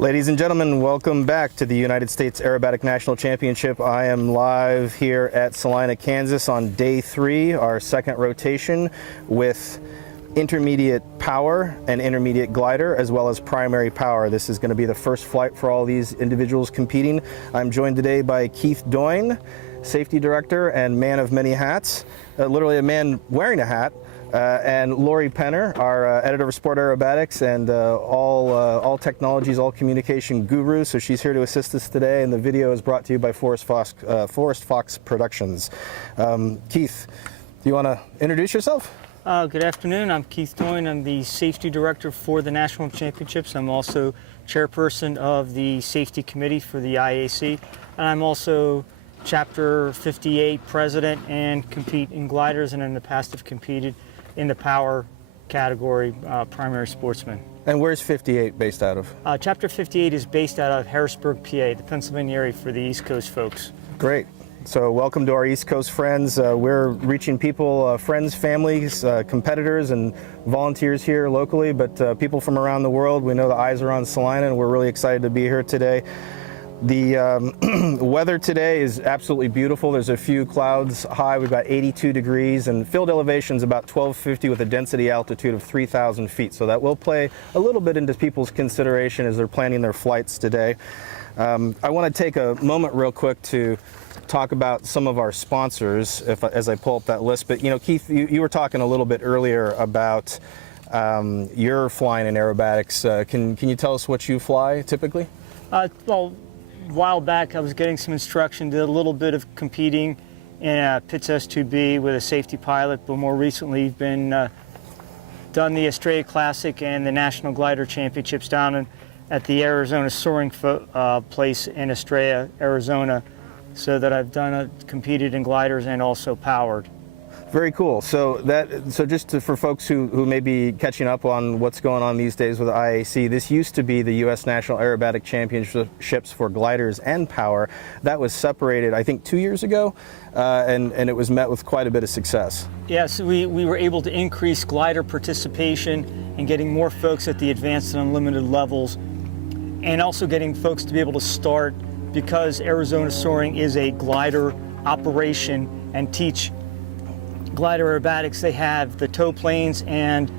Ladies and gentlemen, welcome back to the United States Aerobatic National Championship. I am live here at Salina, Kansas on day 3, our second rotation with intermediate power and intermediate glider, as well as primary power. This is going to be the first flight for all these individuals competing. I'm joined today by Keith Doyne, safety director and man of many hats, literally a man wearing a hat. And Lori Penner, our editor of Sport Aerobatics and all technologies, all communication guru. So she's here to assist us today, and the video is brought to you by Forest Fox Productions. Keith, do you want to introduce yourself? Good afternoon. I'm Keith Doyne. I'm the safety director for the National Championships. I'm also chairperson of the safety committee for the IAC, and I'm also Chapter 58 president and compete in gliders, and in the past have competed in the power category, primary sportsman. And where's 58 based out of? Chapter 58 is based out of Harrisburg, PA, the Pennsylvania area for the East Coast folks. Great. So welcome to our East Coast friends. We're reaching people, friends, families, competitors, and volunteers here locally, but people from around the world. We know the eyes are on Salina, and we're really excited to be here today. The weather today is absolutely beautiful. There's a few clouds high. We've got 82 degrees, and field elevation is about 1250 with a density altitude of 3,000 feet. So that will play a little bit into people's consideration as they're planning their flights today. I want to take a moment real quick to talk about some of our sponsors as I pull up that list. But, you know, Keith, you were talking a little bit earlier about your flying in aerobatics. Can you tell us what you fly typically? Well, a while back I was getting some instruction, did a little bit of competing in Pitts S2B with a safety pilot, but more recently been done the Estrella Classic and the National Glider Championships down at the Arizona Soaring place in Estrella, Arizona, so that I've competed in gliders and also powered. Very cool. So for folks who may be catching up on what's going on these days with the IAC, this used to be the U.S. National Aerobatic Championships for gliders and power. That was separated, I think, 2 years ago, and it was met with quite a bit of success. Yes, we were able to increase glider participation and getting more folks at the advanced and unlimited levels, and also getting folks to be able to start, because Arizona Soaring is a glider operation and teach glider aerobatics. They have the tow planes and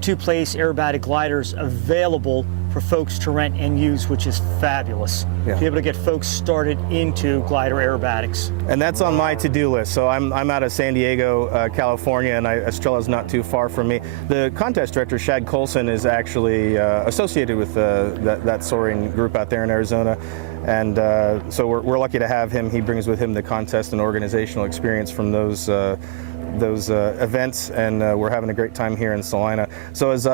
two-place aerobatic gliders available for folks to rent and use, which is fabulous. Yeah. To be able to get folks started into glider aerobatics. And that's on my to-do list. So I'm out of San Diego, California, and Estrella's not too far from me. The contest director, Shad Colson, is actually associated with that soaring group out there in Arizona. And so we're lucky to have him. He brings with him the contest and organizational experience from those events, and we're having a great time here in Salina. So as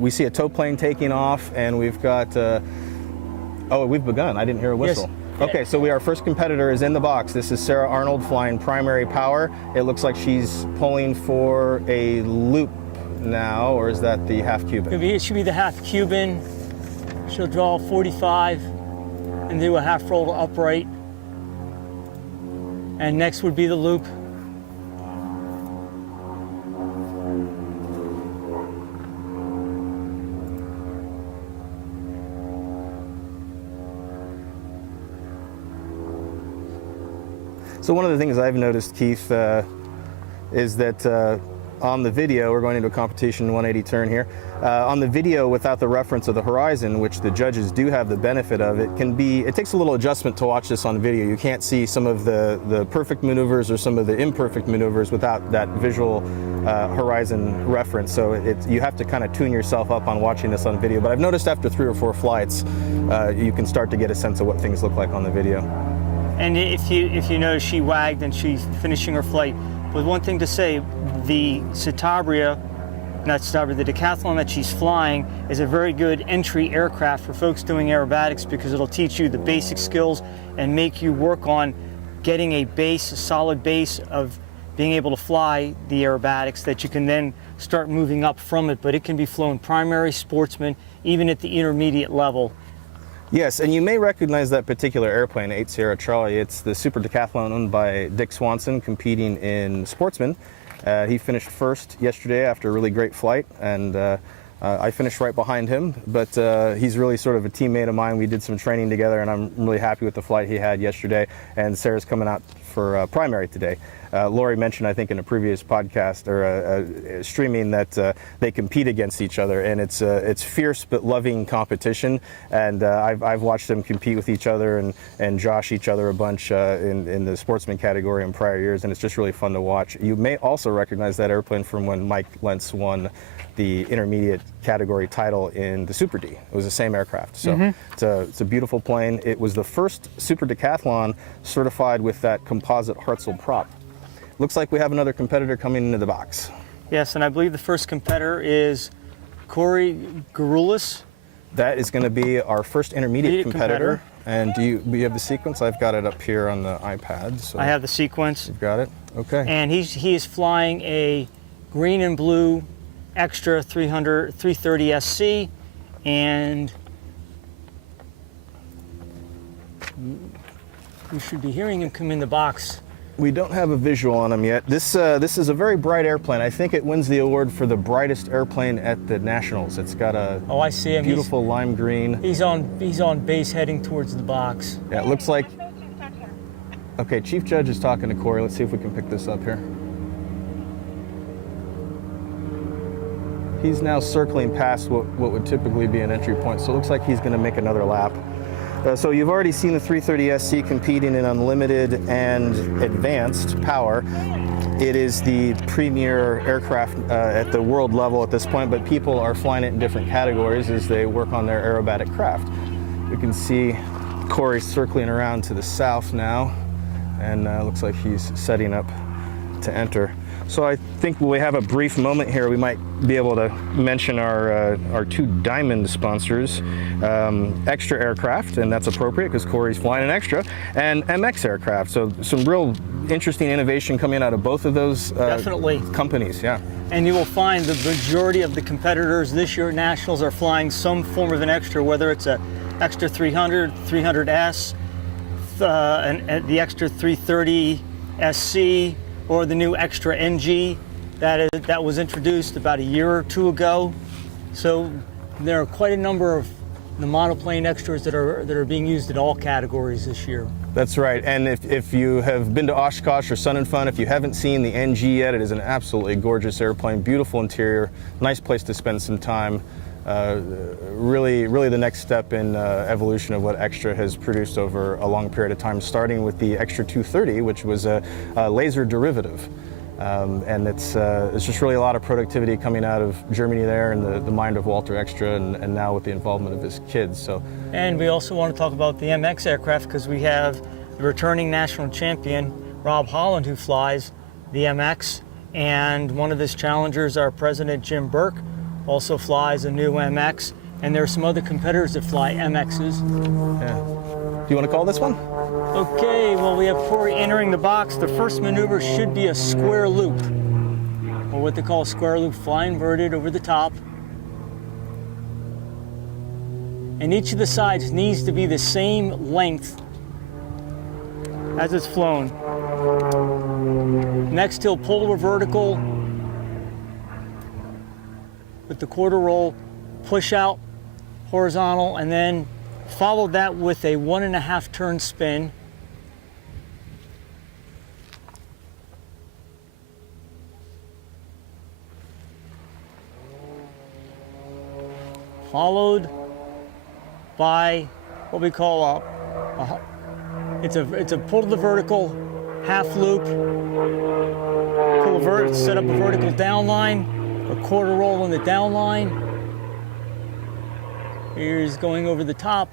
we see a tow plane taking off, and we've got, oh, we've begun. I didn't hear a whistle. Yes. Okay, so our first competitor is in the box. This is Sarah Arnold flying primary power. It looks like she's pulling for a loop now, or is that the half Cuban? It should be the half Cuban. She'll draw 45 and do a half roll upright. And next would be the loop. So one of the things I've noticed, Keith, is that on the video, we're going into a competition 180 turn here, on the video without the reference of the horizon, which the judges do have the benefit of, it takes a little adjustment to watch this on video. You can't see some of the perfect maneuvers or some of the imperfect maneuvers without that visual horizon reference. So you have to kind of tune yourself up on watching this on video. But I've noticed after 3 or 4 flights, you can start to get a sense of what things look like on the video. And if you notice, she wagged and she's finishing her flight. But one thing to say, the the Decathlon that she's flying is a very good entry aircraft for folks doing aerobatics, because it'll teach you the basic skills and make you work on getting a solid base of being able to fly the aerobatics that you can then start moving up from it. But it can be flown primary, sportsman, even at the intermediate level. Yes, and you may recognize that particular airplane, 8 Sierra Charlie. It's the Super Decathlon owned by Dick Swanson, competing in sportsman. He finished first yesterday after a really great flight, and I finished right behind him, but he's really sort of a teammate of mine. We did some training together, and I'm really happy with the flight he had yesterday. And Sarah's coming out for primary today. Lori mentioned, I think, in a previous podcast or streaming that they compete against each other, and it's fierce but loving competition. And I've watched them compete with each other and josh each other a bunch in the sportsman category in prior years, and it's just really fun to watch. You may also recognize that airplane from when Mike Lentz won the intermediate category title in the Super D. It was the same aircraft. So it's a beautiful plane. It was the first Super Decathlon certified with that composite Hartzell prop. Looks like we have another competitor coming into the box. Yes, and I believe the first competitor is Corey Garulis. That is going to be our first intermediate competitor. And do you have the sequence? I've got it up here on the iPad. So I have the sequence. You've got it? Okay. And he is flying a green and blue extra 330 SC, and we should be hearing him come in the box. We don't have a visual on him yet. This is a very bright airplane. I think it wins the award for the brightest airplane at the Nationals. It's got a I see him. Beautiful lime green. He's on base heading towards the box. Yeah, it looks like. Okay, Chief Judge is talking to Corey. Let's see if we can pick this up here. He's now circling past what would typically be an entry point, so it looks like he's going to make another lap. So you've already seen the 330 SC competing in unlimited and advanced power. It is the premier aircraft at the world level at this point, but people are flying it in different categories as they work on their aerobatic craft. You can see Corey circling around to the south now, and looks like he's setting up to enter. So I think when we have a brief moment here, we might be able to mention our two diamond sponsors, Extra Aircraft, and that's appropriate because Corey's flying an Extra, and MX Aircraft. So some real interesting innovation coming out of both of those Definitely. Companies. Yeah. And you will find the majority of the competitors this year at Nationals are flying some form of an Extra, whether it's a Extra 300, 300S, and the Extra 330 SC, or the new Extra NG that was introduced about a year or two ago. So there are quite a number of the monoplane extras that are being used in all categories this year. That's right, and if you have been to Oshkosh or Sun and Fun, if you haven't seen the NG yet, it is an absolutely gorgeous airplane, beautiful interior, nice place to spend some time. Really the next step in evolution of what Extra has produced over a long period of time, starting with the Extra 230, which was a laser derivative. And it's just really a lot of productivity coming out of Germany there, and the mind of Walter Extra, and now with the involvement of his kids. So. And we also want to talk about the MX aircraft, because we have the returning national champion, Rob Holland, who flies the MX, and one of his challengers, our president, Jim Burke, also flies a new MX, and there are some other competitors that fly MXs. Yeah. Do you want to call this one? Okay, well, we have Corey entering the box. The first maneuver should be a square loop, or what they call a square loop, fly inverted over the top. And each of the sides needs to be the same length as it's flown. Next, he'll pull a vertical with the quarter roll, push out horizontal, and then follow that with a 1.5 turn spin. Followed by what we call it's a pull to the vertical, half loop, set up a vertical down line, a quarter roll in the down line. Here's going over the top.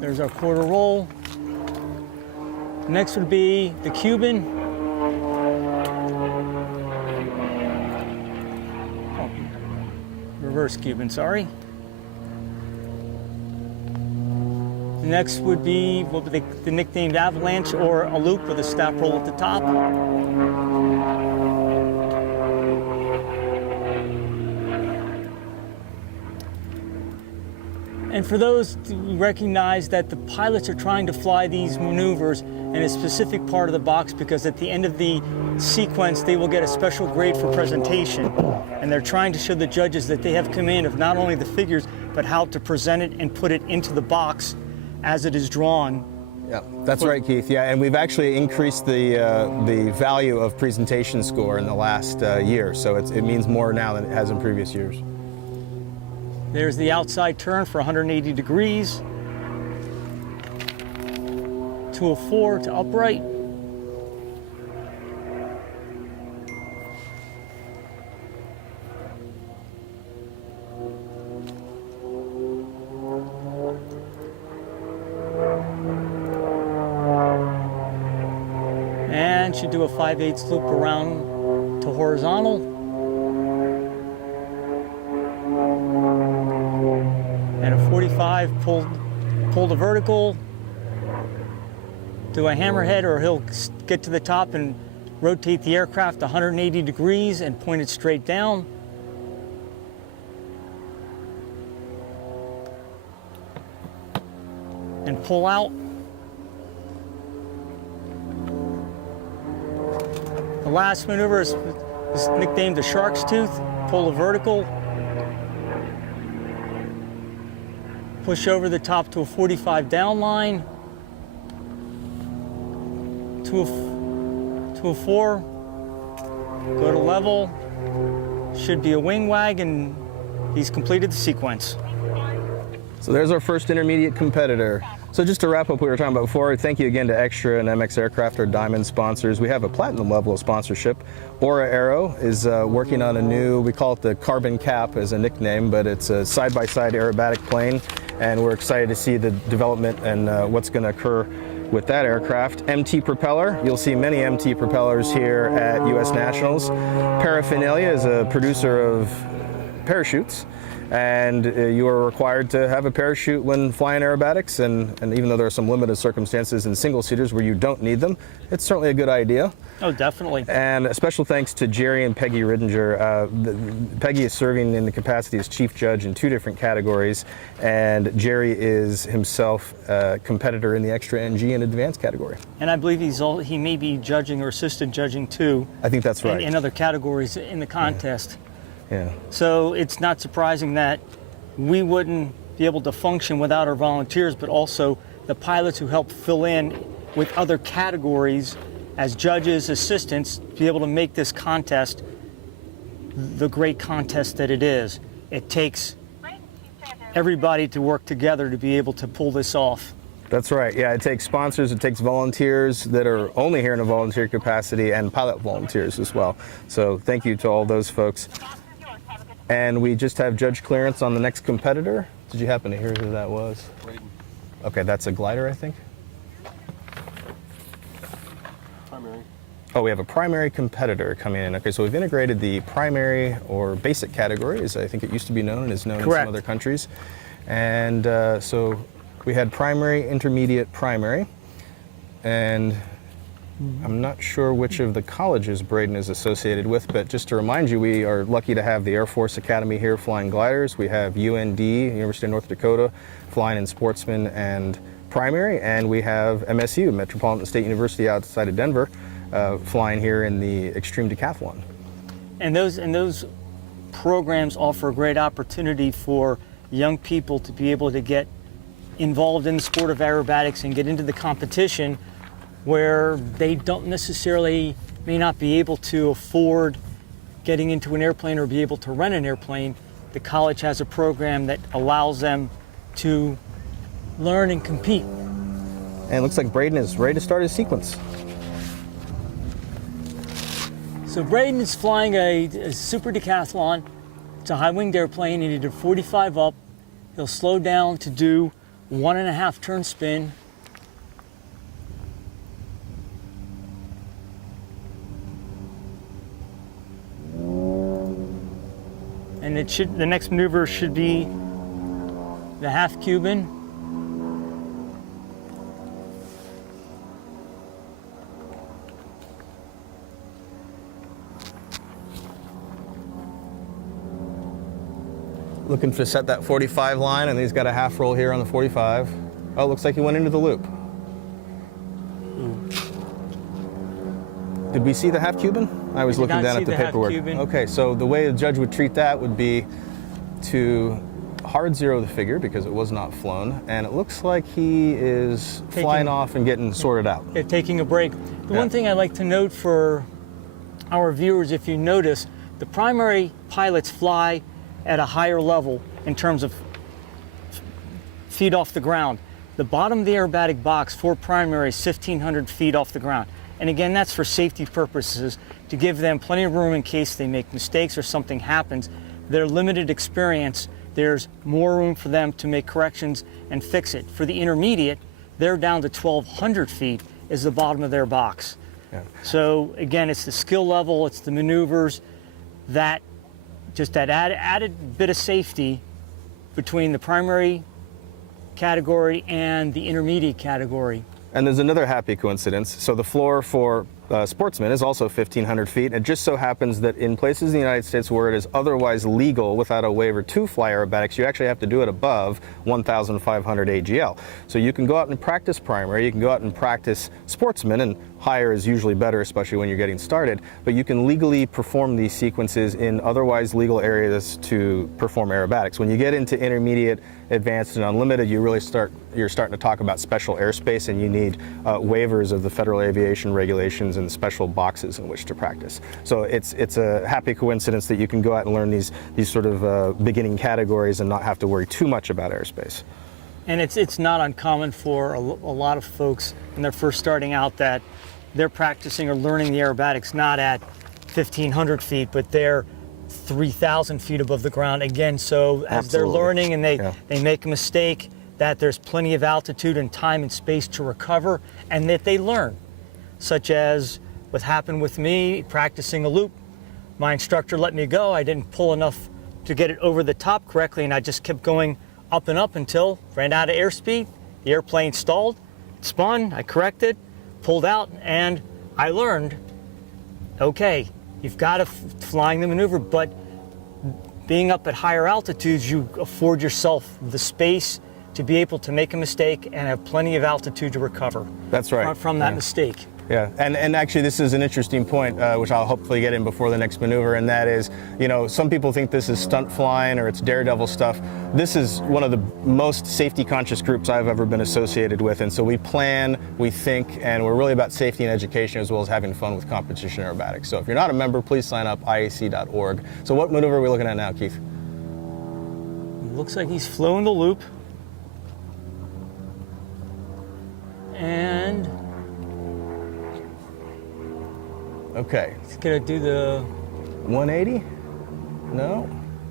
There's our quarter roll. Next would be the Cuban. Oh, reverse Cuban, sorry. Next would be what the nicknamed avalanche, or a loop with a stop roll at the top. And for those to recognize that the pilots are trying to fly these maneuvers in a specific part of the box, because at the end of the sequence they will get a special grade for presentation, and they're trying to show the judges that they have command of not only the figures but how to present it and put it into the box as it is drawn. Yeah, that's right, Keith. Yeah, and we've actually increased the value of presentation score in the last year, so it means more now than it has in previous years. There's the outside turn for 180 degrees. 204 to upright. And should do a 5/8 loop around to horizontal. And a 45 pull to vertical. Do a hammerhead, or he'll get to the top and rotate the aircraft 180 degrees and point it straight down. And pull out. The last maneuver is nicknamed the shark's tooth. Pull to vertical. Push over the top to a 45 down line. To a 4, go to level, should be a wing wag, and he's completed the sequence. So there's our first intermediate competitor. So just to wrap up what we were talking about before, thank you again to Extra and MX Aircraft, our diamond sponsors. We have a platinum level of sponsorship. Aura Aero is working on a new, we call it the Carbon Cap as a nickname, but it's a side-by-side aerobatic plane, and we're excited to see the development and what's going to occur with that aircraft. MT Propeller, you'll see many MT propellers here at US Nationals. Paraphernalia is a producer of parachutes, and you are required to have a parachute when flying aerobatics, and even though there are some limited circumstances in single-seaters where you don't need them, it's certainly a good idea. Oh, definitely. And a special thanks to Jerry and Peggy Ridinger. Peggy is serving in the capacity as chief judge in 2 different categories, and Jerry is himself a competitor in the extra NG and advanced category. And I believe he may be judging or assistant judging too. I think that's right. In other categories in the contest. Yeah. So it's not surprising that we wouldn't be able to function without our volunteers, but also the pilots who help fill in with other categories as judges, assistants, to be able to make this contest the great contest that it is. It takes everybody to work together to be able to pull this off. That's right. Yeah, it takes sponsors, it takes volunteers that are only here in a volunteer capacity, and pilot volunteers as well. So thank you to all those folks. And we just have judge clearance on the next competitor. Did you happen to hear who that was? Okay, that's a glider, I think. Oh, we have a primary competitor coming in. Okay, so we've integrated the primary or basic categories. I think it used to be known and is known Correct. in some other countries. And so we had primary, intermediate, primary. And I'm not sure which of the colleges Braden is associated with, but just to remind you, we are lucky to have the Air Force Academy here flying gliders. We have UND, University of North Dakota, flying in sportsman and primary. And we have MSU, Metropolitan State University outside of Denver, flying here in the Extreme Decathlon. And those programs offer a great opportunity for young people to be able to get involved in the sport of aerobatics and get into the competition where they don't necessarily may not be able to afford getting into an airplane or be able to rent an airplane. The college has a program that allows them to learn and compete. And it looks like Braden is ready to start his sequence. So Braden is flying a Super Decathlon. It's a high-winged airplane, and he did 45 up. He'll slow down to do 1.5 turn spin. And the next maneuver should be the half Cuban. Looking to set that 45 line, and he's got a half roll here on the 45. Oh, looks like he went into the loop. Did we see the half Cuban? I was looking down at the paperwork. Okay, so the way a judge would treat that would be to hard zero the figure because it was not flown, and it looks like he is flying off and getting sorted out. Yeah, taking a break. The one thing I'd like to note for our viewers, if you notice, the primary pilots fly at a higher level in terms of feet off the ground. The bottom of the aerobatic box for primary is 1,500 feet off the ground. And again, that's for safety purposes, to give them plenty of room in case they make mistakes or something happens. Their limited experience, there's more room for them to make corrections and fix it. For the intermediate, they're down to 1,200 feet is the bottom of their box. Yeah. So again, it's the skill level, it's the maneuvers, that just that added bit of safety between the primary category and the intermediate category. And there's another happy coincidence. So the floor for sportsmen is also 1,500 feet. It just so happens that in places in the United States where it is otherwise legal without a waiver to fly aerobatics, you actually have to do it above 1,500 AGL. So you can go out and practice primary, you can go out and practice sportsmen, and higher is usually better, especially when you're getting started, but you can legally perform these sequences in otherwise legal areas to perform aerobatics. When you get into intermediate, advanced, and unlimited, you're starting to talk about special airspace, and you need waivers of the federal aviation regulations and special boxes in which to practice. So it's a happy coincidence that you can go out and learn these sort of beginning categories and not have to worry too much about airspace. And it's not uncommon for a lot of folks when they're first starting out that they're practicing or learning the aerobatics not at 1,500 feet, but they're 3,000 feet above the ground again. So as they're learning and they make a mistake, that there's plenty of altitude and time and space to recover, and that they learn. Such as what happened with me practicing a loop. My instructor let me go. I didn't pull enough to get it over the top correctly, and I just kept going up and up until ran out of airspeed. The airplane stalled, spun, I corrected, pulled out, and I learned, okay, you've got to flying the maneuver, but being up at higher altitudes, you afford yourself the space to be able to make a mistake and have plenty of altitude to recover. That's right. From that mistake. Yeah, and actually this is an interesting point, which I'll hopefully get in before the next maneuver, and that is, you know, some people think this is stunt flying or it's daredevil stuff. This is one of the most safety conscious groups I've ever been associated with, and so we plan, we think, and we're really about safety and education as well as having fun with competition aerobatics. So if you're not a member, please sign up, IAC.org. So what maneuver are we looking at now, Keith? Looks like he's flown the loop. And okay. He's gonna do the 180? No?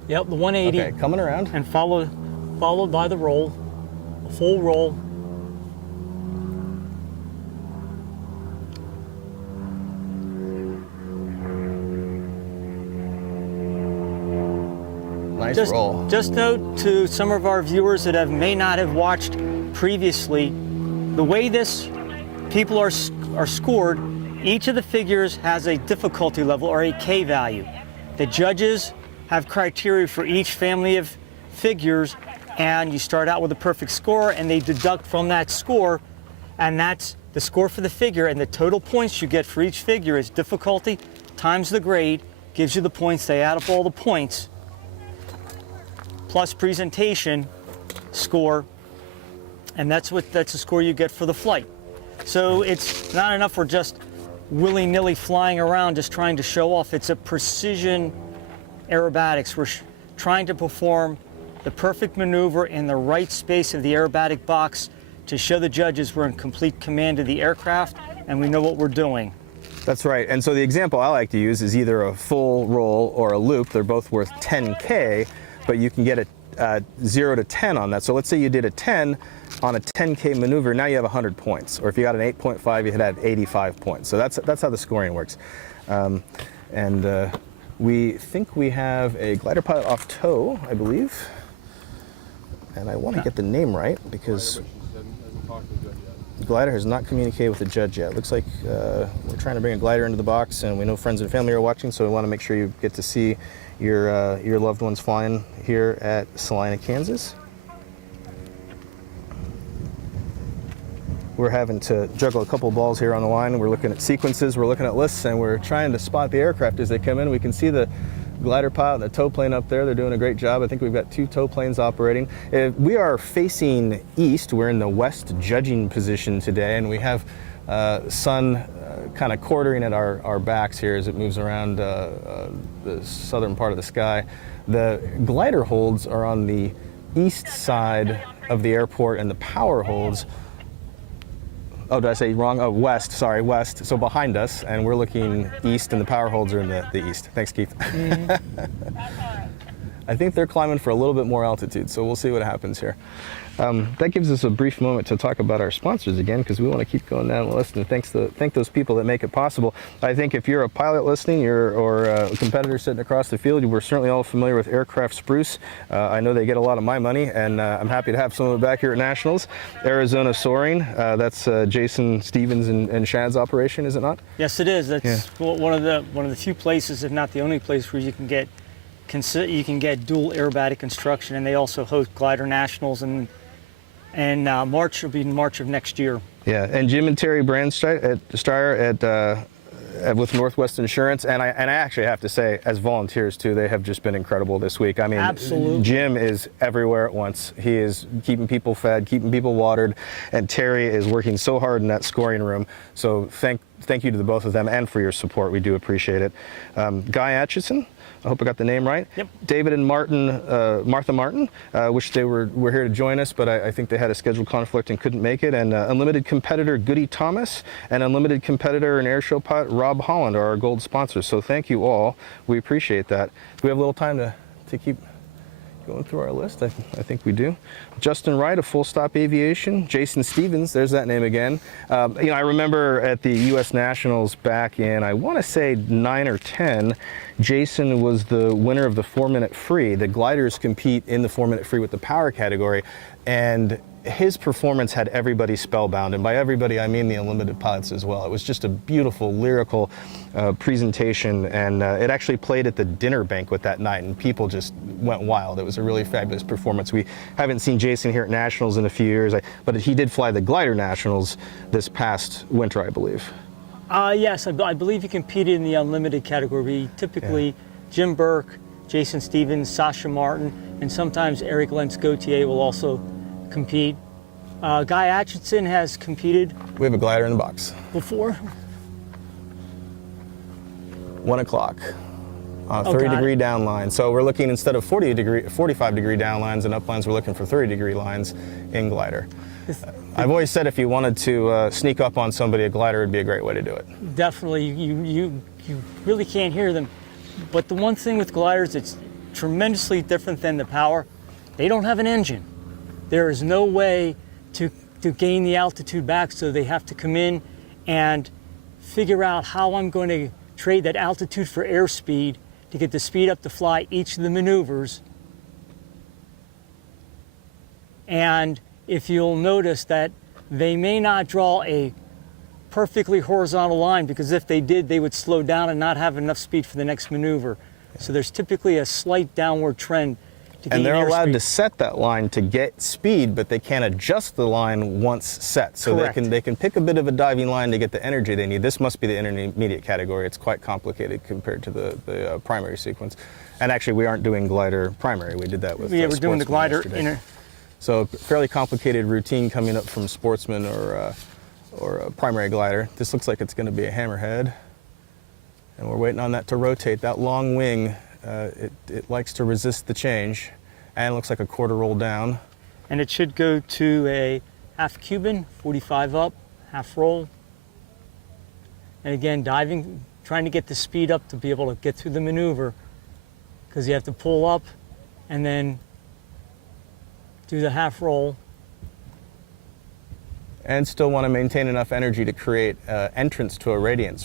Yep, the 180. Okay, coming around. And followed by the roll, a full roll. Nice roll. Just note to some of our viewers that may not have watched previously, the way people are scored, each of the figures has a difficulty level or a K value. The judges have criteria for each family of figures, and you start out with a perfect score, and they deduct from that score, and that's the score for the figure, and the total points you get for each figure is difficulty times the grade, gives you the points. They add up all the points, plus presentation score, and that's the score you get for the flight. So it's not enough for just willy-nilly flying around just trying to show off. It's a precision aerobatics. We're trying to perform the perfect maneuver in the right space of the aerobatic box to show the judges we're in complete command of the aircraft and we know what we're doing. That's right. And so the example I like to use is either a full roll or a loop. They're both worth 10K, but you can get a 0 to 10 on that. So let's say you did a 10 on a 10K maneuver, now you have 100 points. Or if you got an 8.5, you had 85 points. So that's how the scoring works. We think we have a glider pilot off tow, I believe. And I want to get the name right because glider has not communicated with the judge yet. Looks like we're trying to bring a glider into the box, and we know friends and family are watching, so we want to make sure you get to see your loved ones flying here at Salina, Kansas. We're having to juggle a couple balls here on the line. We're looking at sequences, we're looking at lists, and we're trying to spot the aircraft as they come in. We can see the glider pilot and the tow plane up there. They're doing a great job. I think we've got 2 tow planes operating. We are facing east. We're in the west judging position today, and we have sun kind of quartering at our backs here as it moves around the southern part of the sky. The glider holds are on the east side of the airport, and the power holds, oh, did I say wrong? Oh, west, sorry, west. So behind us, and we're looking east, and the power holds are in the east. Thanks, Keith. I think they're climbing for a little bit more altitude, so we'll see what happens here. That gives us a brief moment to talk about our sponsors again, because we want to keep going down the list, and thank those people that make it possible. I think if you're a pilot listening or a competitor sitting across the field, we're certainly all familiar with Aircraft Spruce. I know they get a lot of my money, and I'm happy to have some of it back here at Nationals. Arizona Soaring, that's Jason Stevens and Shad's operation, is it not? Yes, it is. That's one of the few places, if not the only place, where you can get dual aerobatic instruction, and they also host glider nationals, and March will be in March of next year. Yeah, and Jim and Terry Stryer with Northwest Insurance, and I actually have to say, as volunteers too, they have just been incredible this week. I mean, absolutely. Jim is everywhere at once. He is keeping people fed, keeping people watered, and Terry is working so hard in that scoring room. So thank you to the both of them, and for your support. We do appreciate it. Guy Atchison, I hope I got the name right. Yep. David and Martha Martin, wish they were here to join us, but I think they had a scheduled conflict and couldn't make it. And Unlimited competitor Goody Thomas and Unlimited competitor and airshow pilot Rob Holland are our gold sponsors. So thank you all. We appreciate that. Do we have a little time to keep going through our list? I think we do. Justin Wright of Full Stop Aviation. Jason Stevens, there's that name again. I remember at the U.S. Nationals back in, I want to say 9 or 10, Jason was the winner of the 4-minute free. The gliders compete in the 4-minute free with the power category, and his performance had everybody spellbound, and by everybody I mean the Unlimited pilots as well. It was just a beautiful lyrical presentation, and it actually played at the dinner banquet that night, and people just went wild. It was a really fabulous performance. We haven't seen Jason here at Nationals in a few years, but he did fly the glider Nationals this past winter, I believe. Yes, I believe he competed in the Unlimited category. Typically, Jim Burke, Jason Stevens, Sasha Martin, and sometimes Eric Lentz-Gautier will also compete. Guy Atchison has competed. We have a glider in the box. Before? 1 o'clock. 30-degree down line. So we're looking, instead of 45-degree down lines and up lines, we're looking for 30-degree lines in glider. I've always said if you wanted to sneak up on somebody, a glider would be a great way to do it. Definitely. You really can't hear them. But the one thing with gliders that's tremendously different than the power, they don't have an engine. There is no way to gain the altitude back, so they have to come in and figure out how I'm going to trade that altitude for airspeed to get the speed up to fly each of the maneuvers. And if you'll notice that they may not draw a perfectly horizontal line, because if they did, they would slow down and not have enough speed for the next maneuver. So there's typically a slight downward trend to gain airspeed. And they're allowed to set that line to get speed, but they can't adjust the line once set. So they can pick a bit of a diving line to get the energy they need. This must be the intermediate category. It's quite complicated compared to the primary sequence. And actually, we aren't doing glider primary. We did that with we're doing the glider inner. So fairly complicated routine coming up from Sportsman or a primary glider. This looks like it's going to be a hammerhead, and we're waiting on that to rotate. That long wing, it likes to resist the change, and it looks like a quarter roll down. And it should go to a half Cuban, 45 up, half roll. And again, diving, trying to get the speed up to be able to get through the maneuver, because you have to pull up and then do the half roll. And still want to maintain enough energy to create entrance to a radius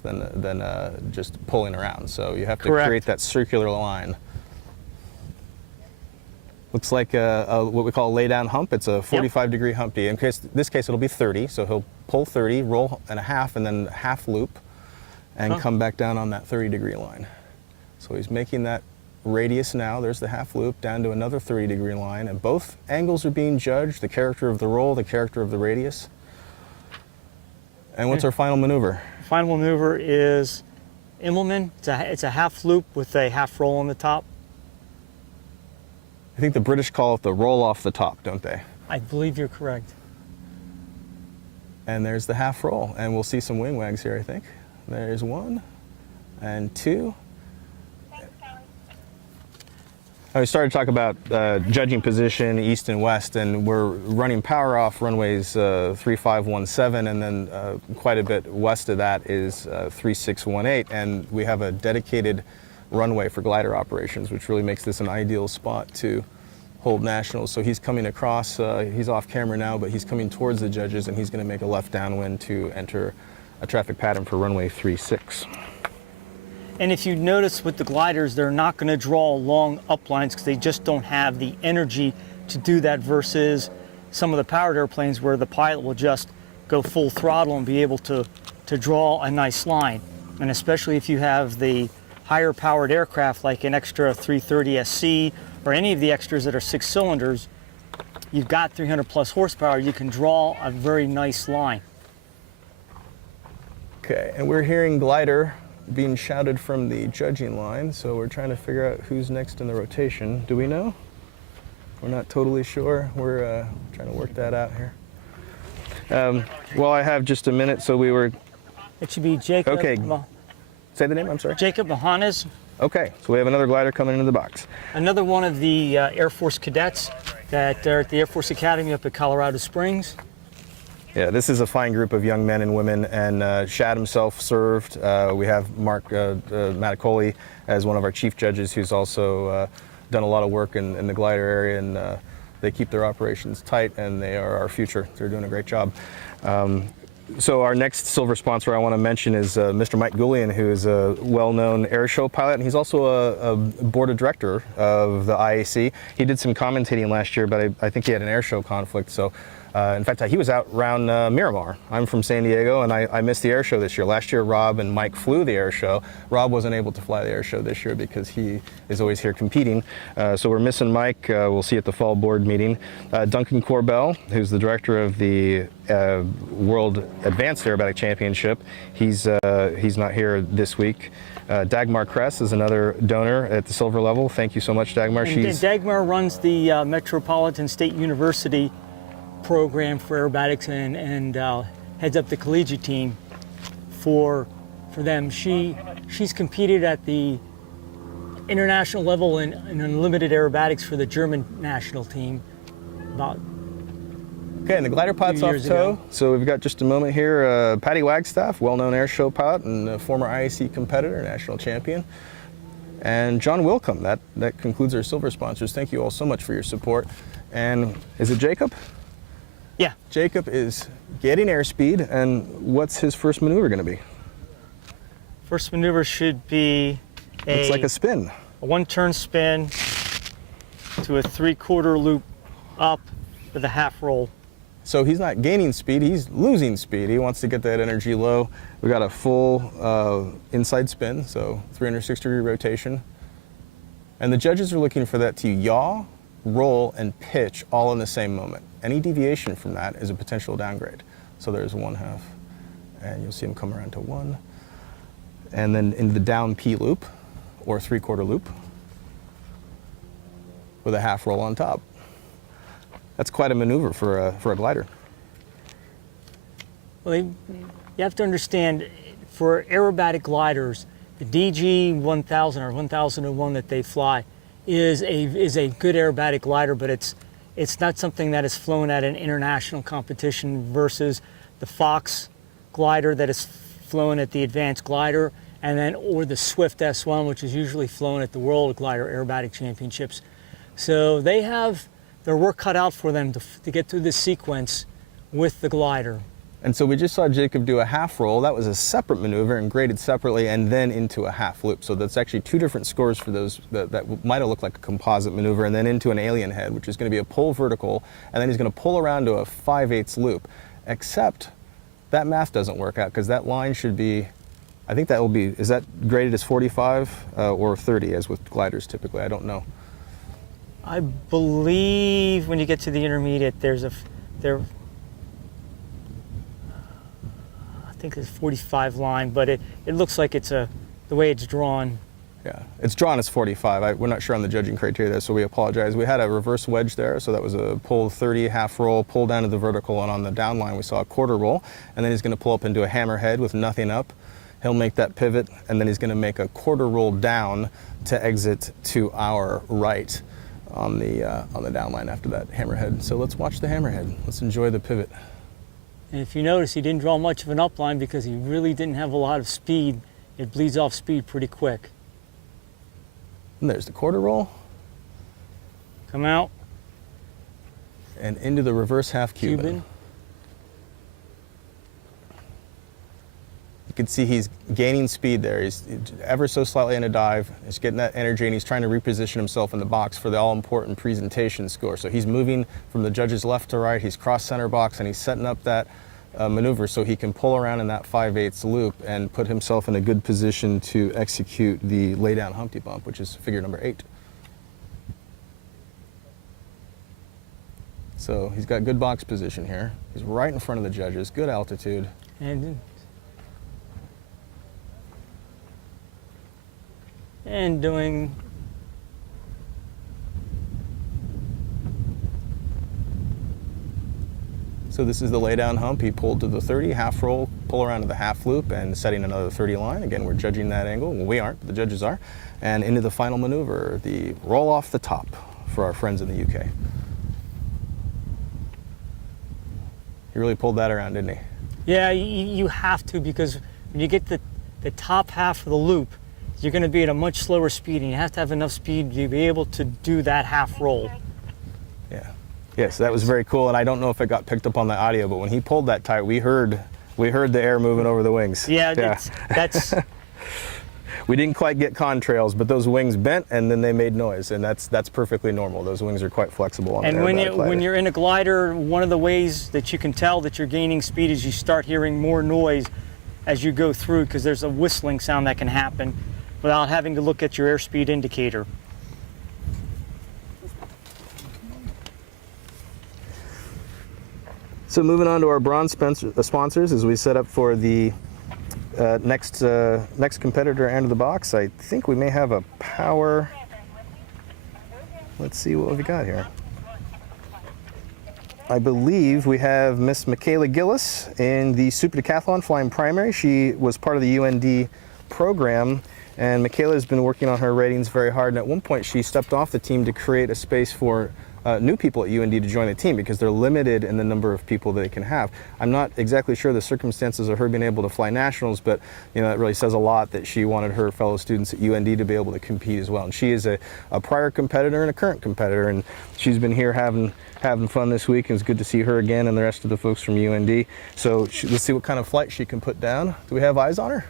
than just pulling around. So you have to create that circular line. Looks like what we call a lay down hump. It's a 45-degree humpy. In this case, it'll be 30. So he'll pull 30, roll and a half, and then half loop, and come back down on that 30-degree line. So he's making that radius now. There's the half loop down to another 30-degree line, and both angles are being judged: the character of the roll, the character of the radius. And what's our final maneuver? Final maneuver is Immelman. It's a half loop with a half roll on the top. I think the British call it the roll off the top, don't they? I believe you're correct. And there's the half roll, and we'll see some wing wags here, I think. There's 1 and 2. We started to talk about judging position east and west, and we're running power off runways 3517, and then quite a bit west of that is 3618, and we have a dedicated runway for glider operations, which really makes this an ideal spot to hold nationals. So he's coming across, he's off camera now, but he's coming towards the judges, and he's going to make a left downwind to enter a traffic pattern for runway 36. And if you notice with the gliders, they're not going to draw long uplines because they just don't have the energy to do that, versus some of the powered airplanes where the pilot will just go full throttle and be able to draw a nice line. And especially if you have the higher powered aircraft like an extra 330 SC or any of the extras that are 6 cylinders, you've got 300 plus horsepower, you can draw a very nice line. Okay, and we're hearing glider being shouted from the judging line, so we're trying to figure out who's next in the rotation. Do we know? We're not totally sure. We're trying to work that out here. Well, I have just a minute, so we were... It should be Jacob. Okay. Say the name, I'm sorry. Jacob Mahanas. Okay, so we have another glider coming into the box. Another one of the Air Force cadets that are at the Air Force Academy up at Colorado Springs. Yeah, this is a fine group of young men and women, and Shad himself served. We have Mark Maticoli as one of our chief judges, who's also done a lot of work in the glider area, and they keep their operations tight, and they are our future. They're doing a great job. So our next silver sponsor I want to mention is Mr. Mike Goulian, who is a well-known air show pilot, and he's also a board of director of the IAC. He did some commentating last year, but I think he had an air show conflict. So, in fact, he was out around Miramar. I'm from San Diego, and I missed the air show this year. Last year, Rob and Mike flew the air show. Rob wasn't able to fly the air show this year because he is always here competing. So we're missing Mike. We'll see you at the fall board meeting. Duncan Corbell, who's the director of the World Advanced Aerobatic Championship, he's not here this week. Dagmar Kress is another donor at the silver level. Thank you so much, Dagmar. And Dagmar runs the Metropolitan State University program for aerobatics and heads up the collegiate team for them. She's competed at the international level in unlimited aerobatics for the German national team about. Okay, and the glider pod's off tow. So we've got just a moment here. Patty Wagstaff, well-known air show pilot and a former IAC competitor, national champion. And John Wilcombe. That concludes our silver sponsors. Thank you all so much for your support. And is it Jacob? Yeah. Jacob is getting airspeed, and what's his first maneuver going to be? First maneuver should be It's like a spin. A one-turn spin to a 3/4 loop up with a half roll. So he's not gaining speed, he's losing speed. He wants to get that energy low. We got a full inside spin, so 360-degree rotation. And the judges are looking for that to yaw, roll, and pitch all in the same moment. Any deviation from that is a potential downgrade. So there's 1/2, and you'll see him come around to 1. And then into the down P loop, or 3/4 loop, with a half roll on top. That's quite a maneuver for a glider. Well, you have to understand, for aerobatic gliders, the DG 1000 or 1001 that they fly is a good aerobatic glider, but it's not something that is flown at an international competition versus the Fox glider that is flown at the Advanced Glider, and then or the Swift S1, which is usually flown at the World Glider Aerobatic Championships. So they have their work cut out for them to get through this sequence with the glider. And so we just saw Jacob do a half roll. That was a separate maneuver and graded separately, and then into a half loop. So that's actually two different scores for those that might have looked like a composite maneuver, and then into an alien head, which is going to be a pull vertical, and then he's going to pull around to a 5/8 loop. Except that math doesn't work out because that line should be, I think that will be, is that graded as 45 or 30 as with gliders typically? I don't know. I believe when you get to the intermediate, I think it's 45 line, but it looks like it's the way it's drawn. Yeah, it's drawn as 45. We're not sure on the judging criteria there, so we apologize. We had a reverse wedge there, so that was a pull 30, half roll, pull down to the vertical, and on the down line we saw a quarter roll, and then he's going to pull up into a hammerhead with nothing up. He'll make that pivot, and then he's going to make a quarter roll down to exit to our right on the down line after that hammerhead. So let's watch the hammerhead. Let's enjoy the pivot. And if you notice, he didn't draw much of an upline because he really didn't have a lot of speed. It bleeds off speed pretty quick. And there's the quarter roll. Come out. And into the reverse half Cuban. You can see he's gaining speed there. He's ever so slightly in a dive. He's getting that energy, and he's trying to reposition himself in the box for the all-important presentation score. So he's moving from the judge's left to right. He's cross center box, and he's setting up that maneuver so he can pull around in that 5/8 loop and put himself in a good position to execute the lay down Humpty Bump, which is figure number 8. So he's got good box position here. He's right in front of the judges, good altitude. And doing so this is the lay down hump. He pulled to the 30, half roll, pull around to the half loop, and setting another 30 line. Again, we're judging that angle. Well, we aren't, but the judges are. And into the final maneuver, the roll off the top for our friends in the UK. He really pulled that around, didn't he? Yeah, you have to, because when you get the top half of the loop, you're going to be at a much slower speed, and you have to have enough speed to be able to do that half roll. Yeah. Yes, that was very cool, and I don't know if it got picked up on the audio, but when he pulled that tight, we heard the air moving over the wings. Yeah. That's we didn't quite get contrails, but those wings bent and then they made noise, and that's perfectly normal. Those wings are quite flexible on and when you're in a glider, one of the ways that you can tell that you're gaining speed is you start hearing more noise as you go through, because there's a whistling sound that can happen without having to look at your airspeed indicator. So moving on to our bronze sponsors as we set up for the next competitor end of the box. I think we may have a power. Let's see what we got here. I believe we have Miss Michaela Gillis in the Super Decathlon flying primary. She was part of the UND program, and Michaela has been working on her ratings very hard, and at one point she stepped off the team to create a space for new people at UND to join the team, because they're limited in the number of people they can have. I'm not exactly sure the circumstances of her being able to fly nationals, but that really says a lot that she wanted her fellow students at UND to be able to compete as well. And she is a prior competitor and a current competitor, and she's been here having fun this week, and it's good to see her again and the rest of the folks from UND. So let's see what kind of flight she can put down. Do we have eyes on her?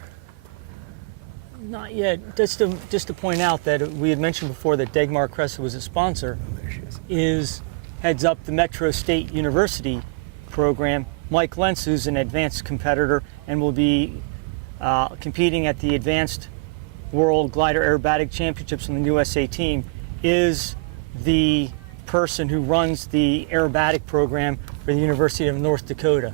Not yet. Just to point out that we had mentioned before that Dagmar Cressa was a sponsor. Oh, there she is. Heads up the Metro State University program. Mike Lentz, who's an advanced competitor and will be competing at the Advanced World Glider Aerobatic Championships on the USA team, is the person who runs the aerobatic program for the University of North Dakota.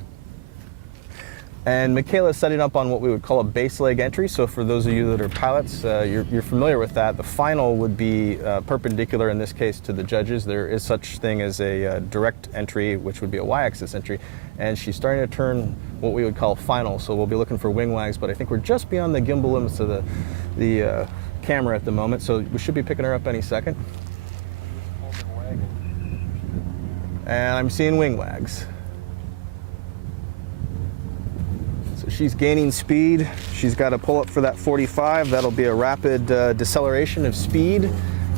And Michaela is setting up on what we would call a base leg entry. So for those of you that are pilots, you're familiar with that. The final would be perpendicular, in this case, to the judges. There is such thing as a direct entry, which would be a y-axis entry. And she's starting to turn what we would call final. So we'll be looking for wing wags, but I think we're just beyond the gimbal limits of the camera at the moment. So we should be picking her up any second. And I'm seeing wing wags. She's gaining speed. She's got to pull up for that 45. That'll be a rapid deceleration of speed.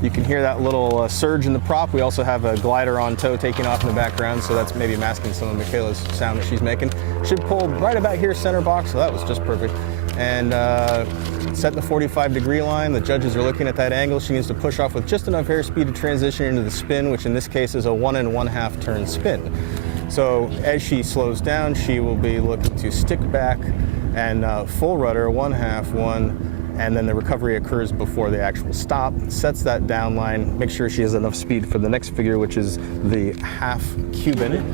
You can hear that little surge in the prop. We also have a glider on tow taking off in the background, so that's maybe masking some of Michaela's sound that she's making. Should pull right about here, center box, so that was just perfect. And set the 45-degree line. The judges are looking at that angle. She needs to push off with just enough airspeed to transition into the spin, which in this case is a 1 1/2 turn spin. So as she slows down, she will be looking to stick back and full rudder, 1/2, 1, and then the recovery occurs before the actual stop. Sets that down line, make sure she has enough speed for the next figure, which is the half Cuban.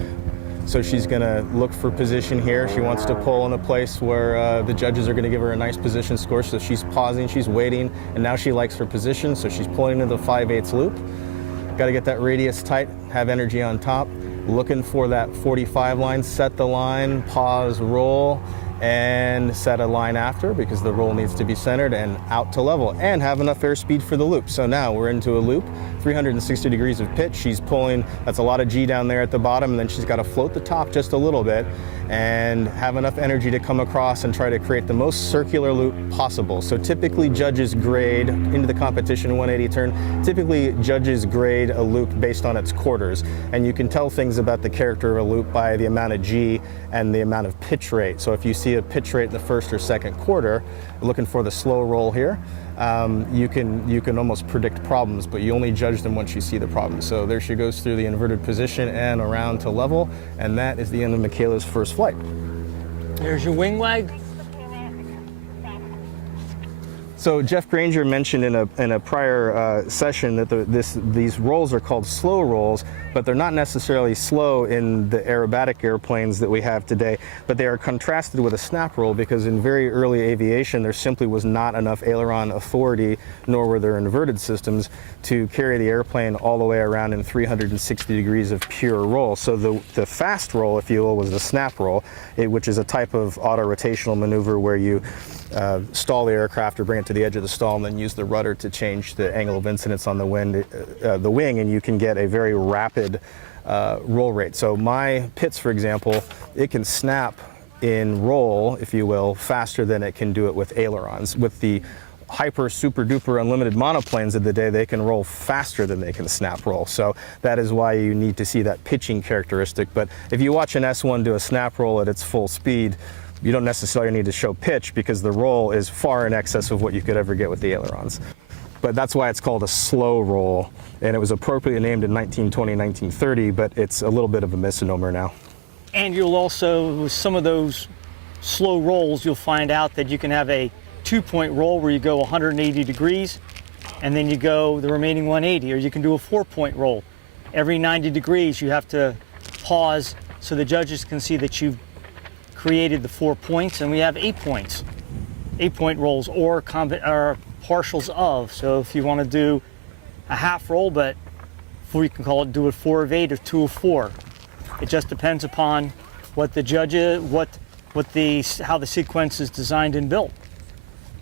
So she's gonna look for position here. She wants to pull in a place where the judges are gonna give her a nice position score. So she's pausing, she's waiting, and now she likes her position, so she's pulling into the 5/8 loop. Gotta get that radius tight, have energy on top. Looking for that 45 line, set the line, pause, roll, and set a line after because the roll needs to be centered and out to level and have enough airspeed for the loop. So now we're into a loop, 360 degrees of pitch. She's pulling, that's a lot of G down there at the bottom, and then she's got to float the top just a little bit and have enough energy to come across and try to create the most circular loop possible. So typically judges grade into the competition 180 turn, typically judges grade a loop based on its quarters. And you can tell things about the character of a loop by the amount of G and the amount of pitch rate. So if you see a pitch rate in the first or second quarter, looking for the slow roll here, you can almost predict problems, but you only judge them once you see the problem. So there she goes through the inverted position and around to level, and that is the end of Michaela's first flight. There's your wing wag. So Jeff Granger mentioned in a prior session that these rolls are called slow rolls, but they're not necessarily slow in the aerobatic airplanes that we have today, but they are contrasted with a snap roll because in very early aviation there simply was not enough aileron authority, nor were there inverted systems to carry the airplane all the way around in 360 degrees of pure roll. So the fast roll, if you will, was the snap roll, which is a type of auto-rotational maneuver where you stall the aircraft or bring it to the edge of the stall and then use the rudder to change the angle of incidence on the wing, and you can get a very rapid roll rate. So my Pitts, for example, it can snap in roll, if you will, faster than it can do it with ailerons. With the hyper, super duper unlimited monoplanes of the day, they can roll faster than they can snap roll. So that is why you need to see that pitching characteristic. But if you watch an S1 do a snap roll at its full speed, you don't necessarily need to show pitch because the roll is far in excess of what you could ever get with the ailerons. But that's why it's called a slow roll, and it was appropriately named in 1920, 1930, but it's a little bit of a misnomer now. And you'll also, with some of those slow rolls, you'll find out that you can have a 2-point roll where you go 180 degrees and then you go the remaining 180, or you can do a 4-point roll. Every 90 degrees you have to pause so the judges can see that you've created the 4 points, and we have 8 points, 8-point rolls or partials of. So if you want to do a half roll, but you can call it, do it 4 of 8 or 2 of 4. It just depends upon what the judges, how the sequence is designed and built.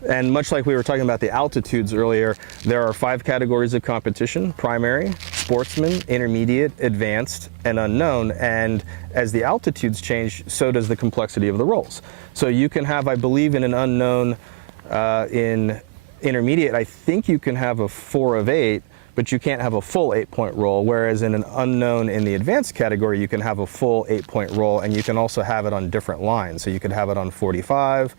And much like we were talking about the altitudes earlier, there are 5 categories of competition: primary, sportsman, intermediate, advanced, and unknown. And as the altitudes change, so does the complexity of the rolls. So you can have, I believe, in an unknown, in intermediate, I think you can have a 4 of 8, but you can't have a full 8-point roll. Whereas in an unknown in the advanced category, you can have a full 8-point roll, and you can also have it on different lines. So you could have it on 45,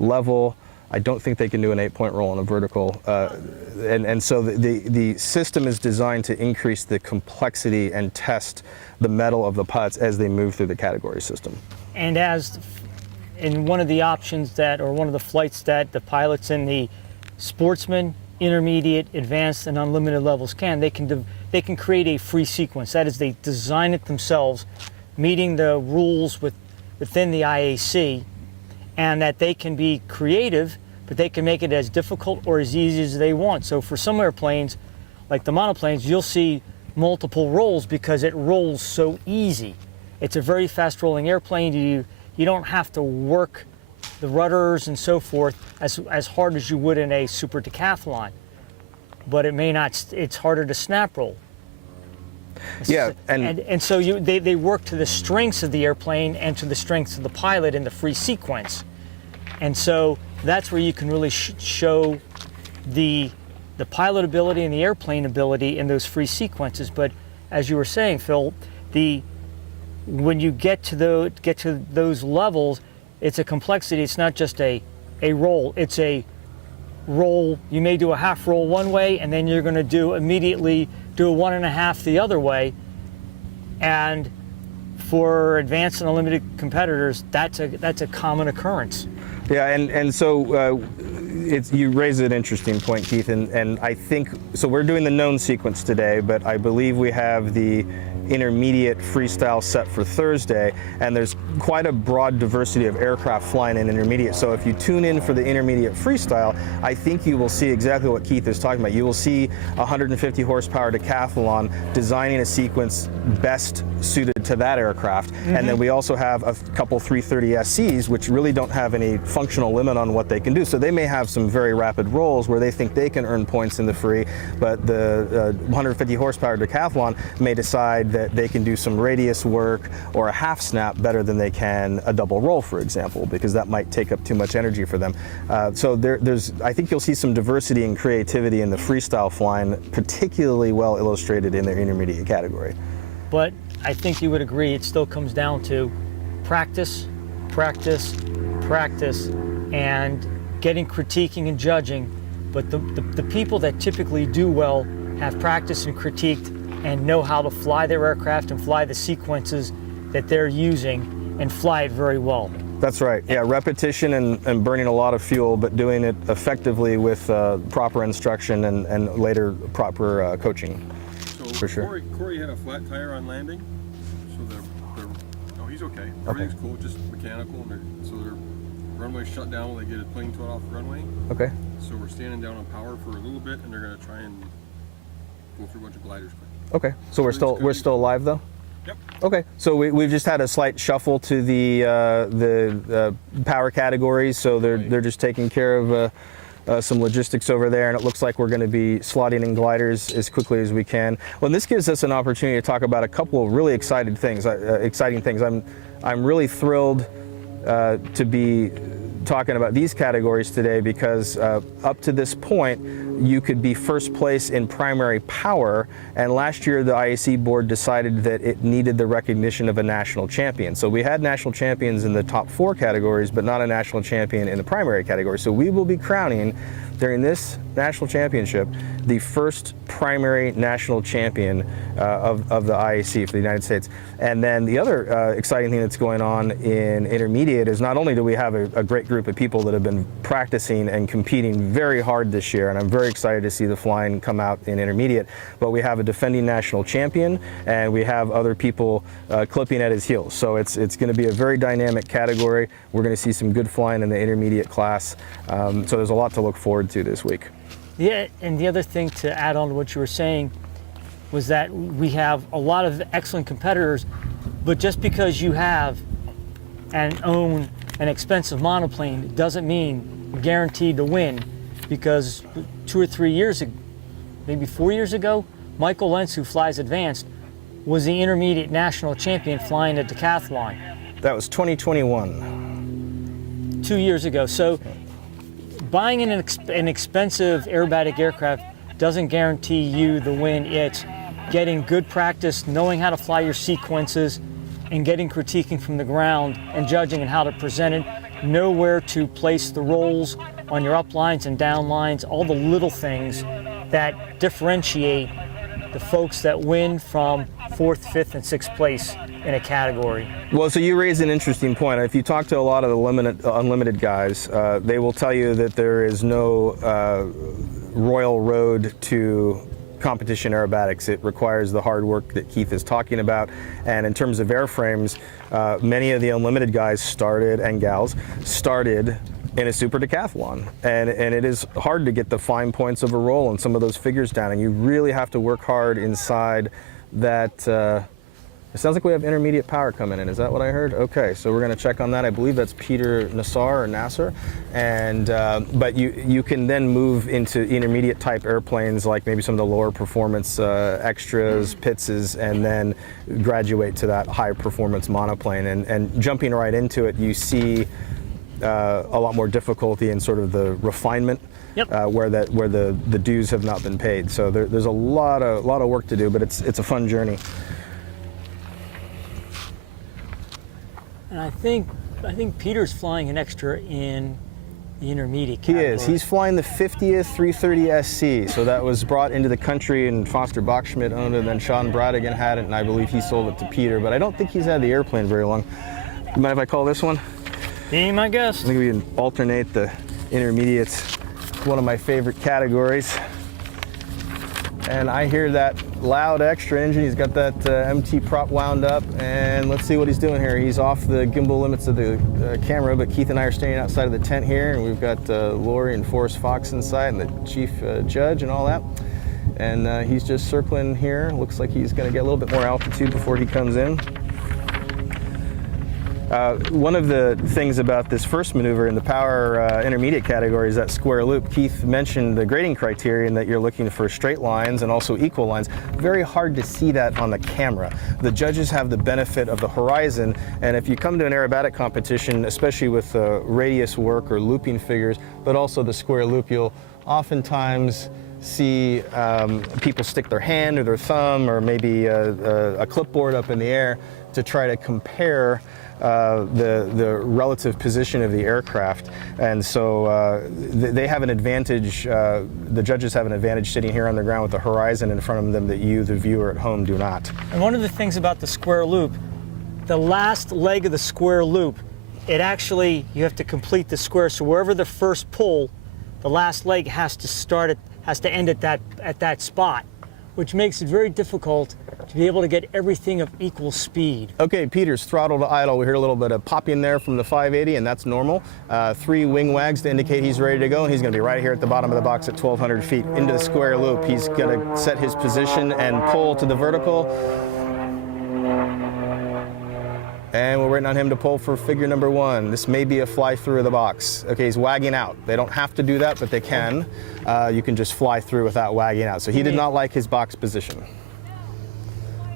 level. I don't think they can do an 8-point roll on a vertical. And so the system is designed to increase the complexity and test the mettle of the pilots as they move through the category system. And as in one of the options that, or one of the flights that the pilots in the sportsman, intermediate, advanced, and unlimited levels they can create a free sequence. That is, they design it themselves, meeting the rules within the IAC, and that they can be creative, but they can make it as difficult or as easy as they want. So for some airplanes, like the monoplanes, you'll see multiple rolls because it rolls so easy. It's a very fast rolling airplane. You don't have to work the rudders and so forth as hard as you would in a super decathlon, but it's harder to snap roll. Yeah, and so they work to the strengths of the airplane and to the strengths of the pilot in the free sequence. And so that's where you can really show the the pilot ability and the airplane ability in those free sequences. But as you were saying, Phil, when you get to those levels, it's a complexity. It's not just a roll. It's a roll. You may do a half roll one way, and then you're going to immediately do a 1.5 the other way. And for advanced and unlimited competitors, that's a common occurrence. Yeah, and so you raise an interesting point, Keith, and I think, so we're doing the known sequence today, but I believe we have the intermediate freestyle set for Thursday, and there's quite a broad diversity of aircraft flying in intermediate. So if you tune in for the intermediate freestyle, I think you will see exactly what Keith is talking about. You will see 150 horsepower Decathlon designing a sequence best suited to that aircraft. And then we also have a couple 330 SCs, which really don't have any functional limit on what they can do. So they may have some very rapid rolls where they think they can earn points in the free, but the 150 horsepower Decathlon may decide that they can do some radius work or a half snap better than they can a double roll, for example, because that might take up too much energy for them. So I think you'll see some diversity and creativity in the freestyle flying, particularly well illustrated in their intermediate category. But I think you would agree it still comes down to practice, practice, practice, and getting critiquing and judging. But the people that typically do well have practiced and critiqued and know how to fly their aircraft and fly the sequences that they're using and fly it very well. That's right. Yeah, repetition and burning a lot of fuel, but doing it effectively with proper instruction and later proper coaching. So for sure. Corey had a flat tire on landing, so no, he's okay. Everything's cool, just mechanical, and so their runway's shut down when they get a plane towed off the runway. Okay. So we're standing down on power for a little bit, and they're going to try and go through a bunch of gliders quick. Okay, so we're still alive though? Yep. Okay, so we've just had a slight shuffle to the power categories, so they're just taking care of some logistics over there, and it looks like we're going to be slotting in gliders as quickly as we can. Well, this gives us an opportunity to talk about a couple of really exciting things. I'm really thrilled to be talking about these categories today because up to this point, you could be first place in primary power, and last year the IAC board decided that it needed the recognition of a national champion. So we had national champions in the top 4 categories, but not a national champion in the primary category. So we will be crowning during this national championship the first primary national champion of the IAC for the United States. And then the other exciting thing that's going on in intermediate is not only do we have a great group of people that have been practicing and competing very hard this year, and I'm very excited to see the flying come out in intermediate, but we have a defending national champion and we have other people clipping at his heels. So it's going to be a very dynamic category. We're going to see some good flying in the intermediate class. So there's a lot to look forward to this week. Yeah, and the other thing to add on to what you were saying was that we have a lot of excellent competitors, but just because you have and own an expensive monoplane doesn't mean you're guaranteed to win, because 2 or 3 years ago, maybe 4 years ago, Michael Lentz, who flies advanced, was the intermediate national champion flying a Decathlon. That was 2021. 2 years ago. So buying an expensive aerobatic aircraft doesn't guarantee you the win. It's getting good practice, knowing how to fly your sequences, and getting critiquing from the ground and judging and how to present it, know where to place the rolls on your up lines and down lines, all the little things that differentiate the folks that win from 4th, 5th, and 6th place in a category. Well, so you raise an interesting point. If you talk to a lot of the unlimited guys, they will tell you that there is no royal road to competition aerobatics. It requires the hard work that Keith is talking about. And in terms of airframes, many of the unlimited guys and gals started in a super decathlon, and it is hard to get the fine points of a roll and some of those figures down, and you really have to work hard inside that. It sounds like we have intermediate power coming in. Is that what I heard? Okay, so we're going to check on that. I believe that's Peter Nassar or Nasser, and but you can then move into intermediate type airplanes like maybe some of the lower performance extras, Pitzes, and then graduate to that high performance monoplane. And jumping right into it, you see a lot more difficulty in sort of the refinement. Yep. Where the dues have not been paid. So there's a lot of work to do, but it's a fun journey. And I think Peter's flying an extra in the intermediate He category. is. He's flying the 50th 330 SC. So that was brought into the country, and Foster Bachschmidt owned it, and then Sean Bradigan had it, and I believe he sold it to Peter. But I don't think he's had the airplane very long. You mind if I call this one? Be my guest. I think we can alternate the intermediates. One of my favorite categories. And I hear that loud extra engine. He's got that MT prop wound up, and let's see what he's doing here. He's off the gimbal limits of the camera, but Keith and I are standing outside of the tent here, and we've got Lori and Forrest Fox inside, and the chief judge and all that. And he's just circling here. Looks like he's going to get a little bit more altitude before he comes in. One of the things about this first maneuver in the power intermediate category is that square loop. Keith mentioned the grading criterion that you're looking for straight lines and also equal lines. Very hard to see that on the camera. The judges have the benefit of the horizon, and if you come to an aerobatic competition, especially with radius work or looping figures, but also the square loop, you'll oftentimes see people stick their hand or their thumb or maybe a clipboard up in the air to try to compare the relative position of the aircraft, and so they have an advantage. The judges have an advantage sitting here on the ground with the horizon in front of them that you, the viewer at home, do not. And one of the things about the square loop, the last leg of the square loop, it actually, you have to complete the square. So wherever the first pull, the last leg has to end at that spot, which makes it very difficult to be able to get everything of equal speed. Okay, Peter's throttle to idle. We heard a little bit of popping there from the 580, and that's normal. 3 wing wags to indicate he's ready to go, and he's going to be right here at the bottom of the box at 1,200 feet into the square loop. He's going to set his position and pull to the vertical. And we're waiting on him to pull for figure number 1. This may be a fly through of the box. Okay, he's wagging out. They don't have to do that, but they can. You can just fly through without wagging out. So he did not like his box position.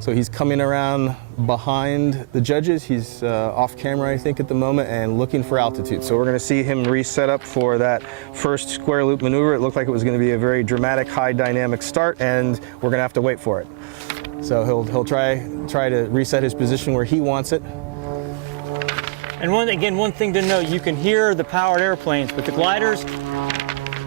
So he's coming around behind the judges. He's off camera, I think, at the moment, and looking for altitude. So we're going to see him reset up for that first square loop maneuver. It looked like it was going to be a very dramatic, high dynamic start, and we're going to have to wait for it. So he'll try to reset his position where he wants it. And one thing to note, you can hear the powered airplanes, but the gliders,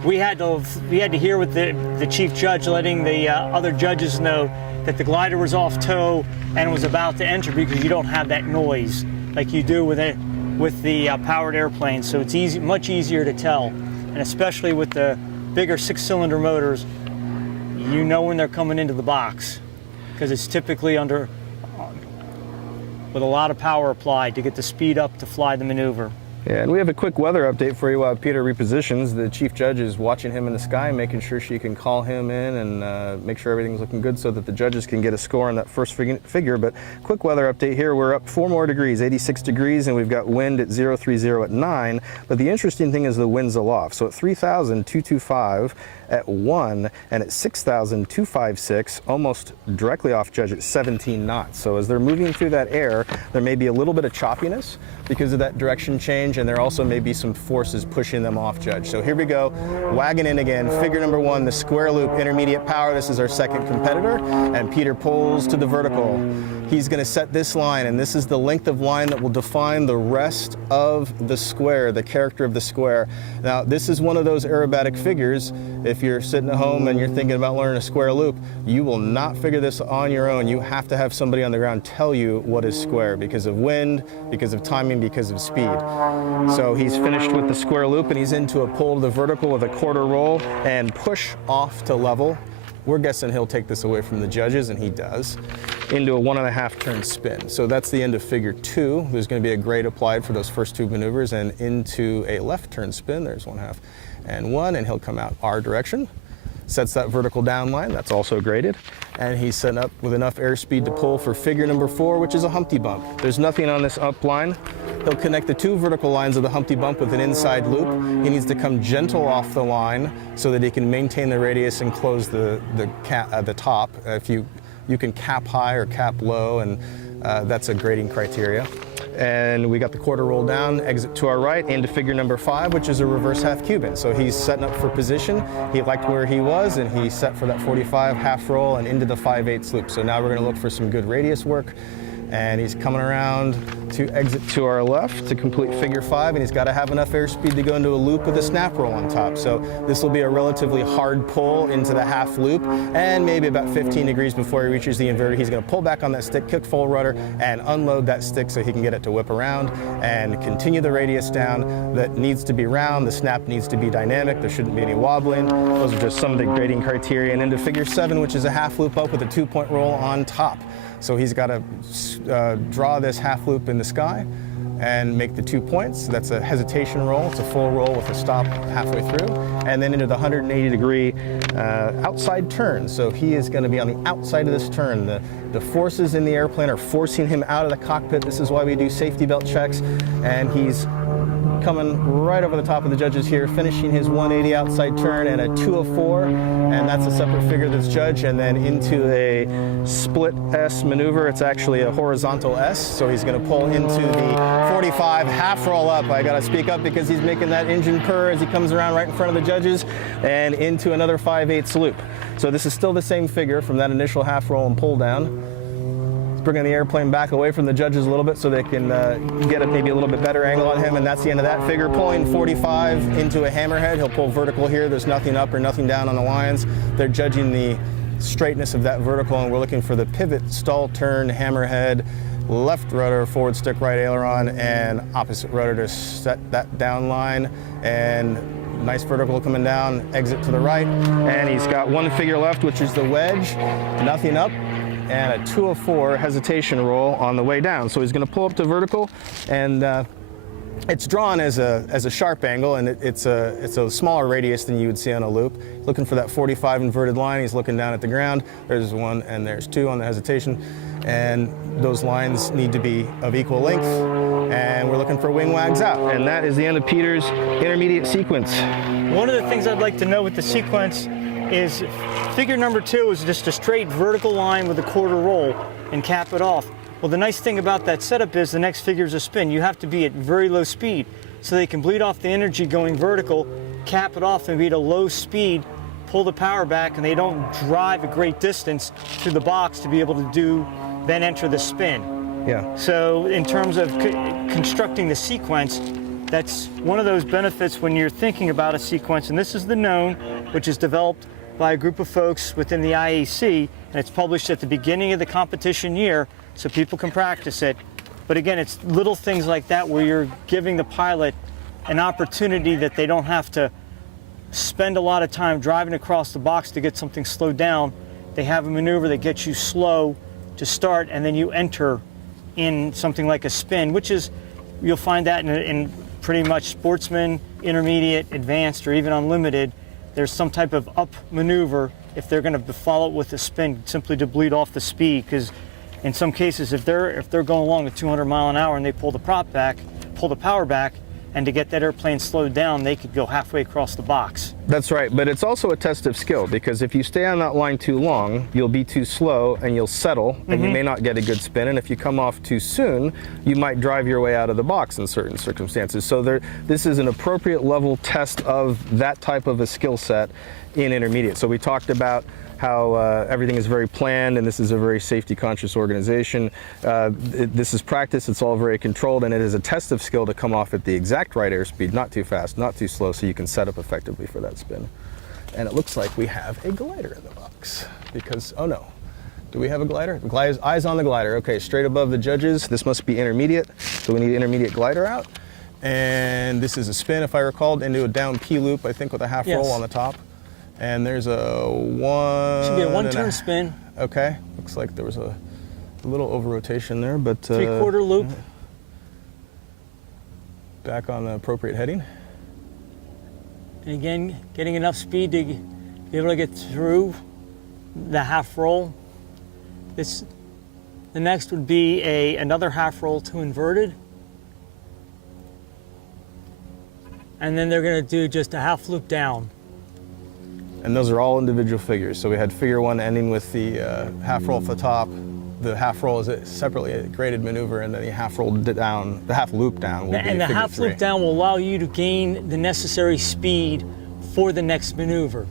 we had to hear with the chief judge letting the other judges know that the glider was off tow and was about to enter, because you don't have that noise like you do with the powered airplane. So it's much easier to tell, and especially with the bigger 6-cylinder motors, you know when they're coming into the box, because it's typically with a lot of power applied to get the speed up to fly the maneuver. Yeah, and we have a quick weather update for you while Peter repositions. The chief judge is watching him in the sky, making sure she can call him in and make sure everything's looking good so that the judges can get a score on that first figure. But quick weather update here. We're up 4 more degrees, 86 degrees, and we've got wind at 030 at 9. But the interesting thing is the wind's aloft. So at 3,225 at 1 and at 6,256, almost directly off judge at 17 knots. So as they're moving through that air, there may be a little bit of choppiness because of that direction change, and there also may be some forces pushing them off judge. So here we go, wagging in again, figure number 1, the square loop, intermediate power. This is our second competitor, and Peter pulls to the vertical. He's going to set this line, and this is the length of line that will define the rest of the square, the character of the square. Now, this is one of those aerobatic figures. If you're sitting at home and you're thinking about learning a square loop, you will not figure this on your own. You have to have somebody on the ground tell you what is square, because of wind, because of timing, because of speed. So he's finished with the square loop, and he's into a pull to the vertical with a quarter roll and push off to level. We're guessing he'll take this away from the judges, and he does, into a 1.5 turn spin. So that's the end of figure 2. There's going to be a grade applied for those first 2 maneuvers, and into a left turn spin. There's 1.5 and 1, and he'll come out our direction. Sets that vertical down line, that's also graded. And he's setting up with enough airspeed to pull for figure number 4, which is a Humpty Bump. There's nothing on this up line. He'll connect the 2 vertical lines of the Humpty Bump with an inside loop. He needs to come gentle off the line so that he can maintain the radius and close the top. If you can cap high or cap low, and that's a grading criteria. and we got the quarter roll down, exit to our right, into figure number 5, which is a reverse half Cuban. So he's setting up for position. He liked where he was, and he set for that 45 half roll and into the 5/8 loop. So now we're going to look for some good radius work. And he's coming around to exit to our left to complete figure 5, and he's got to have enough airspeed to go into a loop with a snap roll on top. So this will be a relatively hard pull into the half loop, and maybe about 15 degrees before he reaches the inverted, he's going to pull back on that stick, kick full rudder, and unload that stick so he can get it to whip around and continue the radius down. That needs to be round, the snap needs to be dynamic, there shouldn't be any wobbling. Those are just some of the grading criteria. And into figure 7, which is a half loop up with a 2-point roll on top. So he's got to draw this half loop in the sky and make the 2 points. That's a hesitation roll. It's a full roll with a stop halfway through. And then into the 180-degree outside turn. So he is going to be on the outside of this turn. The forces in the airplane are forcing him out of the cockpit. This is why we do safety belt checks. And he's coming right over the top of the judges here, finishing his 180 outside turn and a 204, and that's a separate figure that's judged. And then into a split S maneuver, it's actually a horizontal S, so he's going to pull into the 45 half roll up. I got to speak up because he's making that engine purr as he comes around right in front of the judges, and into another 5/8 loop. So this is still the same figure from that initial half roll and pull down. Bringing the airplane back away from the judges a little bit so they can get maybe a little bit better angle on him, and that's the end of that figure. Pulling 45 into a hammerhead. He'll pull vertical here. There's nothing up or nothing down on the lines. They're judging the straightness of that vertical, and we're looking for the pivot, stall, turn, hammerhead, left rudder, forward stick, right aileron, and opposite rudder to set that down line. And nice vertical coming down, exit to the right. And he's got one figure left, which is the wedge, nothing up, and a 204 hesitation roll on the way down. So he's going to pull up to vertical, and it's drawn as a sharp angle, and it's a smaller radius than you would see on a loop. Looking for that 45 inverted line. He's looking down at the ground. There's 1 and there's 2 on the hesitation, and those lines need to be of equal length. And we're looking for wing wags out. And that is the end of Peter's intermediate sequence. One of the things I'd like to know with the sequence is figure number 2 is just a straight vertical line with a quarter roll and cap it off. Well, the nice thing about that setup is the next figure is a spin. You have to be at very low speed so they can bleed off the energy going vertical, cap it off and be at a low speed, pull the power back, and they don't drive a great distance through the box to be able to then enter the spin. Yeah. So in terms of constructing the sequence, that's one of those benefits when you're thinking about a sequence, and this is the known, which is developed by a group of folks within the IAC, and it's published at the beginning of the competition year so people can practice it. But again, it's little things like that where you're giving the pilot an opportunity that they don't have to spend a lot of time driving across the box to get something slowed down. They have a maneuver that gets you slow to start, and then you enter in something like a spin, which is, you'll find that in pretty much sportsman, intermediate, advanced, or even unlimited. There's some type of up maneuver if they're going to follow it with a spin, simply to bleed off the speed. Because in some cases, if they're going along at 200 mile an hour and they pull the power back, and to get that airplane slowed down, they could go halfway across the box. That's right, but it's also a test of skill, because if you stay on that line too long, you'll be too slow and you'll settle, and you may not get a good spin. And if you come off too soon, you might drive your way out of the box in certain circumstances. So this is an appropriate level test of that type of a skill set in intermediate. So we talked about how everything is very planned, and this is a very safety conscious organization. This is practice, it's all very controlled, and it is a test of skill to come off at the exact right airspeed, not too fast, not too slow, so you can set up effectively for that spin. And it looks like we have a glider in the box, because, oh no, do we have a glider? Eyes on the glider. Okay, straight above the judges. This must be intermediate, so we need intermediate glider out. And this is a spin, if I recall, into a down P loop, I think, with a half roll on the top. And there's a Should be a one-turn spin. Okay, looks like there was a little over rotation there, but 3/4 loop. Back on the appropriate heading. And again, getting enough speed to be able to get through the half roll. The next would be another half roll to inverted. And then they're going to do just a half loop down. And those are all individual figures. So we had figure 1 ending with the half roll off the top, the half roll is separately a graded maneuver, and then the half roll down, the half loop down will be And the figure half three. loop down will allow you to gain the necessary speed for the next maneuver.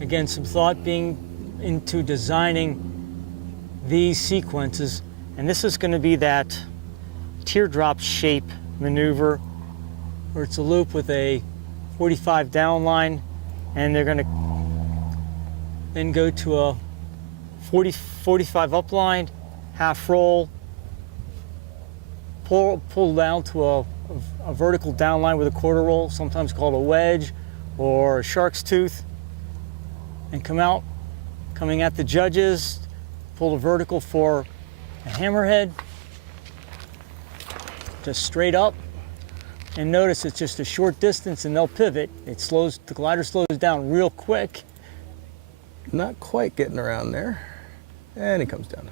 Again, some thought being into designing these sequences, and this is going to be that teardrop shape maneuver where it's a loop with a 45 down line, and they're going to then go to a 45 up line, half roll, pull down to a vertical down line with a quarter roll, sometimes called a wedge or a shark's tooth, and coming at the judges, pull the vertical for a hammerhead, just straight up. And notice it's just a short distance and they'll pivot. The glider slows down real quick. Not quite getting around there. And he comes down.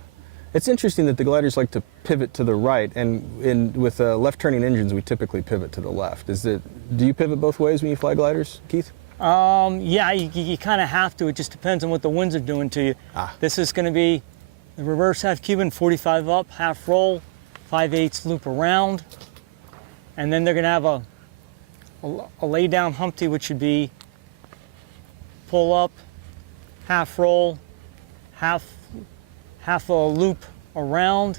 It's interesting that the gliders like to pivot to the right, and with left-turning engines, we typically pivot to the left. Do you pivot both ways when you fly gliders, Keith? Yeah, you kind of have to. It just depends on what the winds are doing to you. This is going to be the reverse half Cuban, 45 up, half roll, 5/8 loop around. And then they're going to have a lay down Humpty, which would be pull up, half roll, half a loop around.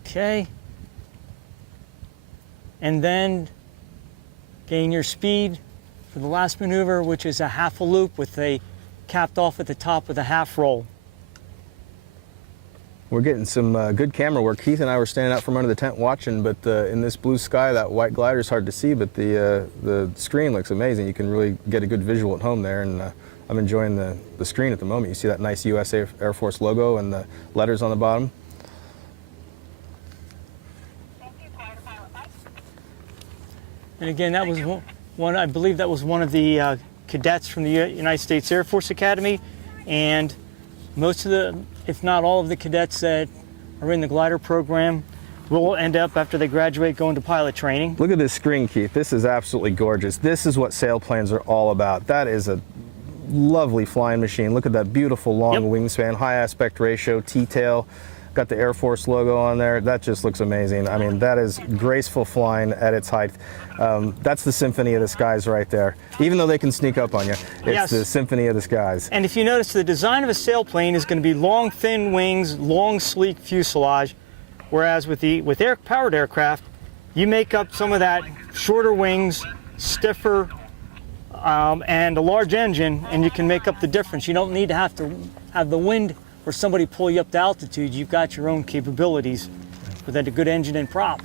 Okay. And then gain your speed for the last maneuver, which is a half a loop with a capped off at the top with a half roll. We're getting some good camera work. Keith and I were standing out from under the tent watching, but in this blue sky, that white glider is hard to see, but the screen looks amazing. You can really get a good visual at home there, and I'm enjoying the screen at the moment. You see that nice US Air Force logo and the letters on the bottom. And again, that was one, I believe that was one of the cadets from the United States Air Force Academy, and most of the, if not all of the cadets that are in the glider program will end up, after they graduate, going to pilot training. Look at this screen, Keith. This is absolutely gorgeous. This is what sailplanes are all about. That is a lovely flying machine. Look at that beautiful long wingspan, high aspect ratio, T-tail. Got the Air Force logo on there. That just looks amazing. I mean, that is graceful flying at its height. That's the symphony of the skies right there. Even though they can sneak up on you, it's the symphony of the skies. And if you notice, the design of a sailplane is going to be long, thin wings, long, sleek fuselage, whereas with powered aircraft, you make up some of that shorter wings, stiffer, and a large engine, and you can make up the difference. You don't need to have the wind or somebody pull you up to altitude. You've got your own capabilities with a good engine and prop.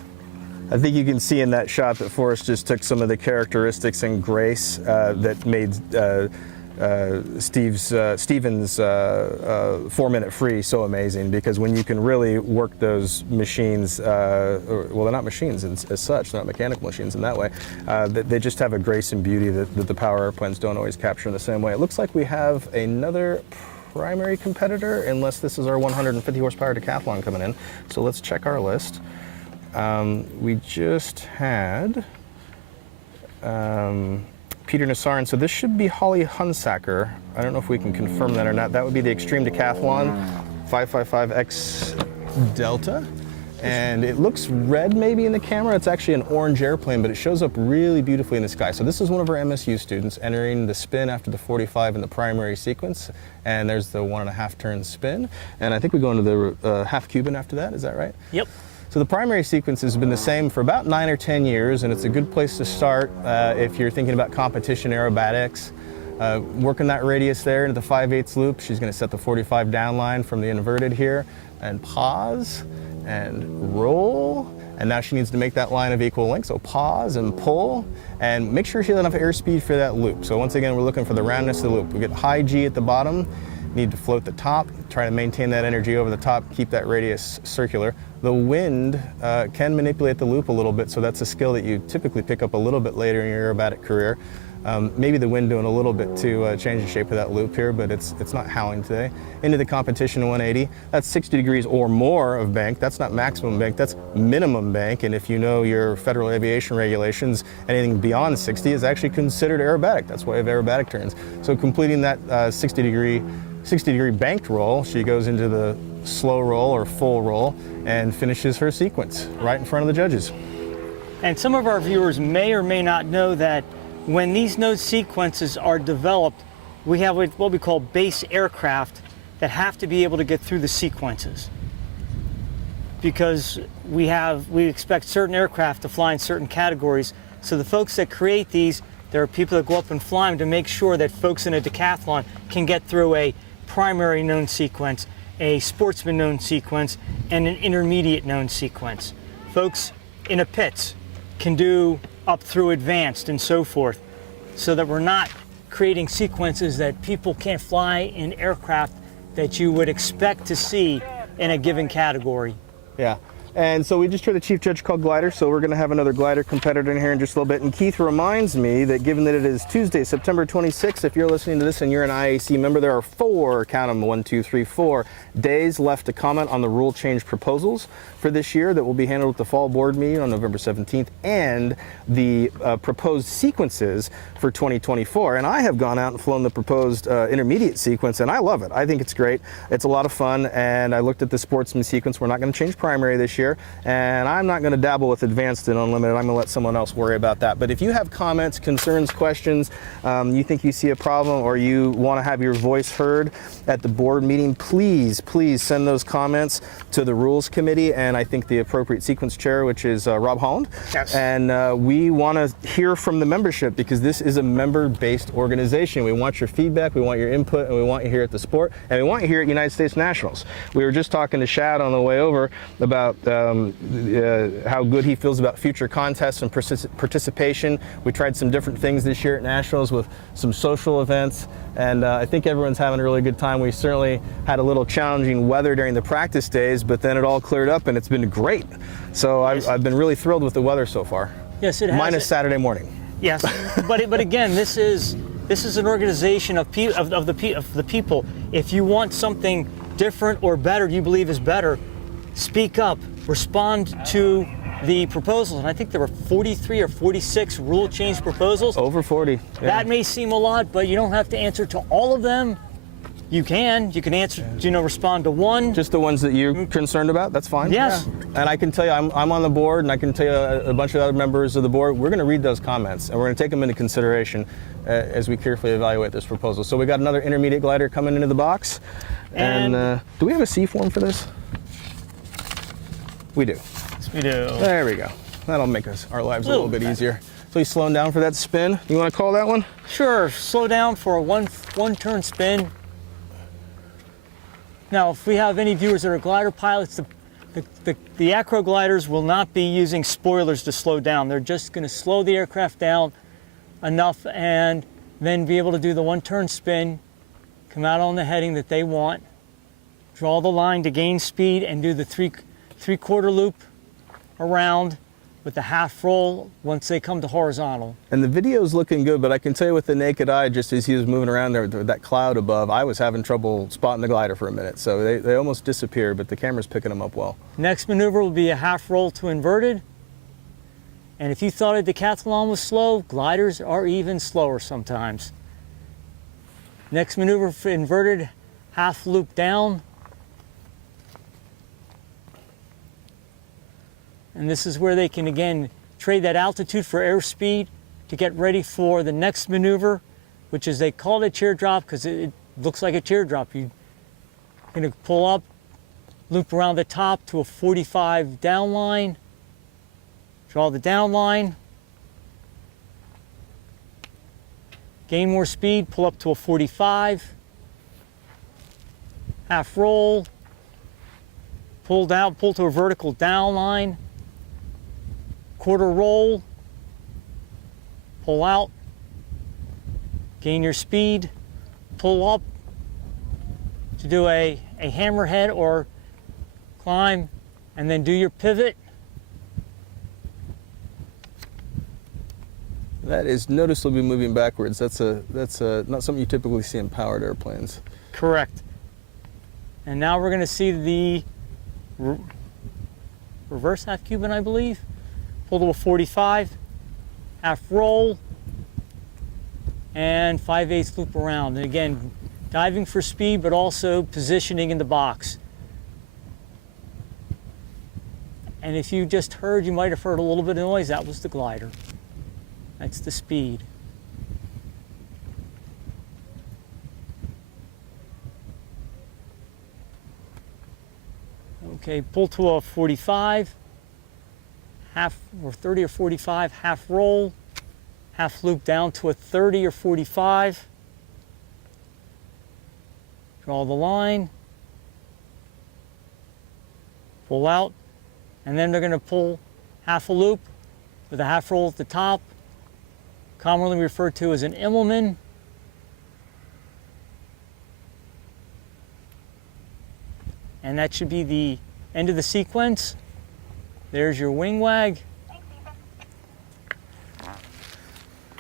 I think you can see in that shot that Forrest just took some of the characteristics and grace that made Steven's 4-minute free so amazing, because when you can really work those machines, well, they're not machines as such, they're not mechanical machines in that way, they just have a grace and beauty that the power airplanes don't always capture in the same way. It looks like we have another primary competitor, unless this is our 150 horsepower Decathlon coming in. So let's check our list. We just had Peter Nassarin, so this should be Holly Hunsacker. I don't know if we can confirm that or not. That would be the Extreme Decathlon 555X Delta. And it looks red maybe in the camera. It's actually an orange airplane, but it shows up really beautifully in the sky. So this is one of our MSU students entering the spin after the 45 in the primary sequence. And there's the 1.5 turn spin. And I think we go into the half Cuban after that, is that right? Yep. So the primary sequence has been the same for about 9 or 10 years, and it's a good place to start if you're thinking about competition aerobatics. Working that radius there into the 5/8 loop. She's going to set the 45 down line from the inverted here and pause and roll, and now she needs to make that line of equal length, so pause and pull, and make sure she has enough airspeed for that loop. So once again, we're looking for the roundness of the loop. We get high G at the bottom, need to float the top, try to maintain that energy over the top, keep that radius circular. The wind can manipulate the loop a little bit, so that's a skill that you typically pick up a little bit later in your aerobatic career. Maybe the wind doing a little bit to change the shape of that loop here, but it's not howling today. Into the competition 180, that's 60 degrees or more of bank. That's not maximum bank, that's minimum bank. And if you know your federal aviation regulations, anything beyond 60 is actually considered aerobatic. That's why we have aerobatic turns. So completing that 60 degree banked roll, she goes into the slow roll or full roll and finishes her sequence right in front of the judges. And some of our viewers may or may not know that when these node sequences are developed, we have what we call base aircraft that have to be able to get through the sequences. Because we expect certain aircraft to fly in certain categories. So the folks that create these, there are people that go up and fly them to make sure that folks in a decathlon can get through a primary known sequence, a sportsman known sequence, and an intermediate known sequence. Folks in a pits can do up through advanced and so forth, so that we're not creating sequences that people can't fly in aircraft that you would expect to see in a given category. Yeah. And so we just heard the chief judge called glider, so we're going to have another glider competitor in here in just a little bit. And Keith reminds me that given that it is Tuesday, September 26th, if you're listening to this and you're an IAC member, there are 4, count them, 1, 2, 3, 4 days left to comment on the rule change proposals for this year that will be handled at the fall board meeting on November 17th and the proposed sequences for 2024. And I have gone out and flown the proposed intermediate sequence, and I love it. I think it's great. It's a lot of fun, and I looked at the sportsman sequence. We're not going to change primary this year, and I'm not going to dabble with advanced and unlimited. I'm going to let someone else worry about that. But if you have comments, concerns, questions, you think you see a problem, or you want to have your voice heard at the board meeting, please send those comments to the rules committee and I think the appropriate sequence chair, which is Rob Holland. Yes. And we want to hear from the membership, because this is a member-based organization. We want your feedback, we want your input, and we want you here at the sport, and we want you here at United States Nationals. We were just talking to Shad on the way over about how good he feels about future contests and participation. We tried some different things this year at Nationals with some social events, and I think everyone's having a really good time. We certainly had a little challenging weather during the practice days, but then it all cleared up and it's been great. So I've been really thrilled with the weather so far. Yes, it has. Minus Saturday morning. Yes, but again, this is an organization of the people. If you want something different or better, you believe is better, speak up, respond to the proposals. And I think there were 43 or 46 rule change proposals. Over 40. Yeah. That may seem a lot, but you don't have to answer to all of them. You can answer, respond to one. Just the ones that you're concerned about, that's fine. Yes. Yeah. And I can tell you, I'm on the board, and I can tell you a bunch of other members of the board, we're going to read those comments, and we're going to take them into consideration as we carefully evaluate this proposal. So we got another intermediate glider coming into the box. And do we have a C form for this? We do. Yes, we do. There we go. That'll make our lives a little bit easier. So he's slowing down for that spin. You want to call that one? Sure. Slow down for a one-turn spin. Now, if we have any viewers that are glider pilots, the acro gliders will not be using spoilers to slow down. They're just going to slow the aircraft down enough and then be able to do the one-turn spin, come out on the heading that they want, draw the line to gain speed, and do the three-quarter loop around with the half roll once they come to horizontal. And the video's looking good, but I can tell you with the naked eye, just as he was moving around there, that cloud above, I was having trouble spotting the glider for a minute. So they almost disappeared, but the camera's picking them up well. Next maneuver will be a half roll to inverted. And if you thought a decathlon was slow, gliders are even slower sometimes. Next maneuver for inverted, half loop down. And this is where they can, again, trade that altitude for airspeed to get ready for the next maneuver, which is, they call it a teardrop because it looks like a teardrop. You're going to pull up, loop around the top to a 45 down line, draw the down line, gain more speed, pull up to a 45, half roll, pull down, pull to a vertical down line, quarter roll, pull out, gain your speed, pull up to do a hammerhead or climb, and then do your pivot. That is noticeably moving backwards. That's not something you typically see in powered airplanes. Correct. And now we're going to see the reverse half Cuban, I believe. Pull to a 45, half roll, and 5/8 loop around. And again, diving for speed, but also positioning in the box. And if you just heard, you might have heard a little bit of noise. That was the glider. That's the speed. Okay, pull to a 45, half or 30 or 45, half roll, half loop down to a 30 or 45. Draw the line, pull out, and then they're going to pull half a loop with a half roll at the top, commonly referred to as an Immelman. And that should be the end of the sequence. There's your wing wag.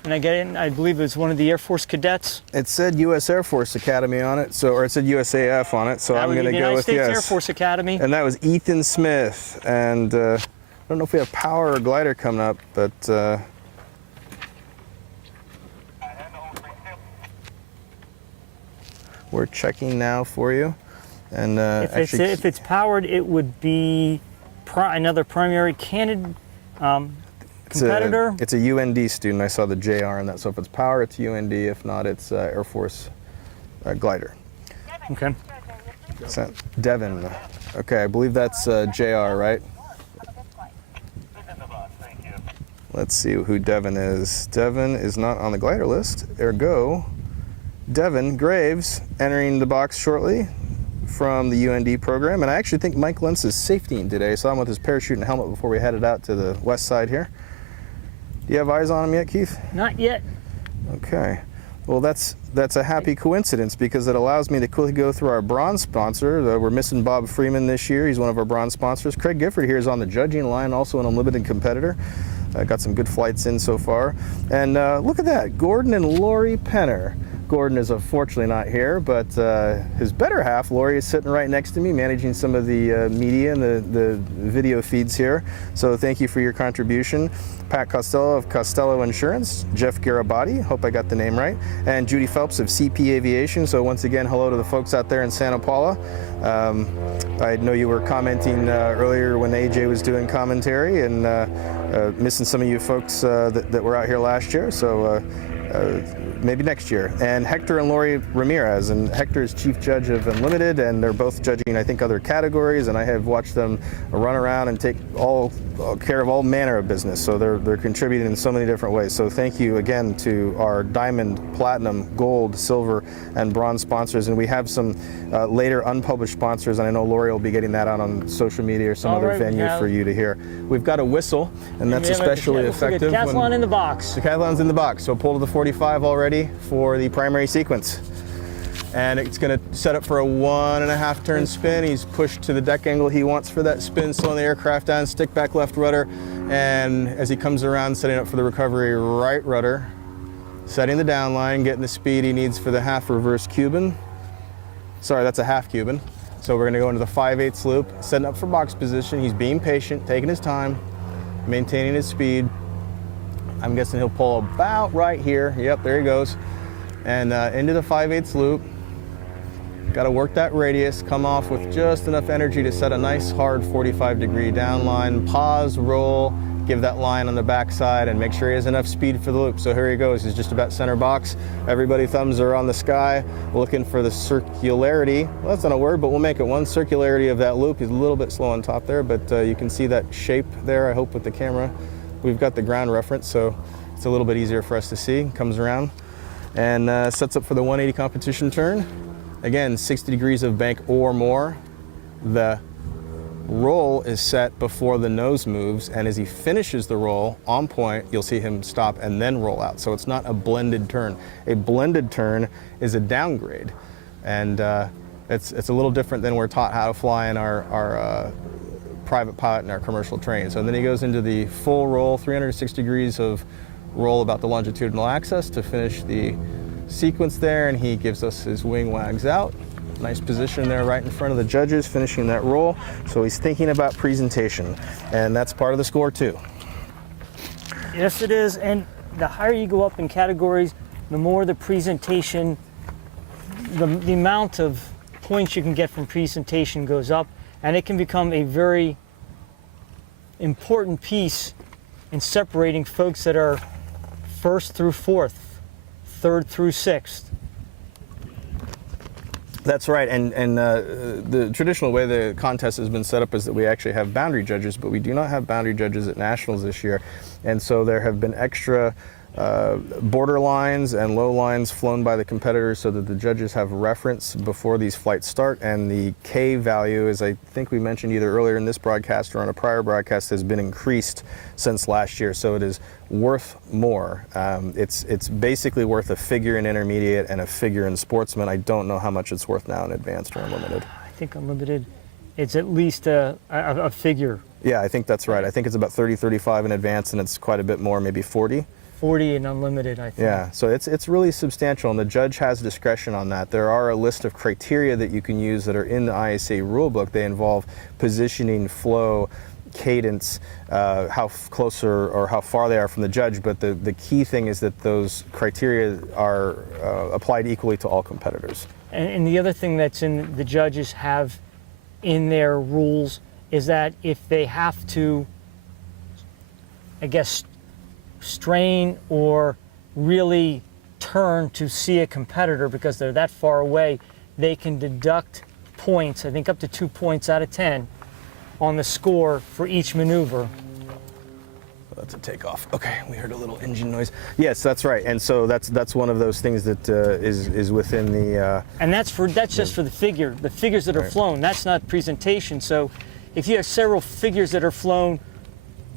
And I believe it was one of the Air Force cadets. It said U.S. Air Force Academy on it, or it said USAF on it, so I'm going to go with yes. United States Air Force Academy. And that was Ethan Smith. And I don't know if we have power or glider coming up, but we're checking now for you. And if it's powered, it would be another primary candidate competitor. It's a UND student. I saw the JR in that. So if it's power, it's UND. If not, it's Air Force glider. Okay. So, Devin. Okay, I believe that's JR, right? Let's see who Devin is. Devin is not on the glider list. Ergo, Devin Graves entering the box shortly from the UND program. And I actually think Mike Lentz is safetying today. Saw him with his parachute and helmet before we headed out to the west side here. Do you have eyes on him yet, Keith? Not yet. Okay. Well, that's a happy coincidence because it allows me to quickly go through our bronze sponsor. We're missing Bob Freeman this year. He's one of our bronze sponsors. Craig Gifford here is on the judging line, also an unlimited competitor. Got some good flights in so far. And look at that, Gordon and Lori Penner. Gordon is unfortunately not here, but his better half, Lori, is sitting right next to me, managing some of the media and the video feeds here. So thank you for your contribution. Pat Costello of Costello Insurance, Jeff Garabati, hope I got the name right, and Judy Phelps of CP Aviation. So once again, hello to the folks out there in Santa Paula. I know you were commenting earlier when AJ was doing commentary and missing some of you folks that were out here last year. So maybe next year. And Hector and Lori Ramirez, and Hector is chief judge of Unlimited, and they're both judging, I think, other categories, and I have watched them run around and take all care of all manner of business. So they're contributing in so many different ways. So thank you again to our diamond, platinum, gold, silver, and bronze sponsors. And we have some later unpublished sponsors, and I know Lori will be getting that out on social media or some other venue for you to hear. We've got a whistle, and that's especially effective. Decathlon in the box. Decathlon's in the box. So pull to the 45 already for the primary sequence. And it's going to set up for a 1.5 turn spin. He's pushed to the deck angle he wants for that spin, slowing the aircraft down, stick back left rudder. And as he comes around, setting up for the recovery right rudder, setting the down line, getting the speed he needs for the half reverse Cuban. Sorry, that's a half Cuban. So we're going to go into the 5/8 loop, setting up for box position. He's being patient, taking his time, maintaining his speed. I'm guessing he'll pull about right here. Yep, there he goes. And into the 5/8 loop. Got to work that radius, come off with just enough energy to set a nice hard 45-degree down line. Pause, roll, give that line on the backside, and make sure he has enough speed for the loop. So here he goes. He's just about center box. Everybody thumbs are on the sky, looking for the circularity. Well, that's not a word, but we'll make it one. Circularity of that loop. He's a little bit slow on top there, but you can see that shape there, I hope, with the camera. We've got the ground reference, so it's a little bit easier for us to see. Comes around and sets up for the 180 competition turn. Again, 60 degrees of bank or more. The roll is set before the nose moves, and as he finishes the roll on point, you'll see him stop and then roll out. So it's not a blended turn. A blended turn is a downgrade, and it's a little different than we're taught how to fly in our private pilot and our commercial training. So then he goes into the full roll, 360 degrees of roll about the longitudinal axis to finish the sequence there, and he gives us his wing wags out. Nice position there right in front of the judges, finishing that roll. So he's thinking about presentation, and that's part of the score too. Yes, it is. And the higher you go up in categories, the more the presentation, the amount of points you can get from presentation goes up, and it can become a very important piece in separating folks that are first through fourth, third through sixth. That's right, and the traditional way the contest has been set up is that we actually have boundary judges, but we do not have boundary judges at nationals this year, and so there have been extra border lines and low lines flown by the competitors so that the judges have reference before these flights start, and the K value, as I think we mentioned either earlier in this broadcast or on a prior broadcast, has been increased since last year, so it is worth more. It's basically worth a figure in intermediate and a figure in sportsman. I don't know how much it's worth now in advanced or unlimited. I think unlimited, it's at least a figure. Yeah, I think that's right. I think it's about 30, 35 in advanced, and it's quite a bit more, maybe 40. 40 and unlimited, I think. Yeah, so it's really substantial, and the judge has discretion on that. There are a list of criteria that you can use that are in the ISA rulebook. They involve positioning, flow, cadence, how closer or how far they are from the judge, but the key thing is that those criteria are applied equally to all competitors. And the other thing that's in the judges have in their rules is that if they have to, I guess, strain or really turn to see a competitor because they're that far away, they can deduct points, I think up to 2 points out of 10 on the score for each maneuver. That's a takeoff. Okay, we heard a little engine noise. Yes, that's right. And so that's one of those things that is within the. And that's just for the figures that are Right. flown. That's not presentation. So if you have several figures that are flown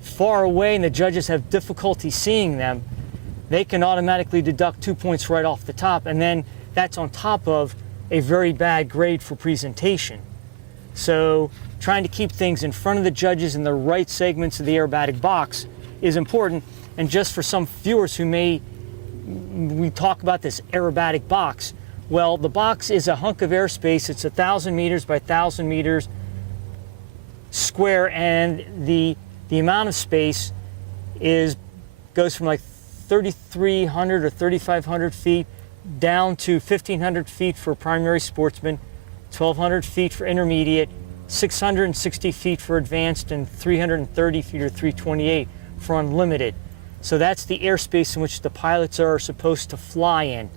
far away and the judges have difficulty seeing them, they can automatically deduct 2 points right off the top, and then that's on top of a very bad grade for presentation. So trying to keep things in front of the judges in the right segments of the aerobatic box is important. And just for some viewers who we talk about this aerobatic box. Well, the box is a hunk of airspace. It's 1,000 meters by 1,000 meters square, and the amount of space goes from like 3,300 or 3,500 feet down to 1,500 feet for primary sportsman, 1,200 feet for intermediate, 660 feet for advanced, and 330 feet or 328 for unlimited. So that's the airspace in which the pilots are supposed to fly in.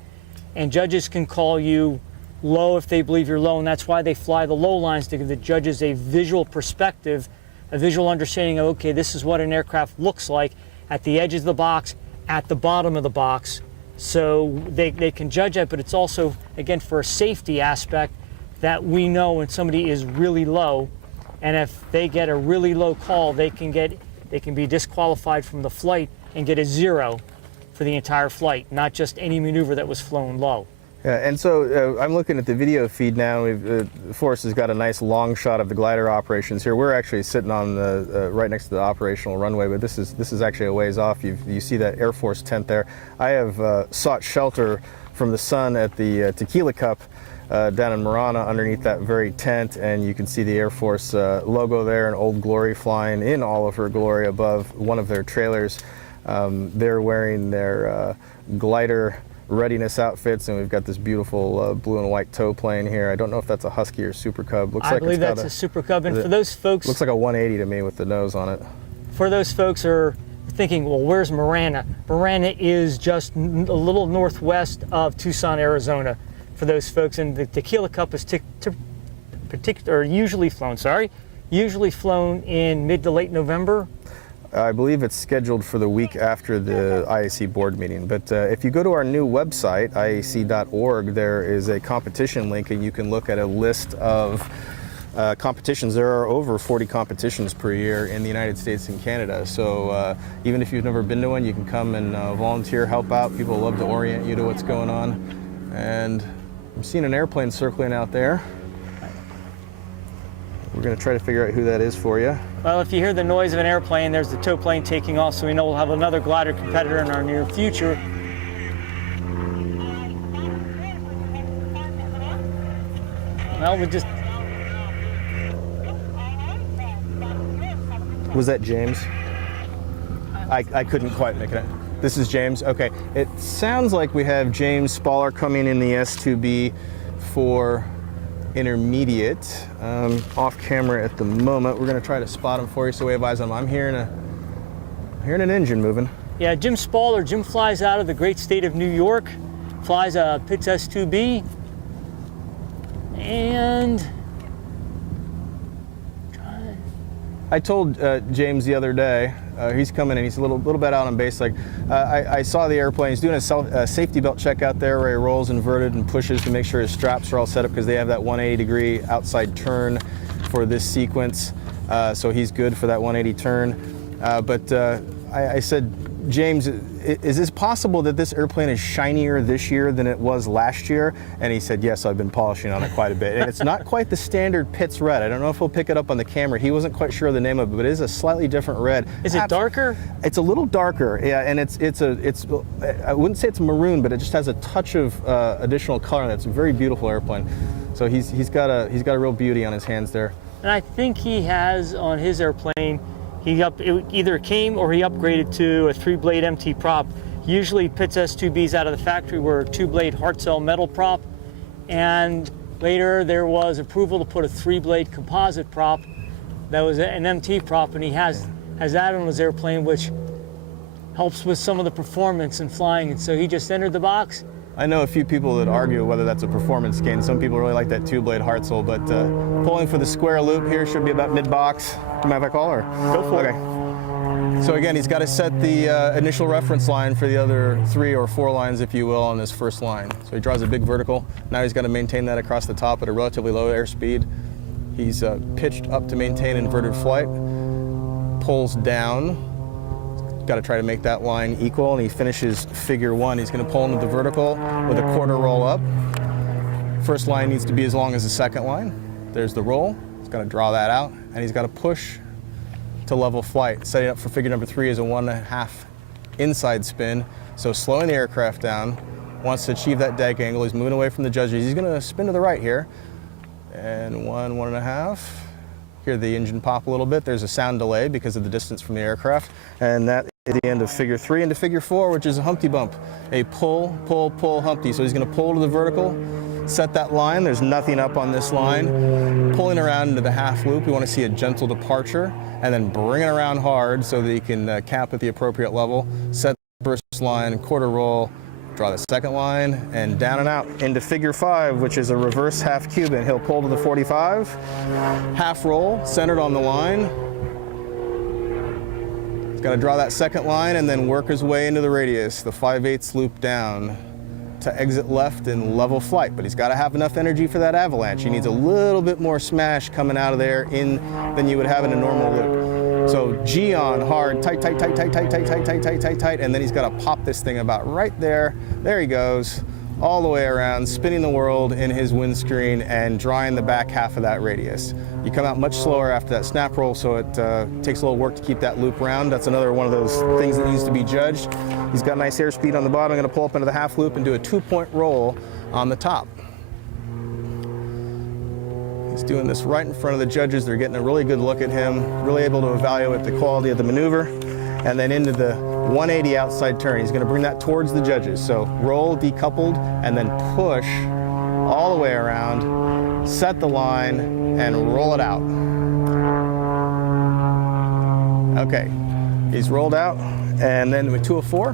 And judges can call you low if they believe you're low, and that's why they fly the low lines, to give the judges a visual perspective, a visual understanding of, okay, this is what an aircraft looks like at the edges of the box, at the bottom of the box. So they can judge that, but it's also, again, for a safety aspect, that we know when somebody is really low, and if they get a really low call, they can be disqualified from the flight and get a 0 for the entire flight, not just any maneuver that was flown low. Yeah, and so I'm looking at the video feed now. Forrest has got a nice long shot of the glider operations here. We're actually sitting on the right next to the operational runway, but this is actually a ways off. You see that Air Force tent there. I have sought shelter from the sun at the Tequila Cup down in Marana underneath that very tent, and you can see the Air Force logo there, and Old Glory flying in all of her glory above one of their trailers. They're wearing their glider readiness outfits, and we've got this beautiful blue and white tow plane here. I don't know if that's a Husky or Super Cub. I believe that's a Super Cub, and for those folks, looks like a 180 to me with the nose on it. For those folks who are thinking, well, where's Marana? Marana is just a little northwest of Tucson, Arizona. For those folks, and the Tequila Cup is usually flown in mid to late November. I believe it's scheduled for the week after the IAC board meeting. But if you go to our new website, iac.org, there is a competition link, and you can look at a list of competitions. There are over 40 competitions per year in the United States and Canada. So even if you've never been to one, you can come and volunteer, help out. People love to orient you to what's going on. And I'm seeing an airplane circling out there. We're going to try to figure out who that is for you. Well, if you hear the noise of an airplane, there's the tow plane taking off, so we know we'll have another glider competitor in our near future. Well, we just... Was that James? I couldn't quite make it out. This is James? Okay. It sounds like we have James Spaller coming in the S2B for intermediate. Off camera at the moment. We're going to try to spot him for you so we have eyes on him. I'm hearing an engine moving. Yeah, Jim Spaller. Jim flies out of the great state of New York, flies a Pitts S2B, and I told James the other day, he's coming in, he's a little bit out on base. Like, I saw the airplane, he's doing a safety belt check out there where he rolls inverted and pushes to make sure his straps are all set up because they have that 180-degree outside turn for this sequence. So he's good for that 180 turn. But I said, James, is this possible that this airplane is shinier this year than it was last year? And he said, yes, I've been polishing on it quite a bit. And it's not quite the standard Pitts red. I don't know if we'll pick it up on the camera. He wasn't quite sure of the name of it, but it is a slightly different red. Is it darker? It's a little darker, yeah, and it's I wouldn't say it's maroon, but it just has a touch of additional color, and it's a very beautiful airplane. So he's got a real beauty on his hands there. And I think he has on his airplane, it either came or he upgraded to a 3-blade MT prop. Usually Pitts S2Bs out of the factory were a 2-blade Hartzell metal prop, and later there was approval to put a 3-blade composite prop that was an MT prop, and he has that on his airplane, which helps with some of the performance in flying. And so he just entered the box. I know a few people that argue whether that's a performance gain. Some people really like that 2-blade Hartzell, but pulling for the square loop here should be about mid-box. Do you mind if I call or? Go for it. Okay. So again, he's got to set the initial reference line for the other 3 or 4 lines, if you will, on this first line. So he draws a big vertical. Now he's got to maintain that across the top at a relatively low airspeed. He's pitched up to maintain inverted flight, pulls down. Got to try to make that line equal, and he finishes figure 1. He's going to pull into the vertical with a quarter roll up. First line needs to be as long as the second line. There's the roll. He's got to draw that out, and he's got to push to level flight. Setting up for figure number 3 is a 1.5 inside spin. So slowing the aircraft down, wants to achieve that deck angle. He's moving away from the judges. He's going to spin to the right here, and 1.5. Hear the engine pop a little bit. There's a sound delay because of the distance from the aircraft, and that is the end of figure 3 into figure 4, which is a Humpty bump, a pull, pull, pull Humpty. So he's going to pull to the vertical, set that line. There's nothing up on this line. Pulling around into the half loop, we want to see a gentle departure, and then bring it around hard so that he can cap at the appropriate level. Set the first line, quarter roll, draw the second line, and down and out into figure 5, which is a reverse half Cuban. He'll pull to the 45, half roll, centered on the line. He's got to draw that second line and then work his way into the radius, the 5/8 loop down to exit left in level flight. But he's got to have enough energy for that avalanche. He needs a little bit more smash coming out of there than you would have in a normal loop. So G on hard, tight, tight, tight, tight, tight, tight, tight, tight, tight, tight, tight, and then he's got to pop this thing about right there. There he goes, all the way around, spinning the world in his windscreen and drawing the back half of that radius. You come out much slower after that snap roll, so it takes a little work to keep that loop round. That's another one of those things that needs to be judged. He's got nice airspeed on the bottom. I'm going to pull up into the half loop and do a 2-point roll on the top. He's doing this right in front of the judges. They're getting a really good look at him, really able to evaluate the quality of the maneuver, and then into the 180 outside turn. He's going to bring that towards the judges. So roll, decoupled, and then push all the way around, set the line, and roll it out. Okay, he's rolled out, and then with 2 of 4,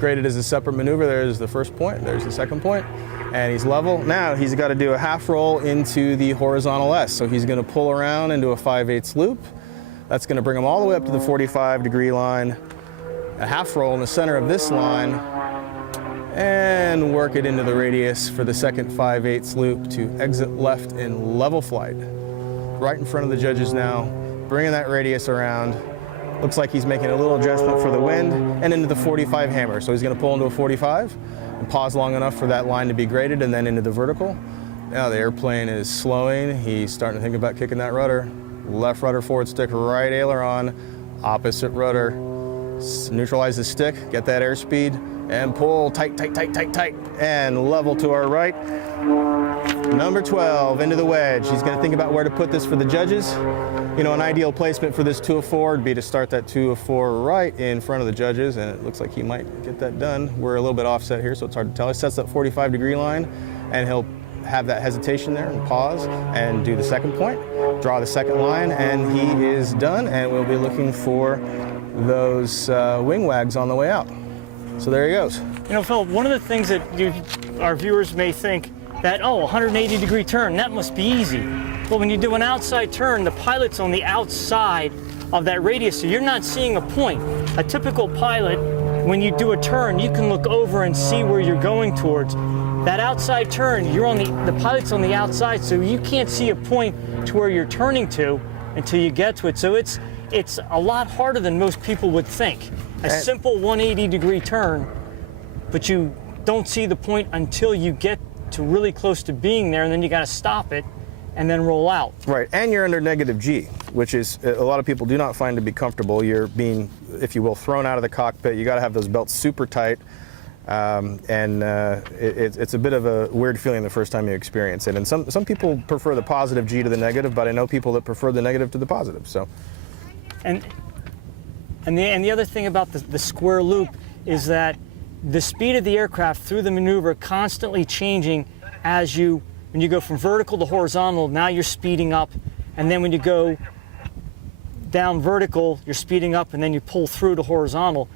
graded as a separate maneuver. There's the first point, there's the second point. And he's level. Now he's got to do a half roll into the horizontal S. So he's going to pull around into a 5/8 loop. That's going to bring him all the way up to the 45-degree line. A half roll in the center of this line, and work it into the radius for the second 5/8 loop to exit left in level flight. Right in front of the judges now, bringing that radius around. Looks like he's making a little adjustment for the wind, and into the 45 hammer. So he's going to pull into a 45. Pause long enough for that line to be graded, and then into the vertical. Now the airplane is slowing. He's starting to think about kicking that rudder. left rudder forward stick, right aileron, opposite rudder. Neutralize the stick, get that airspeed, and pull tight, tight, tight, tight, tight, and level to our right. Number 12, into the wedge. He's going to think about where to put this for the judges. You know, an ideal placement for this 2 of 4 would be to start that 2 of 4 right in front of the judges, and it looks like he might get that done. We're a little bit offset here, so it's hard to tell. He sets that 45-degree line, and he'll have that hesitation there and pause and do the second point, draw the second line, and he is done, and we'll be looking for those wing wags on the way out. So there he goes. You know, Phil, one of the things that our viewers may think that, oh, 180-degree turn, that must be easy. But when you do an outside turn, the pilot's on the outside of that radius, so you're not seeing a point. A typical pilot, when you do a turn, you can look over and see where you're going towards. That outside turn, you're on the pilot's on the outside, so you can't see a point to where you're turning to until you get to it. So it's a lot harder than most people would think. A simple 180-degree turn, but you don't see the point until you get to really close to being there, and then you got to stop it and then roll out. Right, and you're under negative G, which is a lot of people do not find to be comfortable. You're being, if you will, thrown out of the cockpit. You got to have those belts super tight, it's a bit of a weird feeling the first time you experience it. And some people prefer the positive G to the negative, but I know people that prefer the negative to the positive. So, and the other thing about the square loop is that the speed of the aircraft through the maneuver constantly changing as when you go from vertical to horizontal, now you're speeding up, and then when you go down vertical, you're speeding up, and then you pull through to horizontal.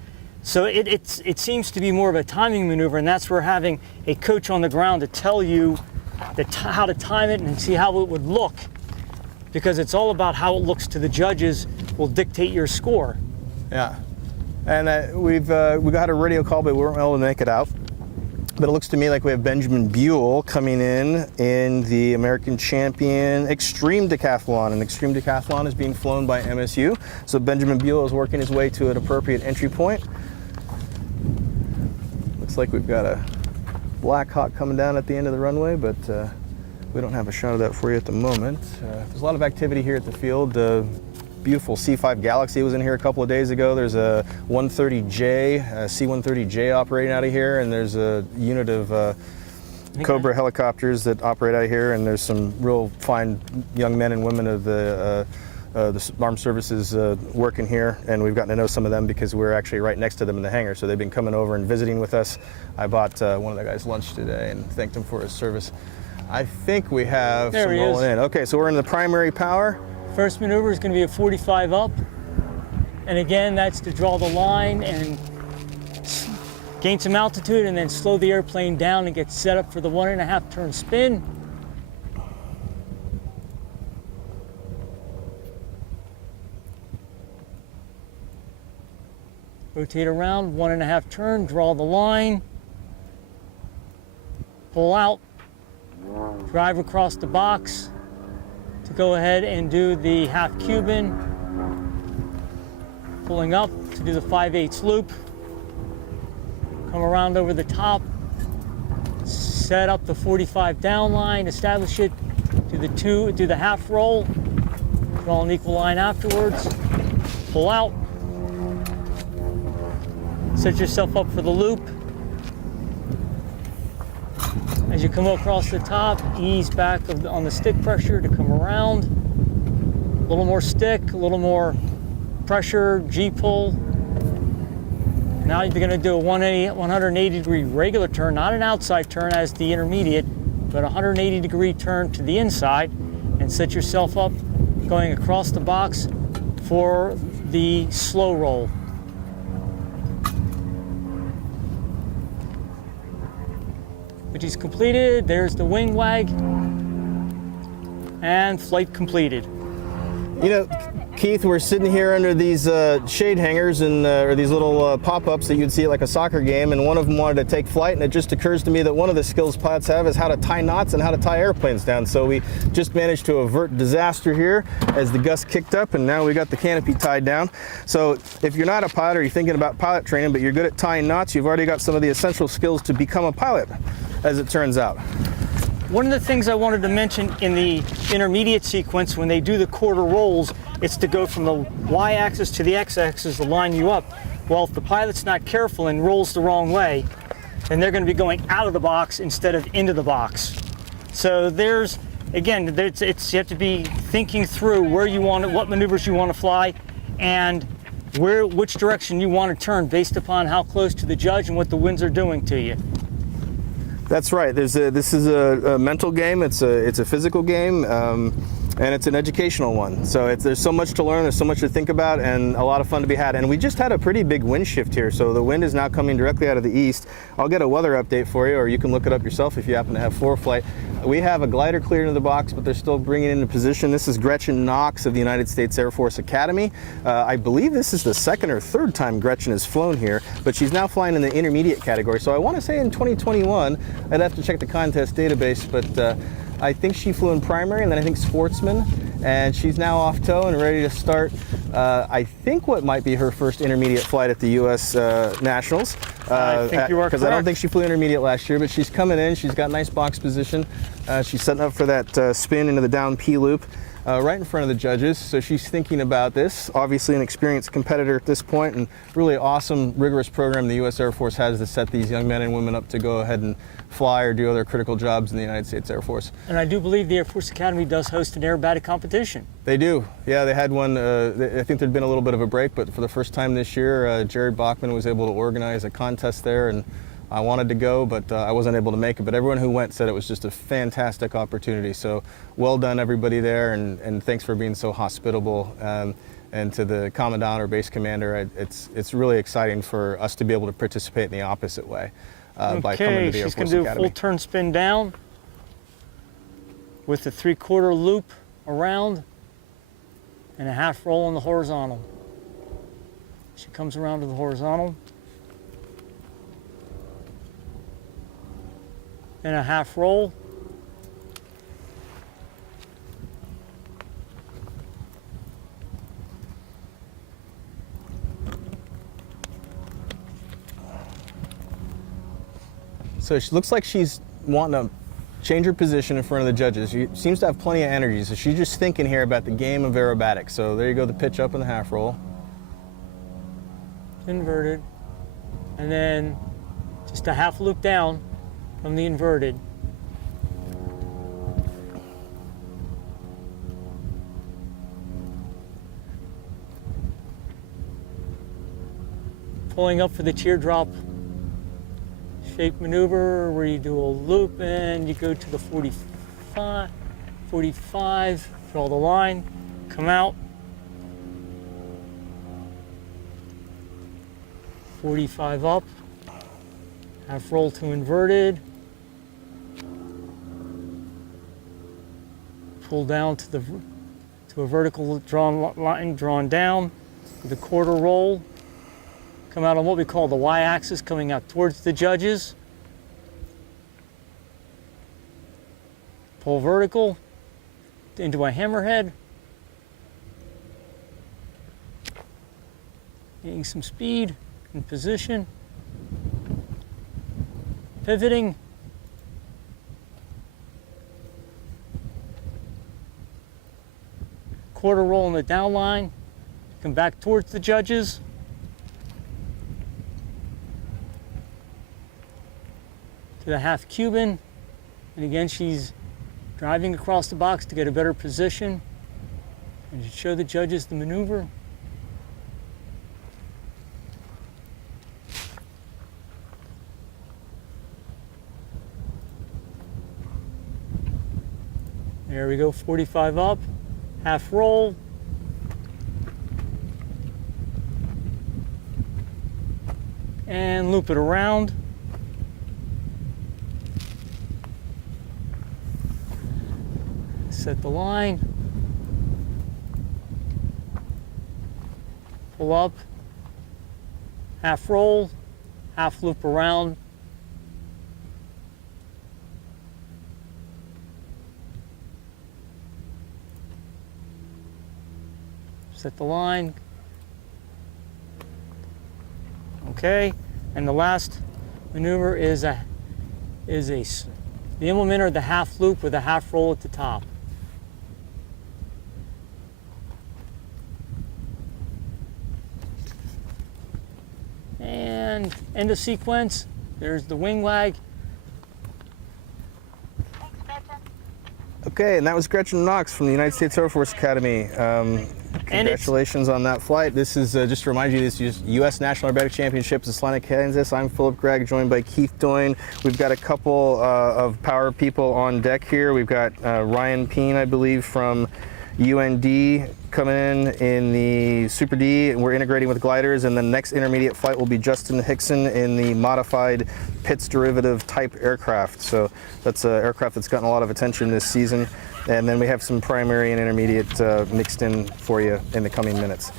So it seems to be more of a timing maneuver, and that's where having a coach on the ground to tell you how to time it and see how it would look, because it's all about how it looks to the judges will dictate your score. Yeah, and we got a radio call, but we weren't able to make it out. But it looks to me like we have Benjamin Buell coming in the American Champion Extreme Decathlon. And Extreme Decathlon is being flown by MSU. So Benjamin Buell is working his way to an appropriate entry point. Looks like we've got a Black Hawk coming down at the end of the runway, but we don't have a shot of that for you at the moment. There's a lot of activity here at the field. Beautiful C5 Galaxy was in here a couple of days ago. There's a 130J, C-130J operating out of here, and there's a unit of Cobra helicopters that operate out of here, and there's some real fine young men and women of the armed services working here, and we've gotten to know some of them because we're actually right next to them in the hangar, so they've been coming over and visiting with us. I bought one of the guys lunch today and thanked him for his service. I think we have some rolling in. Okay, so we're in the primary power. First maneuver is going to be a 45 up, and again, that's to draw the line and gain some altitude and then slow the airplane down and get set up for the 1.5 turn spin. Rotate around, 1.5 turn, draw the line, pull out, drive across the box to go ahead and do the half Cuban, pulling up to do the 5/8 loop, come around over the top, set up the 45 down line, establish it, do the half roll, draw an equal line afterwards, pull out, set yourself up for the loop. As you come across the top, ease back on the stick pressure to come around. A little more stick, a little more pressure, G-pull. Now you're going to do a 180-degree regular turn, not an outside turn as the intermediate, but a 180-degree turn to the inside, and set yourself up going across the box for the slow roll. Which is completed. There's the wing wag, and flight completed. You know, Keith, we're sitting here under these shade hangers and or these little pop-ups that you'd see at like a soccer game, and one of them wanted to take flight, and it just occurs to me that one of the skills pilots have is how to tie knots and how to tie airplanes down. So we just managed to avert disaster here as the gust kicked up, and now we got the canopy tied down. So if you're not a pilot or you're thinking about pilot training, but you're good at tying knots, you've already got some of the essential skills to become a pilot, as it turns out. One of the things I wanted to mention in the intermediate sequence, when they do the quarter rolls, it's to go from the y-axis to the x-axis to line you up. Well, if the pilot's not careful and rolls the wrong way, then they're going to be going out of the box instead of into the box. So there's, again, you have to be thinking through where you want it, what maneuvers you want to fly, and which direction you want to turn based upon how close to the judge and what the winds are doing to you. That's right. This is a mental game. It's a physical game, and it's an educational one. So there's so much to learn. There's so much to think about, and a lot of fun to be had. And we just had a pretty big wind shift here. So the wind is now coming directly out of the east. I'll get a weather update for you, or you can look it up yourself if you happen to have ForeFlight. We have a glider cleared into the box, but they're still bringing it into position. This is Gretchen Knox of the United States Air Force Academy. I believe this is the second or third time Gretchen has flown here, but she's now flying in the intermediate category. So I want to say in 2021, I'd have to check the contest database, but I think she flew in primary and then I think sportsman, and she's now off tow and ready to start I think what might be her first intermediate flight at the U.S. Nationals. I think you are correct. Because I don't think she flew intermediate last year, but she's coming in. She's got nice box position. She's setting up for that spin into the down P loop right in front of the judges. So she's thinking about this. Obviously an experienced competitor at this point, and really awesome, rigorous program the U.S. Air Force has to set these young men and women up to go ahead and fly or do other critical jobs in the United States Air Force. And I do believe the Air Force Academy does host an aerobatic competition. They do. Yeah, they had one. I think there'd been a little bit of a break, but for the first time this year, Jared Bachman was able to organize a contest there, and I wanted to go, but I wasn't able to make it. But everyone who went said it was just a fantastic opportunity. So well done, everybody there, and thanks for being so hospitable. And to the commandant or base commander, it's really exciting for us to be able to participate in the opposite way. By coming to the Air Force Academy. She's going to do a full turn spin down with a 3/4 loop around and a half roll on the horizontal. She comes around to the horizontal and a half roll. So she looks like she's wanting to change her position in front of the judges. She seems to have plenty of energy, so she's just thinking here about the game of aerobatics. So there you go, the pitch up and the half roll. Inverted. And then just a half loop down from the inverted. Pulling up for the teardrop shape maneuver where you do a loop and you go to the 45, draw the line, come out, 45 up, half roll to inverted, pull down to a vertical line drawn down with a 1/4 roll. Come out on what we call the y-axis, coming out towards the judges. Pull vertical into a hammerhead. Getting some speed and position. Pivoting. Quarter roll in the down line. Come back towards the judges. To the half Cuban, and again she's driving across the box to get a better position and to show the judges the maneuver. There we go, 45 up, half roll. And loop it around. Set the line, pull up, half roll, half loop around, set the line, okay, and the last maneuver is a the implementer, the half loop with a half roll at the top. And end of sequence. There's the wing wag. Okay, and that was Gretchen Knox from the United States Air Force Academy. Congratulations on that flight. This is, just to remind you, this is U.S. National Aerobatic Championships in Salina, Kansas. I'm Philip Gregg, joined by Keith Doyne. We've got a couple of power people on deck here. We've got Ryan Peen, I believe, from UND coming in the Super D, and we're integrating with gliders, and the next intermediate flight will be Justin Hickson in the modified Pitts derivative type aircraft. So that's an aircraft that's gotten a lot of attention this season. And then we have some primary and intermediate mixed in for you in the coming minutes.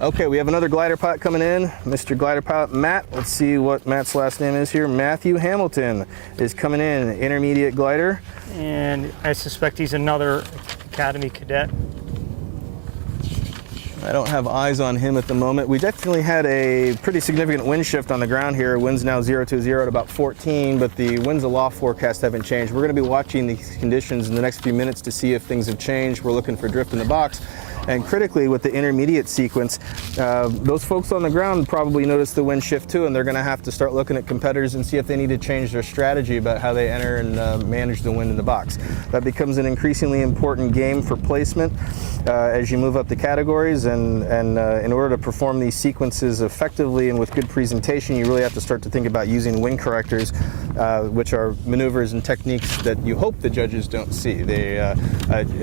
Okay, we have another glider pilot coming in, Mr. Glider Pilot Matt. Let's see what Matt's last name is here. Matthew Hamilton is coming in, intermediate glider. And I suspect he's another Academy cadet. I don't have eyes on him at the moment. We definitely had a pretty significant wind shift on the ground here. Winds now 0-0 at about 14, but the winds aloft forecast haven't changed. We're going to be watching these conditions in the next few minutes to see if things have changed. We're looking for drift in the box. And critically, with the intermediate sequence, those folks on the ground probably noticed the wind shift too, and they're going to have to start looking at competitors and see if they need to change their strategy about how they enter and manage the wind in the box. That becomes an increasingly important game for placement as you move up the categories, and in order to perform these sequences effectively and with good presentation, you really have to start to think about using wind correctors, which are maneuvers and techniques that you hope the judges don't see.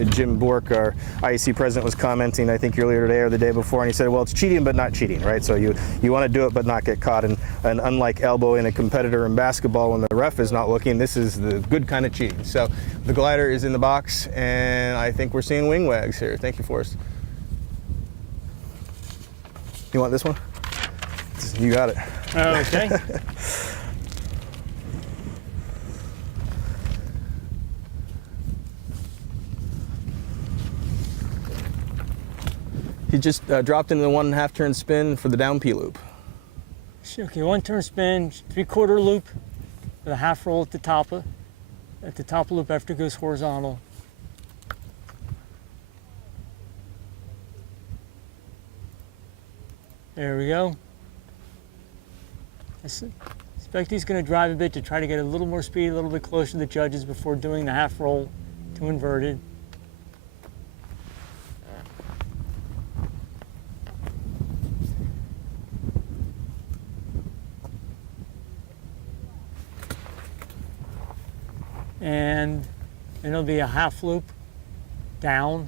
Jim Bork, our IEC president, was commenting, I think earlier today or the day before, and he said, well, it's cheating but not cheating, right? So you want to do it but not get caught, and unlike elbowing a competitor in basketball when the ref is not looking, this is the good kind of cheating. So the glider is in the box, and I think we're seeing wing wags here. Thank you, Forrest. You want this one? You got it. Okay. He just dropped into the 1.5 turn spin for the down P loop. Okay, 1 turn spin, 3/4 loop with a half roll at the top of loop after it goes horizontal. There we go. I suspect he's going to drive a bit to try to get a little more speed, a little bit closer to the judges before doing the half roll to inverted. And it'll be a half loop down.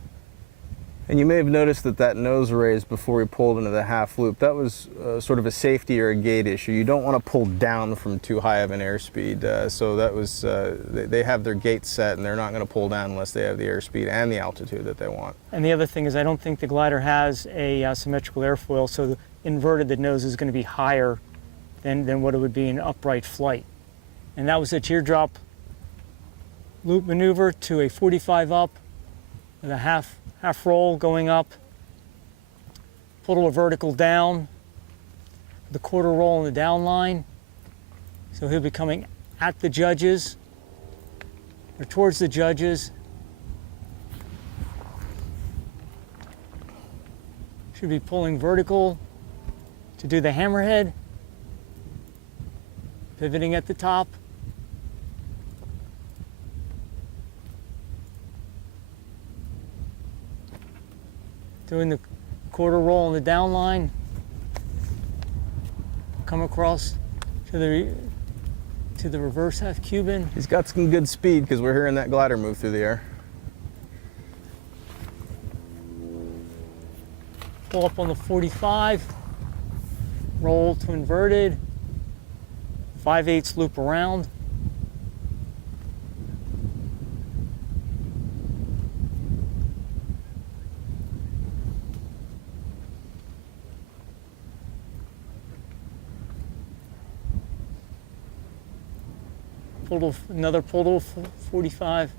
And you may have noticed that nose raise before we pulled into the half loop, that was sort of a safety or a gate issue. You don't want to pull down from too high of an airspeed. So that was, they have their gate set, and they're not going to pull down unless they have the airspeed and the altitude that they want. And the other thing is I don't think the glider has a symmetrical airfoil, so the inverted, the nose is going to be higher than what it would be in upright flight. And that was a teardrop loop maneuver to a 45 up with a half roll going up, pull to a vertical down, the 1/4 roll on the down line. So he'll be coming at the judges or towards the judges. Should be pulling vertical to do the hammerhead, pivoting at the top. Doing the 1/4 roll on the down line, come across to the reverse half Cuban. He's got some good speed because we're hearing that glider move through the air. Pull up on the 45, roll to inverted, 5/8 loop around. Another pull to 45,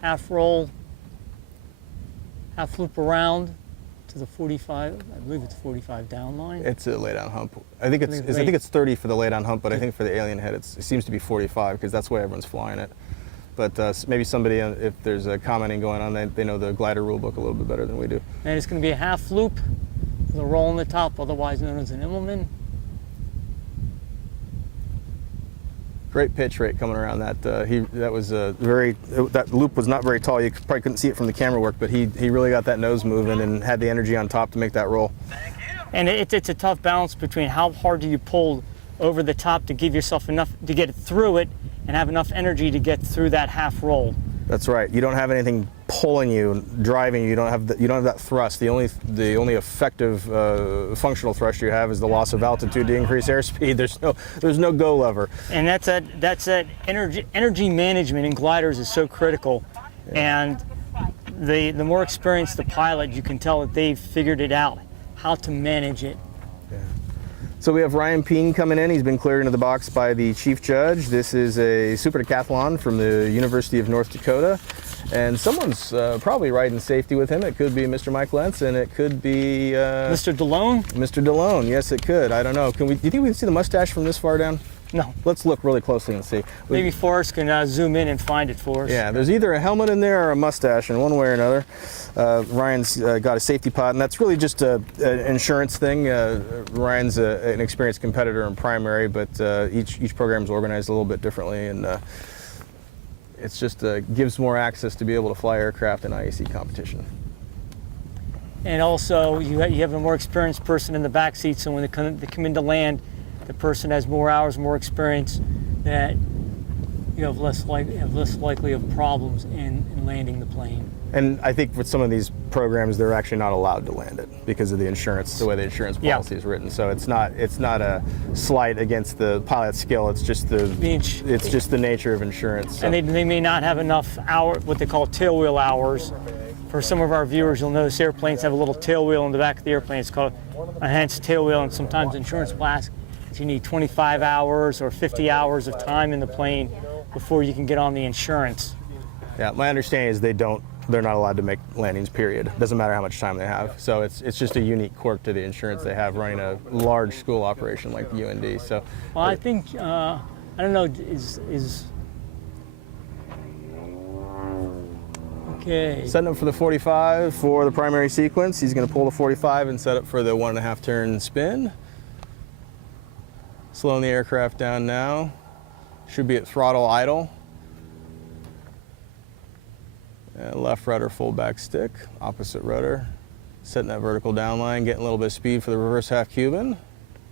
half roll, half loop around to the 45, I believe it's 45 down line. It's a lay down hump. I think it's 30 for the lay down hump, but I think for the alien head it seems to be 45 because that's the way everyone's flying it. But maybe somebody, if there's a commenting going on, they know the glider rule book a little bit better than we do. And it's going to be a half loop with a roll on the top, otherwise known as an Immelman. Great pitch rate coming around that. That loop was not very tall. You probably couldn't see it from the camera work, but he really got that nose moving and had the energy on top to make that roll. And it's a tough balance between how hard do you pull over the top to give yourself enough to get through it and have enough energy to get through that half roll. That's right. You don't have anything pulling you, driving you. You don't have that thrust. The only effective functional thrust you have is the loss of altitude to increase airspeed. There's no go lever. And that's that energy management in gliders is so critical. Yeah. And the more experienced the pilot, you can tell that they've figured it out how to manage it. Yeah. So we have Ryan Peen coming in. He's been cleared into the box by the chief judge. This is a super decathlon from the University of North Dakota. And someone's probably riding safety with him. It could be Mr. Mike Lentz, and it could be... Mr. DeLone? Mr. DeLone, yes it could. I don't know. Do you think we can see the mustache from this far down? No. Let's look really closely and see. Maybe Forrest can zoom in and find it for us. Yeah, there's either a helmet in there or a mustache in one way or another. Ryan's got a safety pot, and that's really just an insurance thing. Ryan's an experienced competitor in primary, but each program is organized a little bit differently, and it's just gives more access to be able to fly aircraft in IAC competition. And also, you have a more experienced person in the back seat, so when they come in to land, the person has more hours, more experience, that you have less likely of problems in landing the plane. And I think with some of these programs, they're actually not allowed to land it because of the insurance, the way the insurance policy is written. So it's not a slight against the pilot's skill. It's just the nature of insurance. So. And they may not have enough what they call tailwheel hours. For some of our viewers, you'll notice airplanes have a little tailwheel in the back of the airplane. It's called a enhanced tailwheel, and sometimes insurance blasts. You need 25 hours or 50 hours of time in the plane before you can get on the insurance. Yeah, my understanding is they're not allowed to make landings, period. Doesn't matter how much time they have. So it's just a unique quirk to the insurance they have running a large school operation like the UND. So well, I think I don't know is okay. Setting up for the 45 for the primary sequence. He's going to pull the 45 and set up for the 1.5 turn spin. Slowing the aircraft down now. Should be at throttle idle. And left rudder, full back stick. Opposite rudder. Setting that vertical down line, getting a little bit of speed for the reverse half Cuban.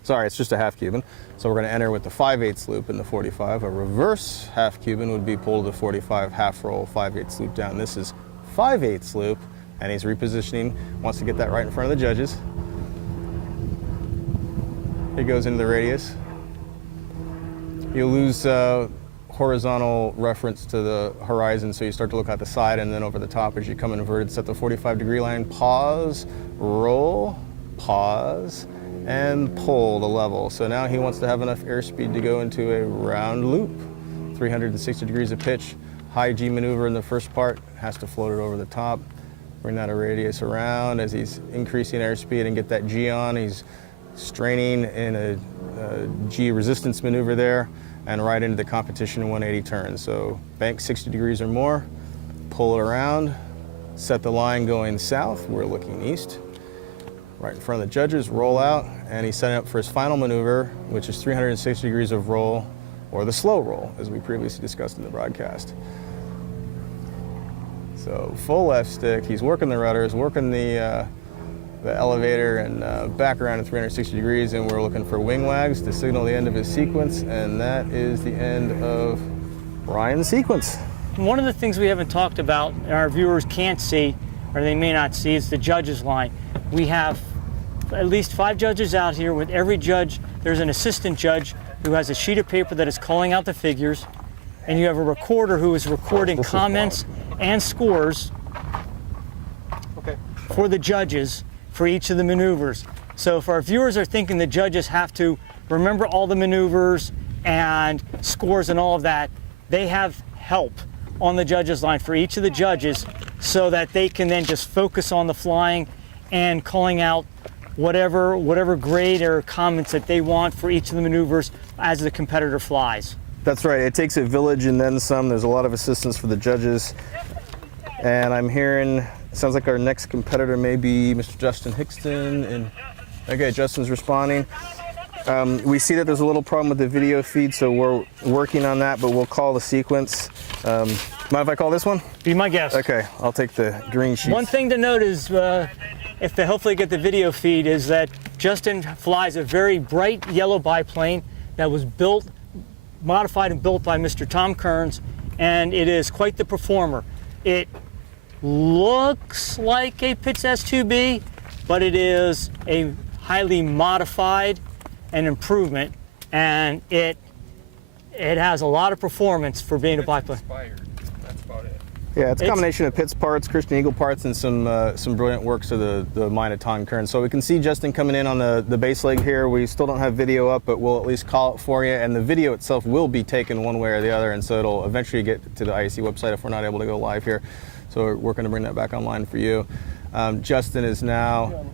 Sorry, it's just a half Cuban. So we're going to enter with the 5/8 loop in the 45. A reverse half Cuban would be pulled to the 45, half roll, 5/8 loop down. This is 5/8 loop, and he's repositioning. Wants to get that right in front of the judges. He goes into the radius. You'll lose horizontal reference to the horizon, so you start to look out the side and then over the top as you come inverted. Set the 45-degree line, pause, roll, pause, and pull the level. So now he wants to have enough airspeed to go into a round loop. 360 degrees of pitch, high G maneuver in the first part, has to float it over the top. Bring that a radius around as he's increasing airspeed and get that G on. He's straining in a G resistance maneuver there and right into the competition in 180 turns. So bank 60 degrees or more, pull it around, set the line going south, we're looking east. Right in front of the judges, roll out, and he's setting up for his final maneuver, which is 360 degrees of roll, or the slow roll, as we previously discussed in the broadcast. So full left stick, he's working the rudders, working the elevator, and back around at 360 degrees, and we're looking for wing wags to signal the end of his sequence, and that is the end of Ryan's sequence. One of the things we haven't talked about, and our viewers can't see, or they may not see, is the judges line. We have at least 5 judges out here. With every judge, there's an assistant judge who has a sheet of paper that is calling out the figures, and you have a recorder who is recording comments and scores for the judges for each of the maneuvers. So if our viewers are thinking the judges have to remember all the maneuvers and scores and all of that, they have help on the judges line for each of the judges so that they can then just focus on the flying and calling out whatever grade or comments that they want for each of the maneuvers as the competitor flies. That's right. It takes a village and then some. There's a lot of assistance for the judges. And I'm hearing, sounds like our next competitor may be Mr. Justin Hickston. And okay, Justin's responding. We see that there's a little problem with the video feed, so we're working on that, but we'll call the sequence. Mind if I call this one? Be my guest. Okay, I'll take the green sheet. One thing to note is, if they hopefully get the video feed, is that Justin flies a very bright yellow biplane that was modified and built by Mr. Tom Kearns, and it is quite the performer. It looks like a Pitts S2B, but it is a highly modified and improvement, and it has a lot of performance for being a biplane. That's about it. Yeah, it's a combination of Pitts parts, Christian Eagle parts, and some brilliant works of the mind of Tom Kearns. So we can see Justin coming in on the base leg here. We still don't have video up, but we'll at least call it for you. And the video itself will be taken one way or the other, and so it'll eventually get to the IEC website if we're not able to go live here. So we're working to bring that back online for you. Justin is now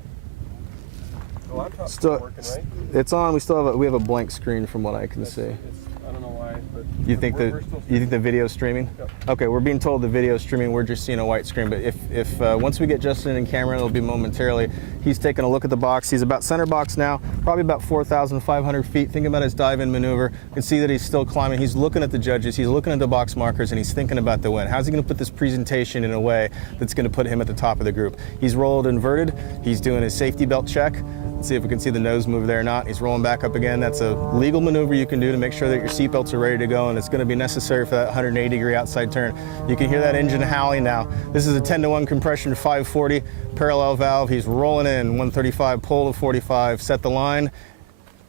The laptop's still working, right? it's on. We have a blank screen from what I can see. I don't know why, but You think the video's streaming? Yep. Okay, we're being told the video's streaming. We're just seeing a white screen. But if once we get Justin in camera, it'll be momentarily. He's taking a look at the box. He's about center box now, probably about 4,500 feet. Think about his dive-in maneuver. You can see that he's still climbing. He's looking at the judges. He's looking at the box markers, and he's thinking about the win. How's he going to put this presentation in a way that's going to put him at the top of the group? He's rolled inverted. He's doing his safety belt check. See if we can see the nose move there or not. He's rolling back up again. That's a legal maneuver you can do to make sure that your seatbelts are ready to go, and it's going to be necessary for that 180-degree outside turn. You can hear that engine howling now. This is a 10-to-1 compression 540 parallel valve. He's rolling in 135, pull to 45, set the line,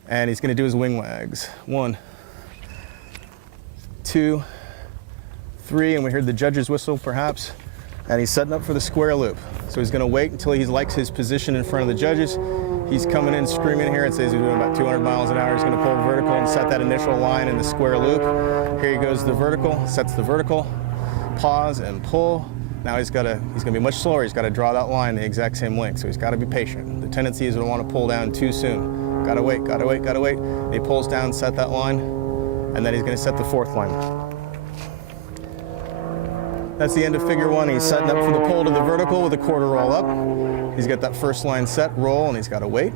and he's going to do his wing wags. 1, 2, 3, and we heard the judge's whistle perhaps. And he's setting up for the square loop. So he's gonna wait until he likes his position in front of the judges. He's coming in screaming here. It says he's doing about 200 miles an hour. He's gonna pull vertical and set that initial line in the square loop. Here he goes to the vertical, sets the vertical, pause and pull. Now he's gonna be much slower. He's gotta draw that line the exact same length. So he's gotta be patient. The tendency is to wanna pull down too soon. Gotta wait, gotta wait, gotta wait. And he pulls down, set that line, and then he's gonna set the fourth line. That's the end of figure 1. He's setting up for the pull to the vertical with a quarter roll up. He's got that first line set, roll, and he's got to wait,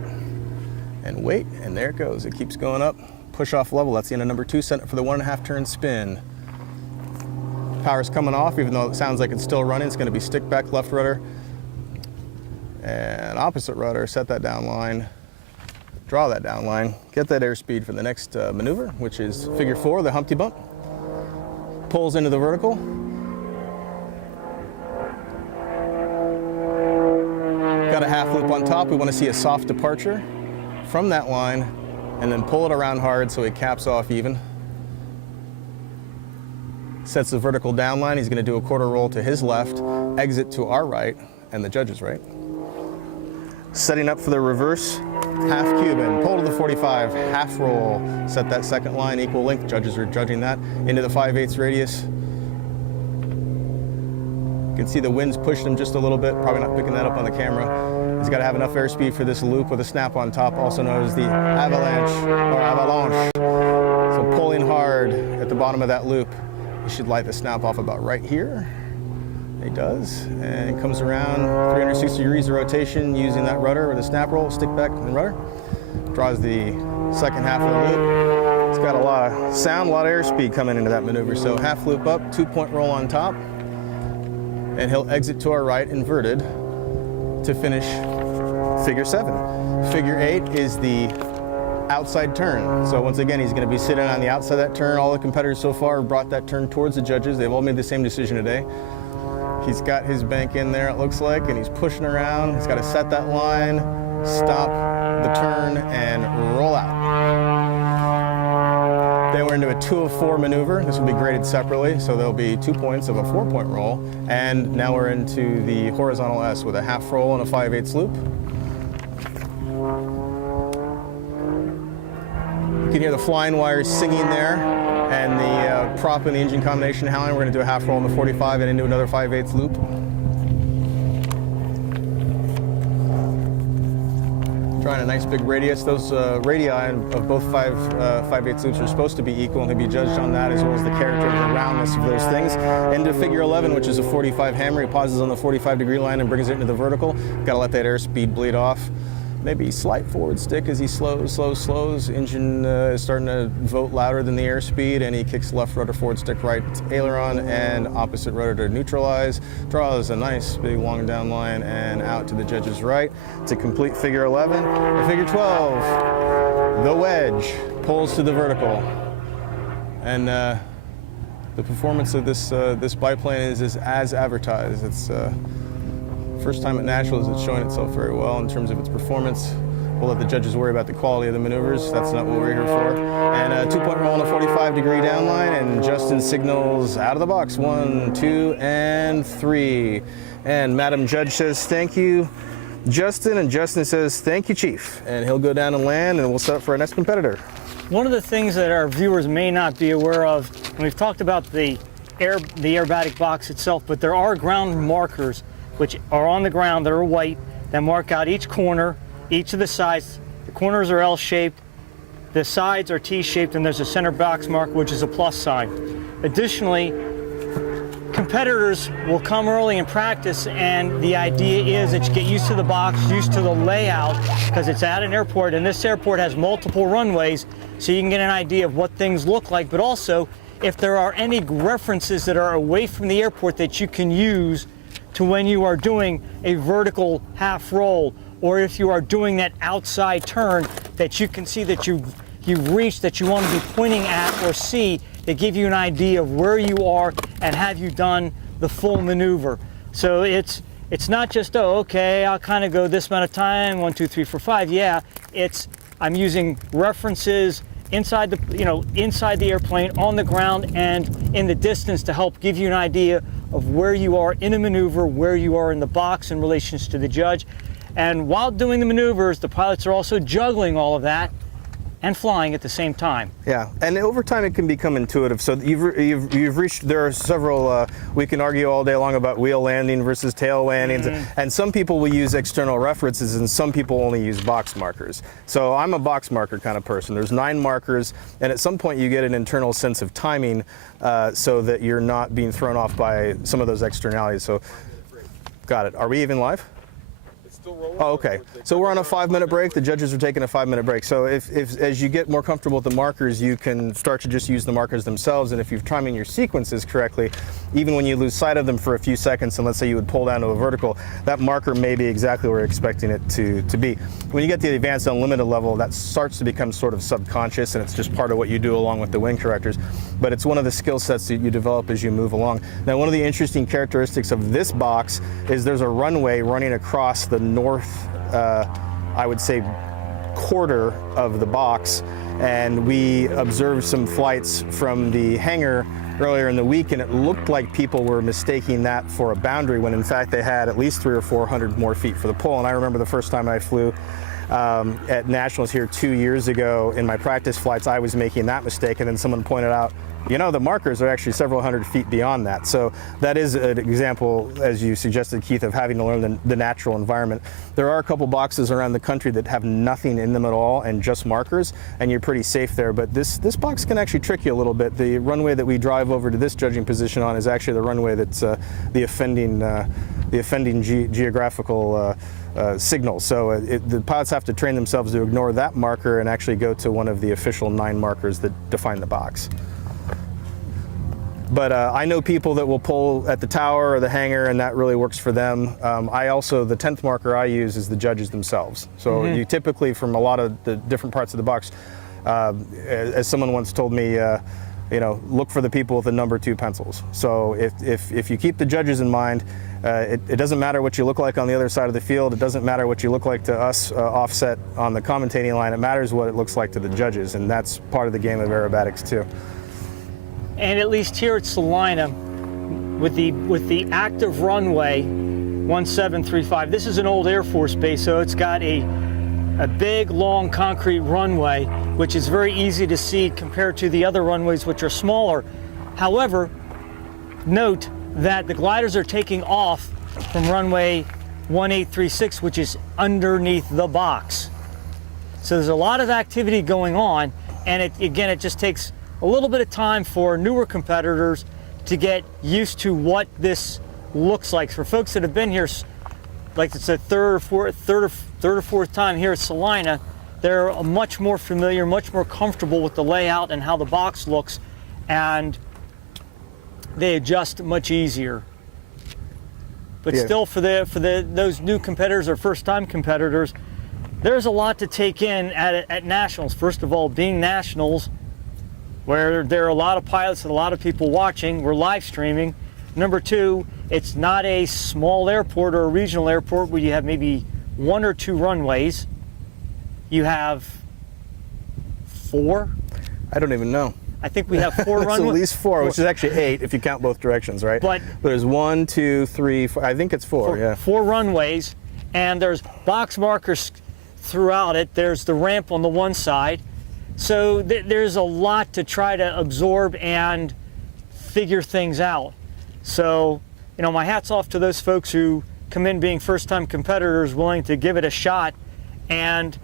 and there it goes. It keeps going up, push off level. That's the end of number 2, setting up for the 1.5 turn spin. Power's coming off, even though it sounds like it's still running. It's going to be stick back left rudder and opposite rudder. Set that down line, draw that down line, get that airspeed for the next maneuver, which is figure 4, the Humpty Bump. Pulls into the vertical. Got a half loop on top. We want to see a soft departure from that line and then pull it around hard so it caps off even. Sets the vertical down line. He's going to do a quarter roll to his left, exit to our right, and the judge's right. Setting up for the reverse half Cuban, pull to the 45, half roll. Set that second line, equal length. Judges are judging that. Into the 5/8 radius. You can see the wind's pushing him just a little bit, probably not picking that up on the camera. He's got to have enough airspeed for this loop with a snap on top, also known as the avalanche. So pulling hard at the bottom of that loop. He should light the snap off about right here. He does, and comes around 360 degrees of rotation using that rudder with a snap roll, stick back and rudder. Draws the second half of the loop. It's got a lot of sound, a lot of airspeed coming into that maneuver. So half loop up, 2-point roll on top. And he'll exit to our right, inverted, to finish figure 7. Figure 8 is the outside turn. So once again, he's going to be sitting on the outside of that turn. All the competitors so far have brought that turn towards the judges. They've all made the same decision today. He's got his bank in there, it looks like, and he's pushing around. He's got to set that line, stop the turn, and roll out. Then we're into a 2 of 4 maneuver. This will be graded separately, so there'll be 2 points of a 4-point roll. And now we're into the horizontal S with a half roll and a 5/8 loop. You can hear the flying wires singing there, and the prop and the engine combination howling. We're going to do a half roll in the 45 and into another 5/8 loop. trying a nice big radius. Those radii of both 5/8 loops are supposed to be equal, and he'll be judged on that as well as the character of the roundness of those things. Into figure 11, which is a 45 hammer, he pauses on the 45-degree line and brings it into the vertical. Got to let that airspeed bleed off. Maybe slight forward stick as he slows. Engine is starting to vote louder than the airspeed, and he kicks left rudder, forward stick, right aileron, and opposite rudder to neutralize. Draws a nice big long down line and out to the judge's right. It's a complete figure 11. And figure 12, the wedge pulls to the vertical. And the performance of this biplane is as advertised. It's first time at Nationals, it's showing itself very well in terms of its performance. We'll let the judges worry about the quality of the maneuvers. That's not what we're here for. And a 2-point roll on a 45-degree downline, and Justin signals out of the box. 1, 2, and 3. And Madam Judge says, thank you, Justin, and Justin says, thank you, Chief. And he'll go down and land, and we'll set up for our next competitor. One of the things that our viewers may not be aware of, and we've talked about the aerobatic box itself, but there are ground markers which are on the ground that are white that mark out each corner, each of the sides. The corners are L-shaped, the sides are T-shaped, and there's a center box marker which is a plus sign. Additionally, competitors will come early and practice, and the idea is that you get used to the box, used to the layout, because it's at an airport, and this airport has multiple runways, so you can get an idea of what things look like, but also if there are any references that are away from the airport that you can use to when you are doing a vertical half roll, or if you are doing that outside turn that you can see that you've reached, that you want to be pointing at or see, that give you an idea of where you are and have you done the full maneuver. So it's not just, oh, okay, I'll kind of go this amount of time, 1, 2, 3, 4, 5. Yeah, I'm using references inside the airplane, on the ground, and in the distance to help give you an idea of where you are in a maneuver, where you are in the box in relation to the judge. And while doing the maneuvers, the pilots are also juggling all of that and flying at the same time. Yeah, and over time it can become intuitive. So you've reached, there are several, we can argue all day long about wheel landing versus tail landings, and some people will use external references and some people only use box markers. So I'm a box marker kind of person. There's 9 markers, and at some point you get an internal sense of timing so that you're not being thrown off by some of those externalities. So, got it. Are we even live? Oh, okay. So we're on a 5-minute break. The judges are taking a 5-minute break. So if as you get more comfortable with the markers, you can start to just use the markers themselves. And if you're timing your sequences correctly, even when you lose sight of them for a few seconds, and let's say you would pull down to a vertical, that marker may be exactly where you're expecting it to be. When you get to the advanced unlimited level, that starts to become sort of subconscious, and it's just part of what you do along with the wing correctors. But it's one of the skill sets that you develop as you move along. Now, one of the interesting characteristics of this box is there's a runway running across the north, I would say, quarter of the box, and we observed some flights from the hangar earlier in the week, and it looked like people were mistaking that for a boundary when in fact they had at least 300 or 400 more feet for the pole. And I remember the first time I flew at Nationals here 2 years ago, in my practice flights, I was making that mistake, and then someone pointed out, you know, the markers are actually several hundred feet beyond that. So that is an example, as you suggested, Keith, of having to learn the natural environment. There are a couple boxes around the country that have nothing in them at all and just markers, and you're pretty safe there. But this box can actually trick you a little bit. The runway that we drive over to this judging position on is actually the runway that's the offending geographical signal. So the pilots have to train themselves to ignore that marker and actually go to one of the official 9 markers that define the box. But I know people that will pull at the tower or the hangar, and that really works for them. The 10th marker I use is the judges themselves. So you typically, from a lot of the different parts of the box, as someone once told me, look for the people with the number 2 pencils. So if you keep the judges in mind, it doesn't matter what you look like on the other side of the field. It doesn't matter what you look like to us offset on the commentating line. It matters what it looks like to the judges, and that's part of the game of aerobatics too. And at least here at Salina, with the active runway 1735, this is an old Air Force base, so it's got a big, long concrete runway, which is very easy to see compared to the other runways, which are smaller. However, note that the gliders are taking off from runway 1836, which is underneath the box. So there's a lot of activity going on, and it just takes a little bit of time for newer competitors to get used to what this looks like. For folks that have been here, like it's a third or fourth time here at Salina, they're much more familiar, much more comfortable with the layout and how the box looks, and they adjust much easier. But still, for those new competitors or first-time competitors, there's a lot to take in at nationals. First of all, being nationals, where there are a lot of pilots and a lot of people watching, we're live streaming. Number two, it's not a small airport or a regional airport where you have maybe 1 or 2 runways. You have 4? I don't even know. I think we have 4 It's runways. at least 4, which is actually 8 if you count both directions, right? But there's 1, 2, 3, 4. I think it's 4. Yeah. 4 runways, and there's box markers throughout it. There's the ramp on the one side. So there's a lot to try to absorb and figure things out. So, you know, my hat's off to those folks who come in being first-time competitors, willing to give it a shot, and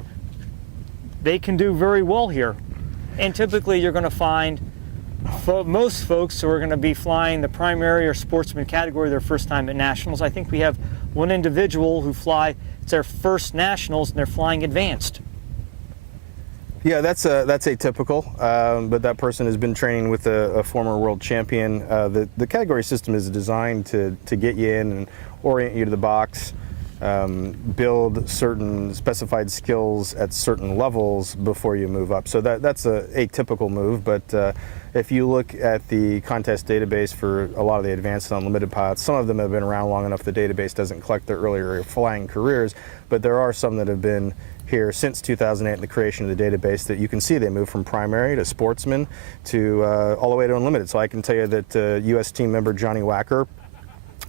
they can do very well here. And typically you're going to find most folks who are going to be flying the primary or sportsman category their first time at nationals. I think we have one individual who it's their first nationals and they're flying advanced. Yeah, that's atypical, but that person has been training with a former world champion. The category system is designed to get you in and orient you to the box, build certain specified skills at certain levels before you move up. So that's a atypical move, but if you look at the contest database for a lot of the advanced and unlimited pilots, some of them have been around long enough the database doesn't collect their earlier flying careers, but there are some that have been here since 2008 in the creation of the database that you can see they moved from primary to sportsman to all the way to unlimited. So I can tell you that U.S. team member Johnny Wacker,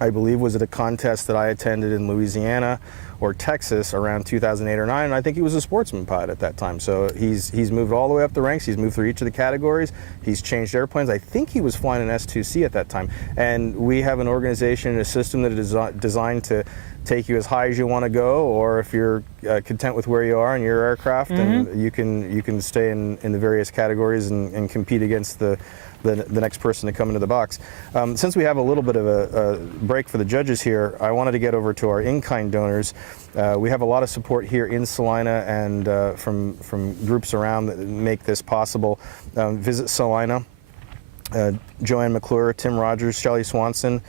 I believe, was at a contest that I attended in Louisiana or Texas around 2008 or 9, and I think he was a sportsman pilot at that time. So he's moved all the way up the ranks. He's moved through each of the categories. He's changed airplanes. I think he was flying an S2C at that time. And we have an organization and a system that is designed to take you as high as you want to go, or if you're content with where you are in your aircraft, and you can stay in the various categories and compete against the next person to come into the box. Since we have a little bit of a break for the judges here, I wanted to get over to our in-kind donors. We have a lot of support here in Salina and from groups around that make this possible. Visit Salina. Joanne McClure, Tim Rogers, Shelley Swanson,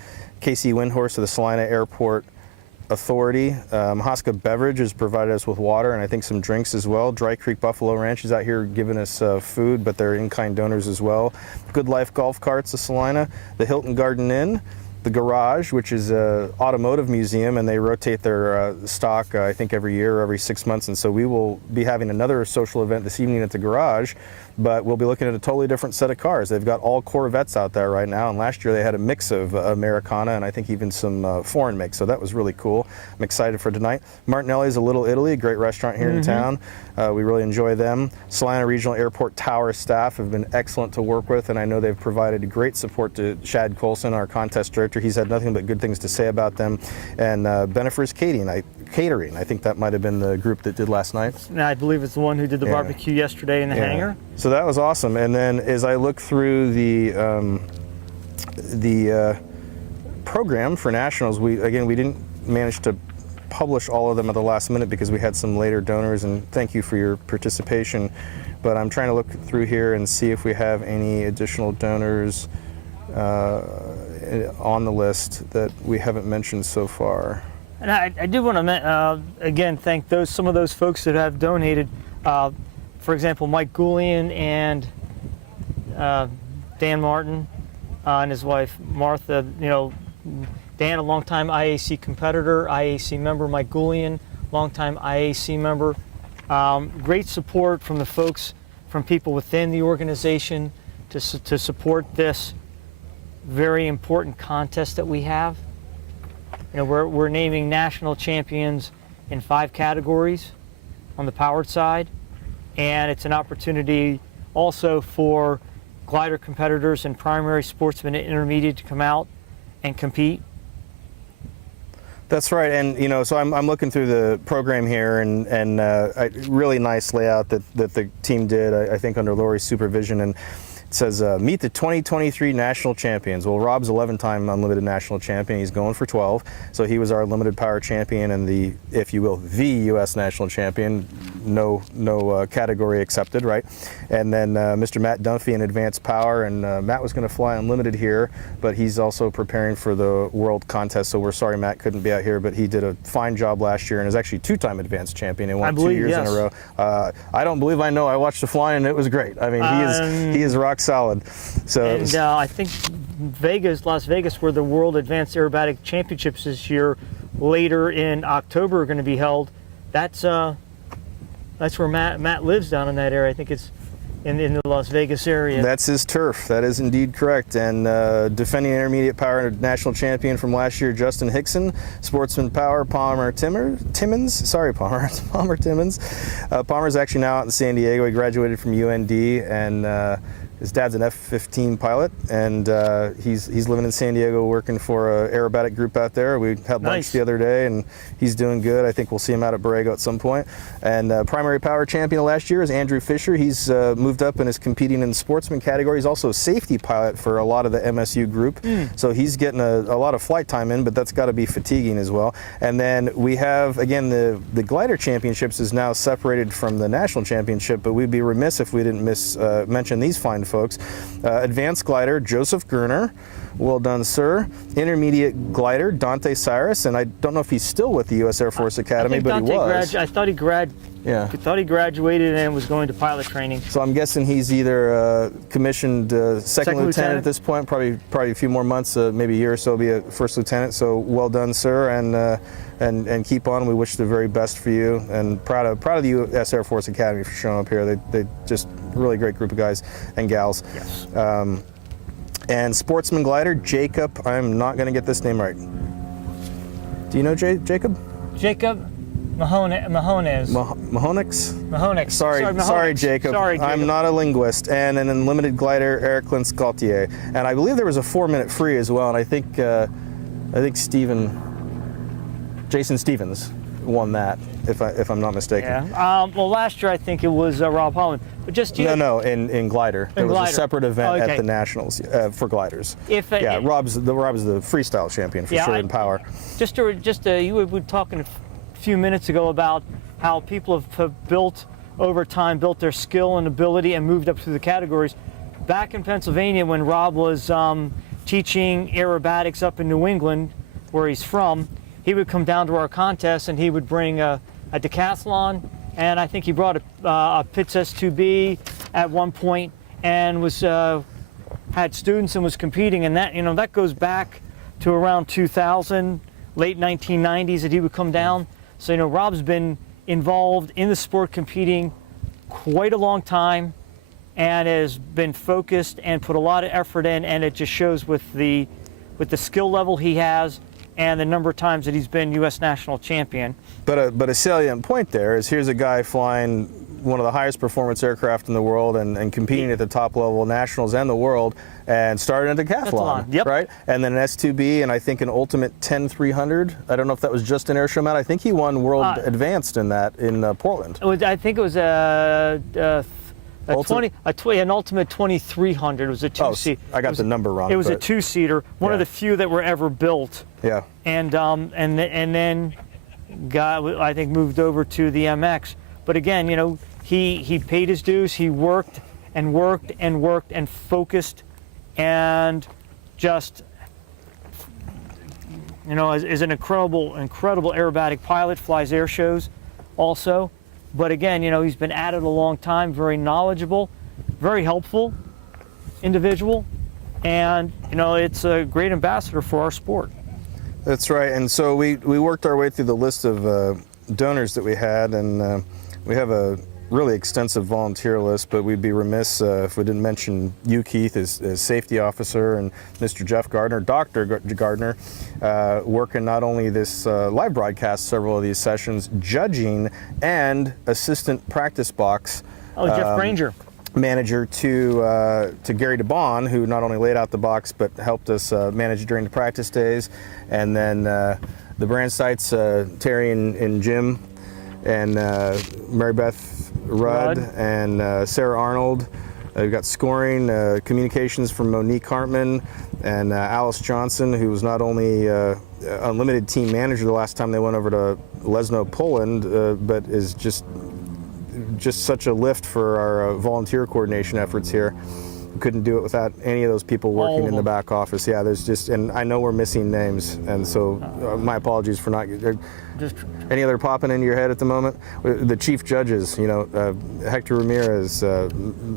Casey Windhorse of the Salina Airport Authority. Haska Beverage has provided us with water and I think some drinks as well. Dry Creek Buffalo Ranch is out here giving us food, but they're in-kind donors as well. Good Life Golf Carts of Salina, the Hilton Garden Inn, the Garage, which is an automotive museum, and they rotate their stock, I think, every year or every 6 months. And so we will be having another social event this evening at the Garage, but we'll be looking at a totally different set of cars. They've got all Corvettes out there right now, and last year they had a mix of Americana and I think even some foreign makes, so that was really cool. I'm excited for tonight. Martinelli's a Little Italy, a great restaurant here in town. We really enjoy them. Salina Regional Airport Tower staff have been excellent to work with, and I know they've provided great support to Shad Colson, our contest director. He's had nothing but good things to say about them. And Bennifer's Catering, I think that might have been the group that did last night. I believe it's the one who did the barbecue yesterday in the hangar. So that was awesome. And then as I look through the program for nationals, we didn't manage to publish all of them at the last minute because we had some later donors, and thank you for your participation. But I'm trying to look through here and see if we have any additional donors on the list that we haven't mentioned so far. And I do want to again thank some of those folks that have donated. For example, Mike Goulian and Dan Martin and his wife Martha. You know, Dan, a longtime IAC competitor, IAC member. Mike Goulian, longtime IAC member. Great support from the folks, from people within the organization to support this very important contest that we have. You know, we're naming national champions in 5 categories on the powered side, and it's an opportunity also for glider competitors and primary sportsmen and intermediate to come out and compete. That's right, and so I'm looking through the program here, and really nice layout that the team did. I think under Lori's supervision, and it says meet the 2023 national champions. Well, Rob's 11-time unlimited national champion. He's going for 12, so he was our limited power champion and the, if you will, the U.S. national champion. No category accepted, right? And then Mr. Matt Dunphy in advanced power, and Matt was going to fly unlimited here, but he's also preparing for the world contest. So we're sorry Matt couldn't be out here, but he did a fine job last year and is actually 2-time advanced champion and won 2 years in a row. I don't believe I know. I watched the flying and it was great. I mean, he is rock solid. So and I think Las Vegas, where the World Advanced Aerobatic Championships this year, later in October, are going to be held. That's where Matt lives, down in that area. I think it's in the Las Vegas area. That's his turf. That is indeed correct. And defending intermediate power national champion from last year, Justin Hickson. Sportsman power, Palmer Timmons. Sorry, Palmer. Palmer Timmons. Palmer's actually now out in San Diego. He graduated from UND, and his dad's an F-15 pilot, and he's living in San Diego working for an aerobatic group out there. We had lunch the other day, and he's doing good. I think we'll see him out at Borrego at some point. And primary power champion last year is Andrew Fisher. He's moved up and is competing in the sportsman category. He's also a safety pilot for a lot of the MSU group. So he's getting a lot of flight time in, but that's got to be fatiguing as well. And then we have, again, the glider championships is now separated from the national championship, but we'd be remiss if we didn't mention these fine folks. Advanced glider, Joseph Gerner. Well done, sir. Intermediate glider, Dante Cyrus, and I don't know if he's still with the U.S. Air Force Academy, but he was. I thought he graduated and was going to pilot training. So I'm guessing he's either commissioned second lieutenant at this point, probably a few more months, maybe a year or so, be a first lieutenant. So well done, sir, and keep on. We wish the very best for you, and proud of the U.S. Air Force Academy for showing up here. They just a really great group of guys and gals. Yes. And sportsman glider, Jacob. I'm not going to get this name right. Do you know Jacob? Jacob Mahones. Mahonix. Sorry, Jacob. I'm not a linguist. And an unlimited glider, Eric Linsgautier. And I believe there was a 4-minute free as well. And I think Jason Stevens won that, if I'm not mistaken. Yeah. Well, last year I think it was Rob Holland. But just no, in glider. There was a separate event at the Nationals for gliders. Rob's the freestyle champion for sure in power. You were talking a few minutes ago about how people have built over time, built their skill and ability and moved up through the categories. Back in Pennsylvania, when Rob was teaching aerobatics up in New England, where he's from, he would come down to our contest and he would bring a Decathlon, and I think he brought a Pitts S2B at one point, and was had students and was competing, and that goes back to around 2000, late 1990s, that he would come down. So Rob's been involved in the sport, competing quite a long time, and has been focused and put a lot of effort in, and it just shows with the skill level he has and the number of times that he's been U.S. national champion. But a salient point there is, here's a guy flying one of the highest performance aircraft in the world and competing at the top level, nationals and the world, and started a decathlon, right? And then an S2B, and I think an ultimate 10-300. I don't know if that was just an air show, Matt. I think he won world advanced in that in Portland. I think it was an ultimate 2300. It was a two-seat. I got the number wrong. It was a two-seater, one of the few that were ever built. Yeah. And then I think moved over to the MX. But again, he paid his dues. He worked and worked and worked and focused, and just is an incredible aerobatic pilot. Flies air shows also. But again, he's been at it a long time, very knowledgeable, very helpful individual, and it's a great ambassador for our sport. That's right. And so we worked our way through the list of donors that we had, and we have a really extensive volunteer list, but we'd be remiss if we didn't mention you, Keith, as safety officer, and Mr. Jeff Gardner, Dr. Gardner, working not only this live broadcast, several of these sessions, judging and assistant practice box. Jeff Granger. Manager to Gary DeBon, who not only laid out the box but helped us manage during the practice days, and then The brand sites, Terry and Jim, and Mary Beth Rudd, and Sarah Arnold. We've got scoring, communications from Monique Hartman, and Alice Johnson, who was not only Unlimited team manager the last time they went over to Lesno, Poland, but is just such a lift for our volunteer coordination efforts here. We couldn't do it without any of those people working in the back office. Yeah, there's just, and I know we're missing names, and so my apologies for not. Any other popping into your head at the moment? The chief judges, you know, Hector Ramirez,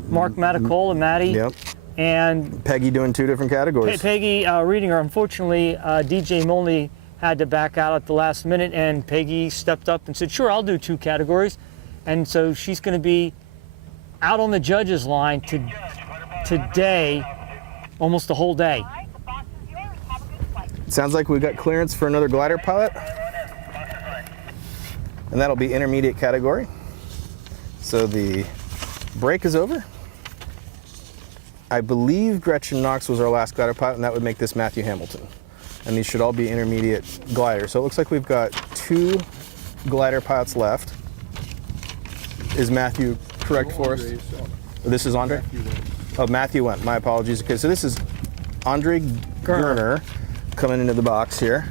Mark Matacola, Matty. Yep. And Peggy doing 2 different categories. Peggy Reedinger, unfortunately, DJ Molney had to back out at the last minute, and Peggy stepped up and said, sure, I'll do 2 categories. And so she's going to be out on the judges line today, almost the whole day. Sounds like we've got clearance for another glider pilot. And that'll be intermediate category. So the break is over. I believe Gretchen Knox was our last glider pilot, and that would make this Matthew Hamilton. And these should all be intermediate gliders. So it looks like we've got 2 glider pilots left. Is Matthew correct for us? This is Andre? Oh, Matthew went. My apologies. Okay, so this is Andre Gerner coming into the box here.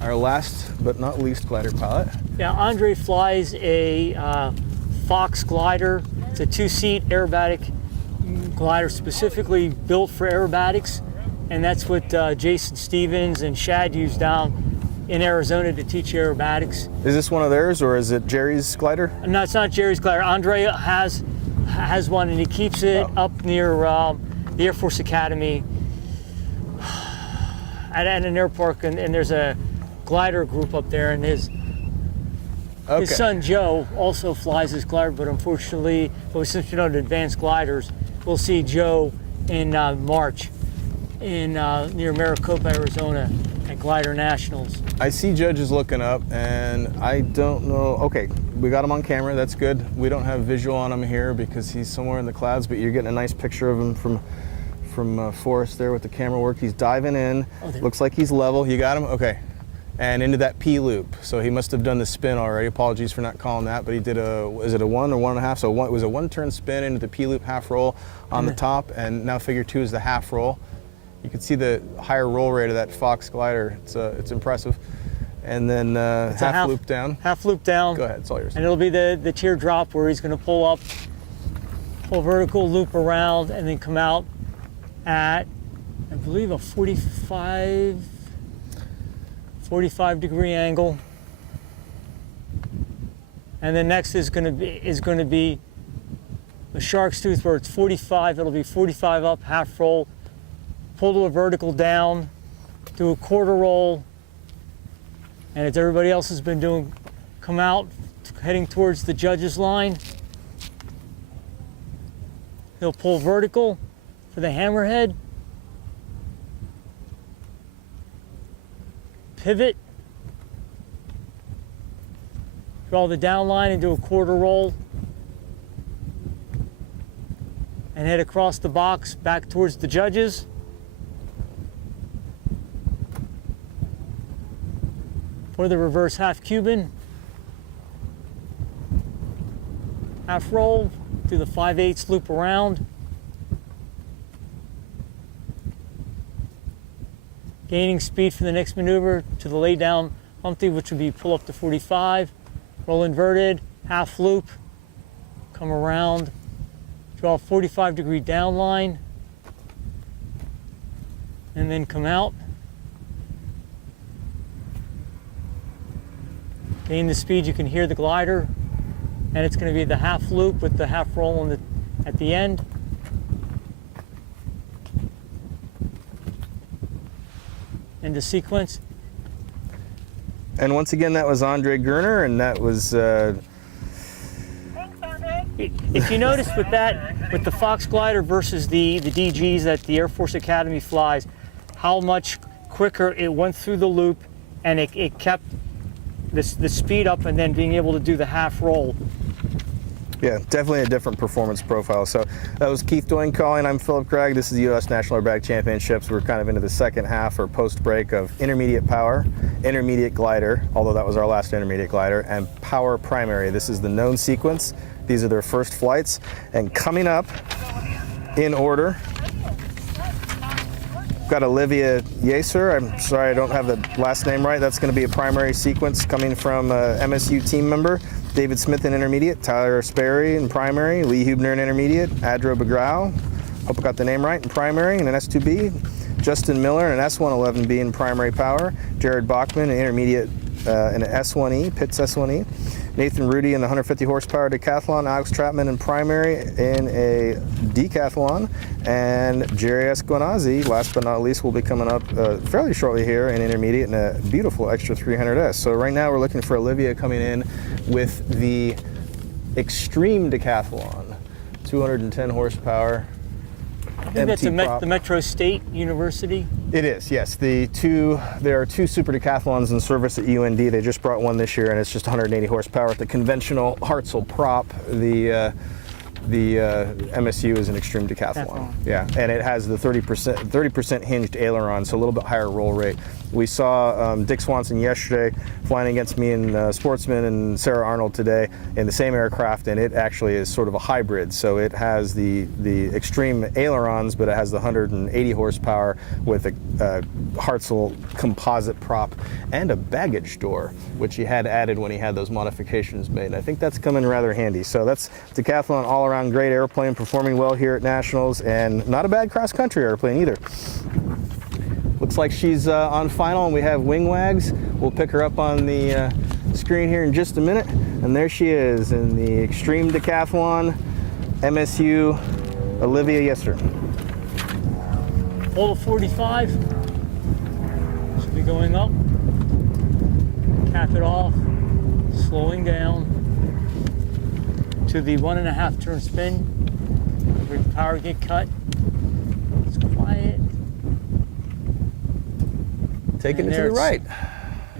Our last but not least glider pilot. Yeah, Andre flies a Fox glider. It's a 2-seat aerobatic glider specifically built for aerobatics, and that's what Jason Stevens and Shad use down in Arizona to teach aerobatics. Is this one of theirs, or is it Jerry's glider? No, it's not Jerry's glider. Andre has one, and he keeps it up near the Air Force Academy at an air park, and there's a glider group up there, and his son Joe also flies his glider, but unfortunately, since you know the advanced gliders, we'll see Joe in March in near Maricopa, Arizona at Glider Nationals. I see judges looking up, and I don't know. Okay, we got him on camera. That's good. We don't have visual on him here because he's somewhere in the clouds, but you're getting a nice picture of him from Forrest there with the camera work. He's diving in. Looks like he's level. You got him? Okay. And into that P loop. So he must have done the spin already. Apologies for not calling that, but he did is it a 1 or 1.5? So it was a 1-turn spin into the P loop half roll on the top, and now figure 2 is the half roll. You can see the higher roll rate of that Fox glider. It's impressive. And then half loop down. Half loop down. Go ahead, it's all yours. And it'll be the teardrop where he's going to pull vertical, loop around, and then come out at, I believe, a 45 degree angle. And then next is going to be the shark's tooth, where it's 45. It'll be 45 up, half roll, pull to a vertical down, do a quarter roll, and as everybody else has been doing, come out heading towards the judges line. He'll pull vertical for the hammerhead, pivot, draw the down line and do a quarter roll, and head across the box back towards the judges. For the reverse half Cuban, half roll, do the 5/8 loop around, gaining speed for the next maneuver to the lay down Humpty, which would be pull up to 45, roll inverted, half loop, come around, draw a 45 degree down line, and then come out. Gain the speed, you can hear the glider, and it's going to be the half loop with the half roll at the end. Into sequence. And once again, that was Andre Gerner, and that was... Thanks, Andre. If you notice with the Fox glider versus the DGs that the Air Force Academy flies, how much quicker it went through the loop, and it kept the speed up, and then being able to do the half roll. Yeah, definitely a different performance profile. So that was Keith Doyne calling. I'm Philip Gregg. This is the U.S. National Aerobatic Championships. We're kind of into the second half or post-break of intermediate power, intermediate glider, although that was our last intermediate glider, and power primary. This is the known sequence. These are their first flights. And coming up in order, got Olivia Yeaser. I'm sorry I don't have the last name right. That's going to be a primary sequence coming from MSU team member. David Smith in intermediate, Tyler Sperry in primary, Lee Hubner in intermediate, Adro Bagrao, hope I got the name right, in primary, and an S2B, Justin Miller in an S111B in primary power, Jared Bachman in intermediate in an S1E, Pitts S1E, Nathan Rudy in the 150 horsepower decathlon, Alex Trapman in primary in a decathlon, and Jerry Esquenazi, last but not least, will be coming up fairly shortly here in intermediate in a beautiful extra 300S. So right now we're looking for Olivia coming in with the extreme decathlon, 210 horsepower. I think that's the Metro State University. It is, yes. There are two super decathlons in service at UND. They just brought one this year, and it's just 180 horsepower with the conventional Hartzell prop. The MSU is an extreme decathlon. Yeah, and it has the 30% hinged aileron, so a little bit higher roll rate. We saw Dick Swanson yesterday flying against me in Sportsman and Sarah Arnold today in the same aircraft, and it actually is sort of a hybrid. So it has the extreme ailerons, but it has the 180 horsepower with a Hartzell composite prop and a baggage door, which he had added when he had those modifications made. And I think that's coming rather handy. So that's Decathlon all-around great airplane, performing well here at Nationals, and not a bad cross-country airplane either. Looks like she's on final, and we have wing wags. We'll pick her up on the screen here in just a minute. And there she is in the extreme decathlon, MSU, Olivia Yeaser. Hold of 45. Should be going up. Cap it off. Slowing down to the 1.5 turn spin. Every power get cut. It's quiet. Taking it to the right.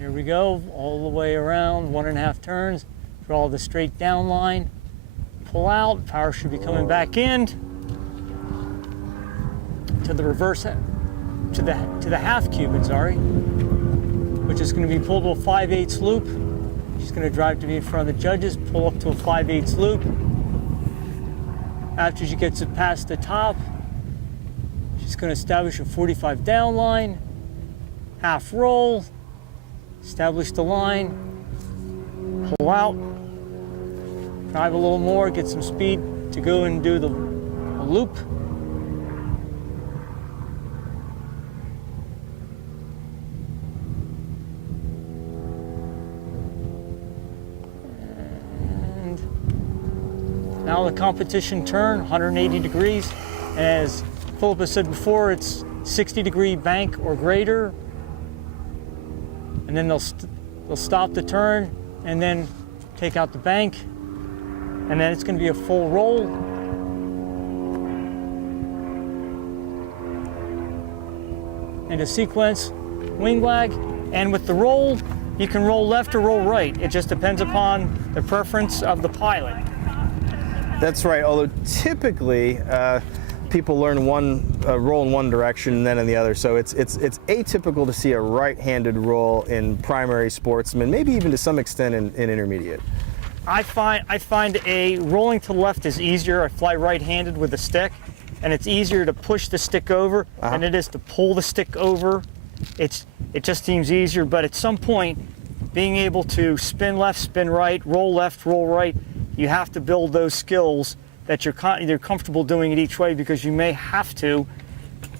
Here we go, all the way around, 1.5 turns. Draw the straight down line. Pull out. Power should be coming back in to the reverse, to the half Cuban, sorry, which is going to be pulled to a 5/8 loop. She's going to drive to be in front of the judges, pull up to a 5/8 loop. After she gets it past the top, she's going to establish a 45 down line, half roll, establish the line, pull out, drive a little more, get some speed to go and do the loop. Now the competition turn, 180 degrees. As Philip has said before, it's 60-degree bank or greater. And then they'll stop the turn and then take out the bank. And then it's going to be a full roll. And a sequence, wing wag. And with the roll, you can roll left or roll right. It just depends upon the preference of the pilot. That's right, although typically people learn roll in one direction and then in the other, so it's atypical to see a right-handed roll in primary sportsmen, maybe even to some extent in intermediate. I find a rolling to the left is easier. I fly right-handed with a stick, and it's easier to push the stick over than it is to pull the stick over. It just seems easier, but at some point, being able to spin left, spin right, roll left, roll right, you have to build those skills that you're comfortable doing it each way, because you may have to,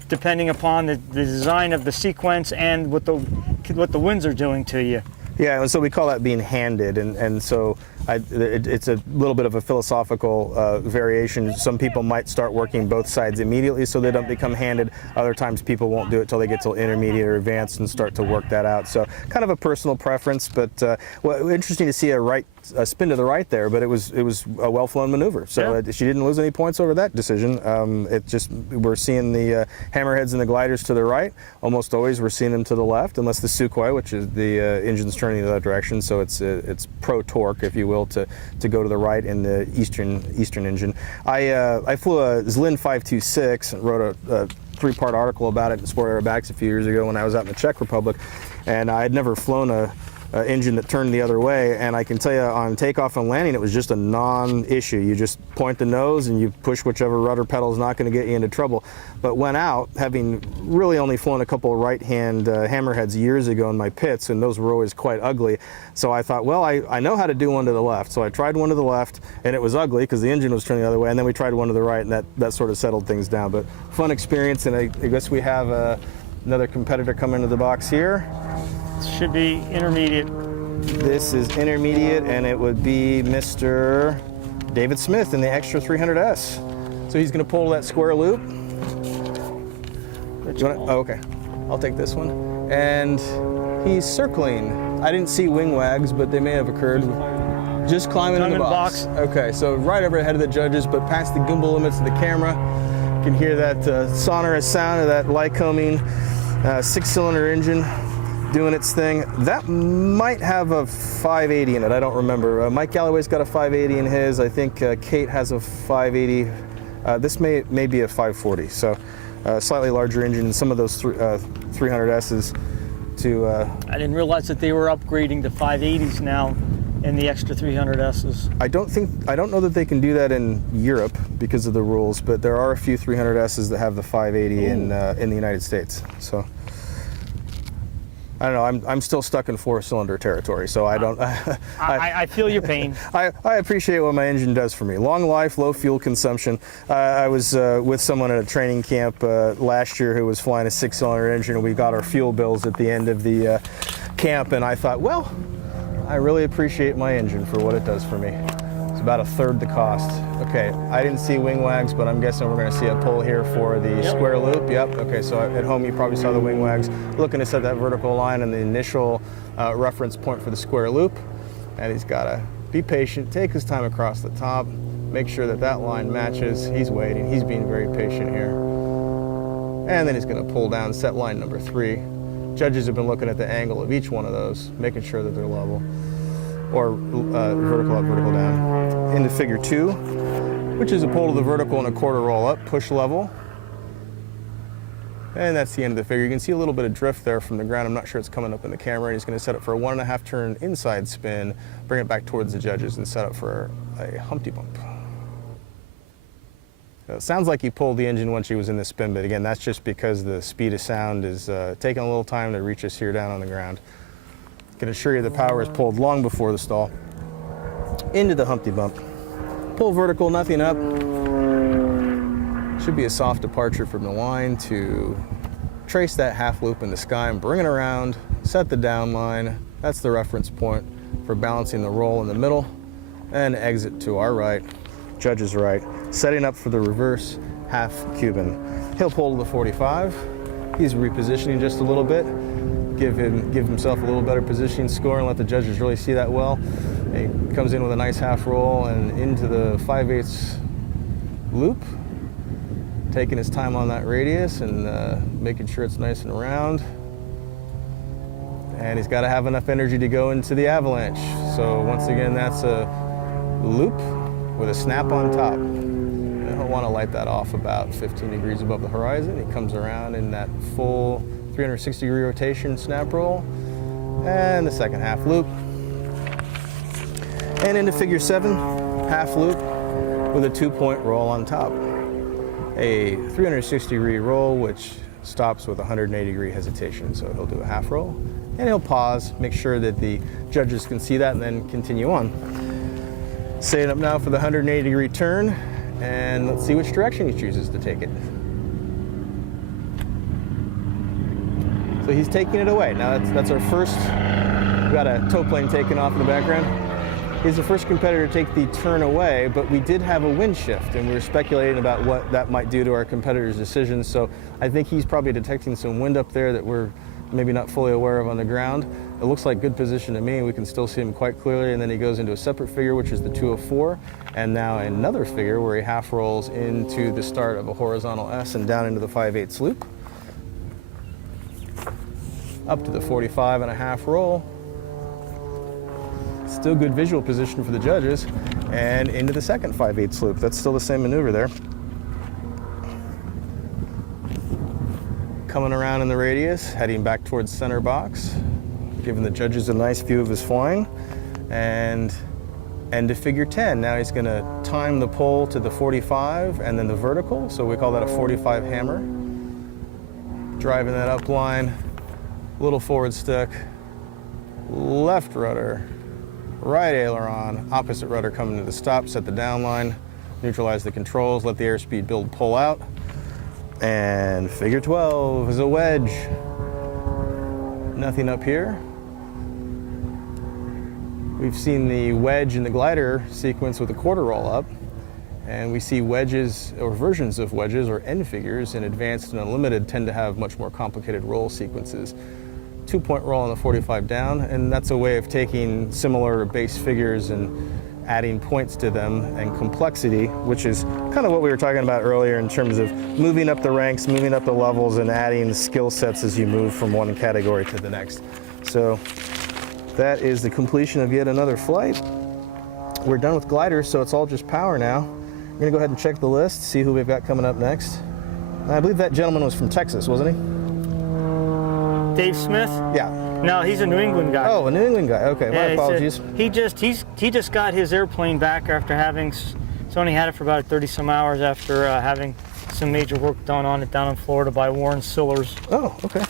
depending upon the design of the sequence and what the winds are doing to you. Yeah, and so we call that being handed, and so it's a little bit of a philosophical variation. Some people might start working both sides immediately so they don't become handed. Other times people won't do it till they get till intermediate or advanced and start to work that out. So kind of a personal preference, but well, interesting to see a right spin to the right there, but it was a well-flown maneuver. So she didn't lose any points over that decision. We're seeing the hammerheads and the gliders to the right. Almost always we're seeing them to the left, unless the Sukhoi, which is the engine's turning the other direction. So it's pro torque, if you will, to go to the right in the eastern engine. I flew a Zlin 526 and wrote a 3-part article about it in Sport Aerobatics a few years ago when I was out in the Czech Republic, and I had never flown a engine that turned the other way, and I can tell you on takeoff and landing it was just a non-issue. You just point the nose and you push whichever rudder pedal is not going to get you into trouble. But went out, having really only flown a couple of right-hand hammerheads years ago in my pits, and those were always quite ugly, so I thought, well, I know how to do one to the left. So I tried one to the left, and it was ugly because the engine was turning the other way, and then we tried one to the right, and that sort of settled things down. But fun experience, and I guess we have another competitor coming into the box here. Should be intermediate. This is intermediate, and it would be Mr. David Smith in the Extra 300S. So he's going to pull that square loop. Okay, I'll take this one. And he's circling. I didn't see wing wags, but they may have occurred. Just climbing in the box. Okay, so right over the head of the judges, but past the gimbal limits of the camera. You can hear that sonorous sound of that Lycoming 6-cylinder engine doing its thing. That might have a 580 in it, I don't remember. Mike Galloway's got a 580 in his. I think Kate has a 580. This may be a 540, so slightly larger engine than some of those 300Ss. I didn't realize that they were upgrading to 580s now in the Extra 300Ss. I don't know that they can do that in Europe because of the rules, but there are a few 300Ss that have the 580 in the United States. So I don't know. I'm still stuck in 4-cylinder territory, so I don't. I feel your pain. I appreciate what my engine does for me. Long life, low fuel consumption. I was with someone at a training camp last year who was flying a 6-cylinder engine, and we got our fuel bills at the end of the camp, and I thought, well, I really appreciate my engine for what it does for me. It's about a third the cost. Okay, I didn't see wing wags, but I'm guessing we're going to see a pull here for the square loop. Yep. Okay, so at home you probably saw the wing wags. Looking to set that vertical line and the initial reference point for the square loop. And he's got to be patient, take his time across the top, make sure that that line matches. He's waiting. He's being very patient here. And then he's going to pull down set line number 3. Judges have been looking at the angle of each one of those, making sure that they're level. Or vertical up, vertical down. Into figure 2, which is a pull to the vertical and a quarter roll up, push level. And that's the end of the figure. You can see a little bit of drift there from the ground. I'm not sure it's coming up in the camera. And he's going to set it for a 1.5 turn inside spin, bring it back towards the judges, and set up for a Humpty Bump. It sounds like he pulled the engine once he was in the spin, but again, that's just because the speed of sound is taking a little time to reach us here down on the ground. I can assure you the power is pulled long before the stall. Into the Humpty Bump. Pull vertical, nothing up. Should be a soft departure from the line to trace that half loop in the sky and bring it around, set the down line. That's the reference point for balancing the roll in the middle, and exit to our right, judge's right, setting up for the reverse half Cuban. He'll pull to the 45. He's repositioning just a little bit. Give himself a little better positioning score and let the judges really see that well. And he comes in with a nice half roll and into the 5/8 loop, taking his time on that radius and making sure it's nice and round. And he's got to have enough energy to go into the avalanche. So once again, that's a loop with a snap on top. And he'll want to light that off about 15 degrees above the horizon. He comes around in that full 360-degree rotation snap roll, and the second half loop, and into figure 7, half loop with a 2-point roll on top. A 360-degree roll which stops with 180-degree hesitation. So he'll do a half roll, and he'll pause, make sure that the judges can see that, and then continue on. Setting up now for the 180-degree turn, and let's see which direction he chooses to take it. So he's taking it away. Now that's our first, we've got a tow plane taking off in the background. He's the first competitor to take the turn away, but we did have a wind shift, and we were speculating about what that might do to our competitor's decisions. So I think he's probably detecting some wind up there that we're maybe not fully aware of on the ground. it looks like good position to me. We can still see him quite clearly, and then he goes into a separate figure, which is the 204, and now another figure where he half rolls into the start of a horizontal S and down into the 5/8 loop. Up to the 45 and a half roll. Still good visual position for the judges, and into the second 5/8 loop. That's still the same maneuver there. Coming around in the radius, heading back towards center box, giving the judges a nice view of his flying, and to figure 10. Now he's going to time the pull to the 45 and then the vertical, so we call that a 45 hammer. Driving that up line, little forward stick, left rudder, right aileron, opposite rudder coming to the stop, set the down line, neutralize the controls, let the airspeed build pull out, and figure 12 is a wedge. Nothing up here. We've seen the wedge in the glider sequence with a quarter roll up, and we see wedges or versions of wedges or end figures in advanced and unlimited tend to have much more complicated roll sequences. 2-point roll on the 45 down, and that's a way of taking similar base figures and adding points to them and complexity, which is kind of what we were talking about earlier in terms of moving up the ranks, moving up the levels, and adding skill sets as you move from one category to the next. So that is the completion of yet another flight. We're done with gliders, so it's all just power now. We're gonna go ahead and check the list, see who we've got coming up next. I believe that gentleman was from Texas, wasn't he? Dave Smith? Yeah. No, he's a New England guy. Oh, a New England guy. Okay, my apologies. He just got his airplane back after he's only had it for about 30 some hours after having some major work done on it down in Florida by Warren Sillers. Oh, okay.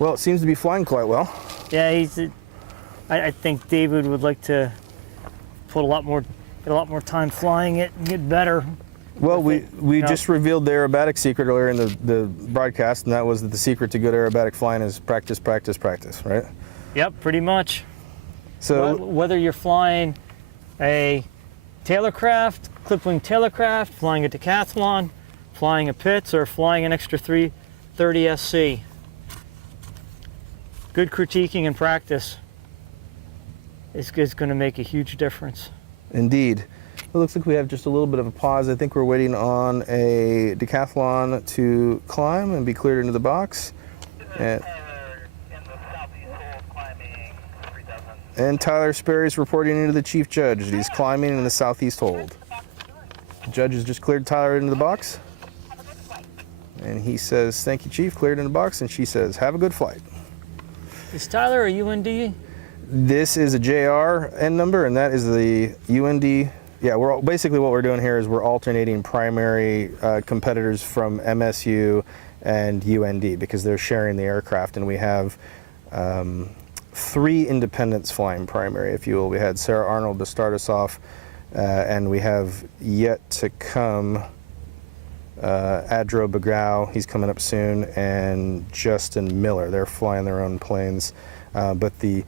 Well, it seems to be flying quite well. Yeah, I think David would like to get a lot more time flying it and get better. Well, we just revealed the aerobatic secret earlier in the broadcast, and that was that the secret to good aerobatic flying is practice, practice, practice, right? Yep, pretty much. So whether you're flying a tailorcraft, clip-wing tailorcraft, flying a Decathlon, flying a Pitts, or flying an extra 330 SC, good critiquing and practice is going to make a huge difference. Indeed. It looks like we have just a little bit of a pause. I think we're waiting on a Decathlon to climb and be cleared into the box. And Tyler Sperry's reporting into the chief judge that he's climbing in the southeast hold. The judge has just cleared Tyler into the box. And he says, "Thank you, Chief, cleared in the box." And she says, "Have a good flight." Is Tyler a UND? This is a JR end number, and that is the UND. Yeah, basically what we're doing here is we're alternating primary competitors from MSU and UND because they're sharing the aircraft, and we have 3 independents flying primary, if you will. We had Sarah Arnold to start us off, and we have yet to come Adro Bagao, he's coming up soon, and Justin Miller. They're flying their own planes, but the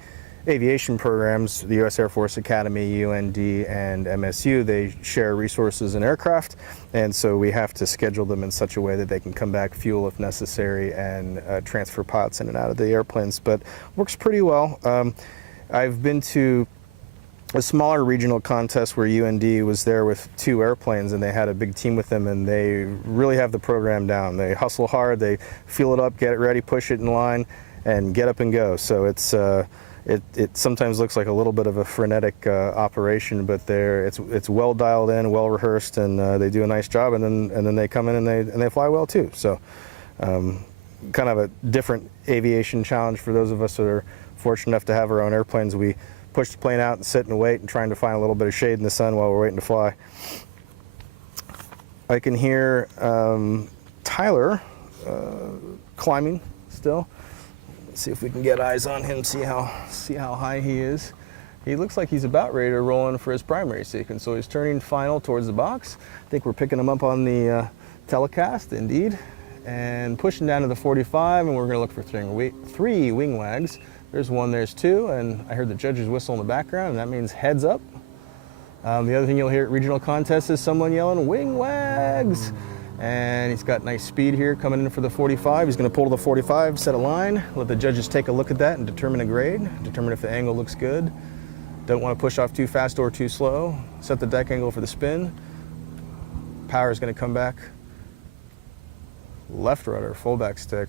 aviation programs, the U.S. Air Force Academy, UND, and MSU, they share resources and aircraft, and so we have to schedule them in such a way that they can come back, fuel if necessary, and transfer pilots in and out of the airplanes, but works pretty well. I've been to a smaller regional contest where UND was there with 2 airplanes, and they had a big team with them, and they really have the program down. They hustle hard, they fuel it up, get it ready, push it in line, and get up and go. So it's it sometimes looks like a little bit of a frenetic operation, but it's well dialed in, well rehearsed, and they do a nice job. And then they come in and they fly well too. So kind of a different aviation challenge for those of us that are fortunate enough to have our own airplanes. We push the plane out and sit and wait and trying to find a little bit of shade in the sun while we're waiting to fly. I can hear Tyler climbing still. See if we can get eyes on him, see how high he is. He looks like he's about ready to roll in for his primary sequence, so he's turning final towards the box. I think we're picking him up on the telecast, indeed, and pushing down to the 45, and we're gonna look for 3 wing wags. There's 1, there's 2, and I heard the judge's whistle in the background, and that means heads up. The other thing you'll hear at regional contests is someone yelling, "Wing wags!" And he's got nice speed here coming in for the 45. He's going to pull to the 45, set a line, let the judges take a look at that and determine a grade, determine if the angle looks good. Don't want to push off too fast or too slow. Set the deck angle for the spin. Power is going to come back. Left rudder, fullback stick,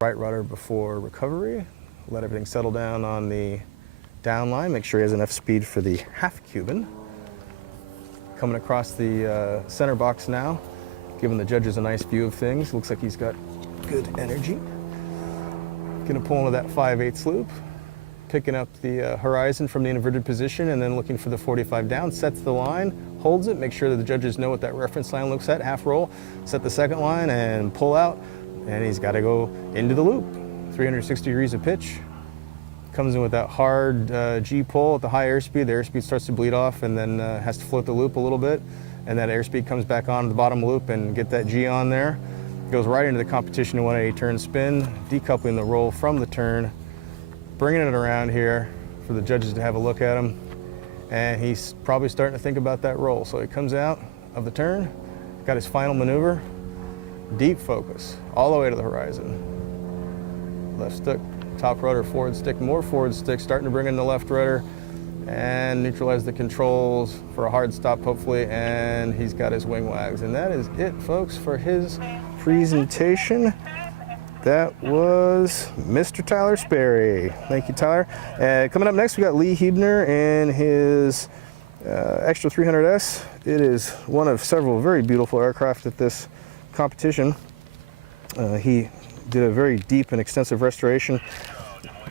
right rudder before recovery. Let everything settle down on the down line. Make sure he has enough speed for the half Cuban. Coming across the center box now, giving the judges a nice view of things. Looks like he's got good energy. Gonna pull into that 5/8 loop, picking up the horizon from the inverted position and then looking for the 45 down, sets the line, holds it, make sure that the judges know what that reference line looks at, half roll, set the second line and pull out, and he's gotta go into the loop. 360 degrees of pitch. Comes in with that hard G pull at the high airspeed. The airspeed starts to bleed off and then has to float the loop a little bit. And that airspeed comes back on the bottom loop and get that G on there. Goes right into the competition 180 turn spin, decoupling the roll from the turn, bringing it around here for the judges to have a look at him. And he's probably starting to think about that roll. So he comes out of the turn, got his final maneuver, deep focus, all the way to the horizon. Left stick. Top rudder, forward stick, more forward stick, starting to bring in the left rudder and neutralize the controls for a hard stop, hopefully, and he's got his wing wags. And that is it, folks, for his presentation. That was Mr. Tyler Sperry. Thank you, Tyler. Coming up next, we got Lee Huebner and his Extra 300S. It is one of several very beautiful aircraft at this competition. He did a very deep and extensive restoration.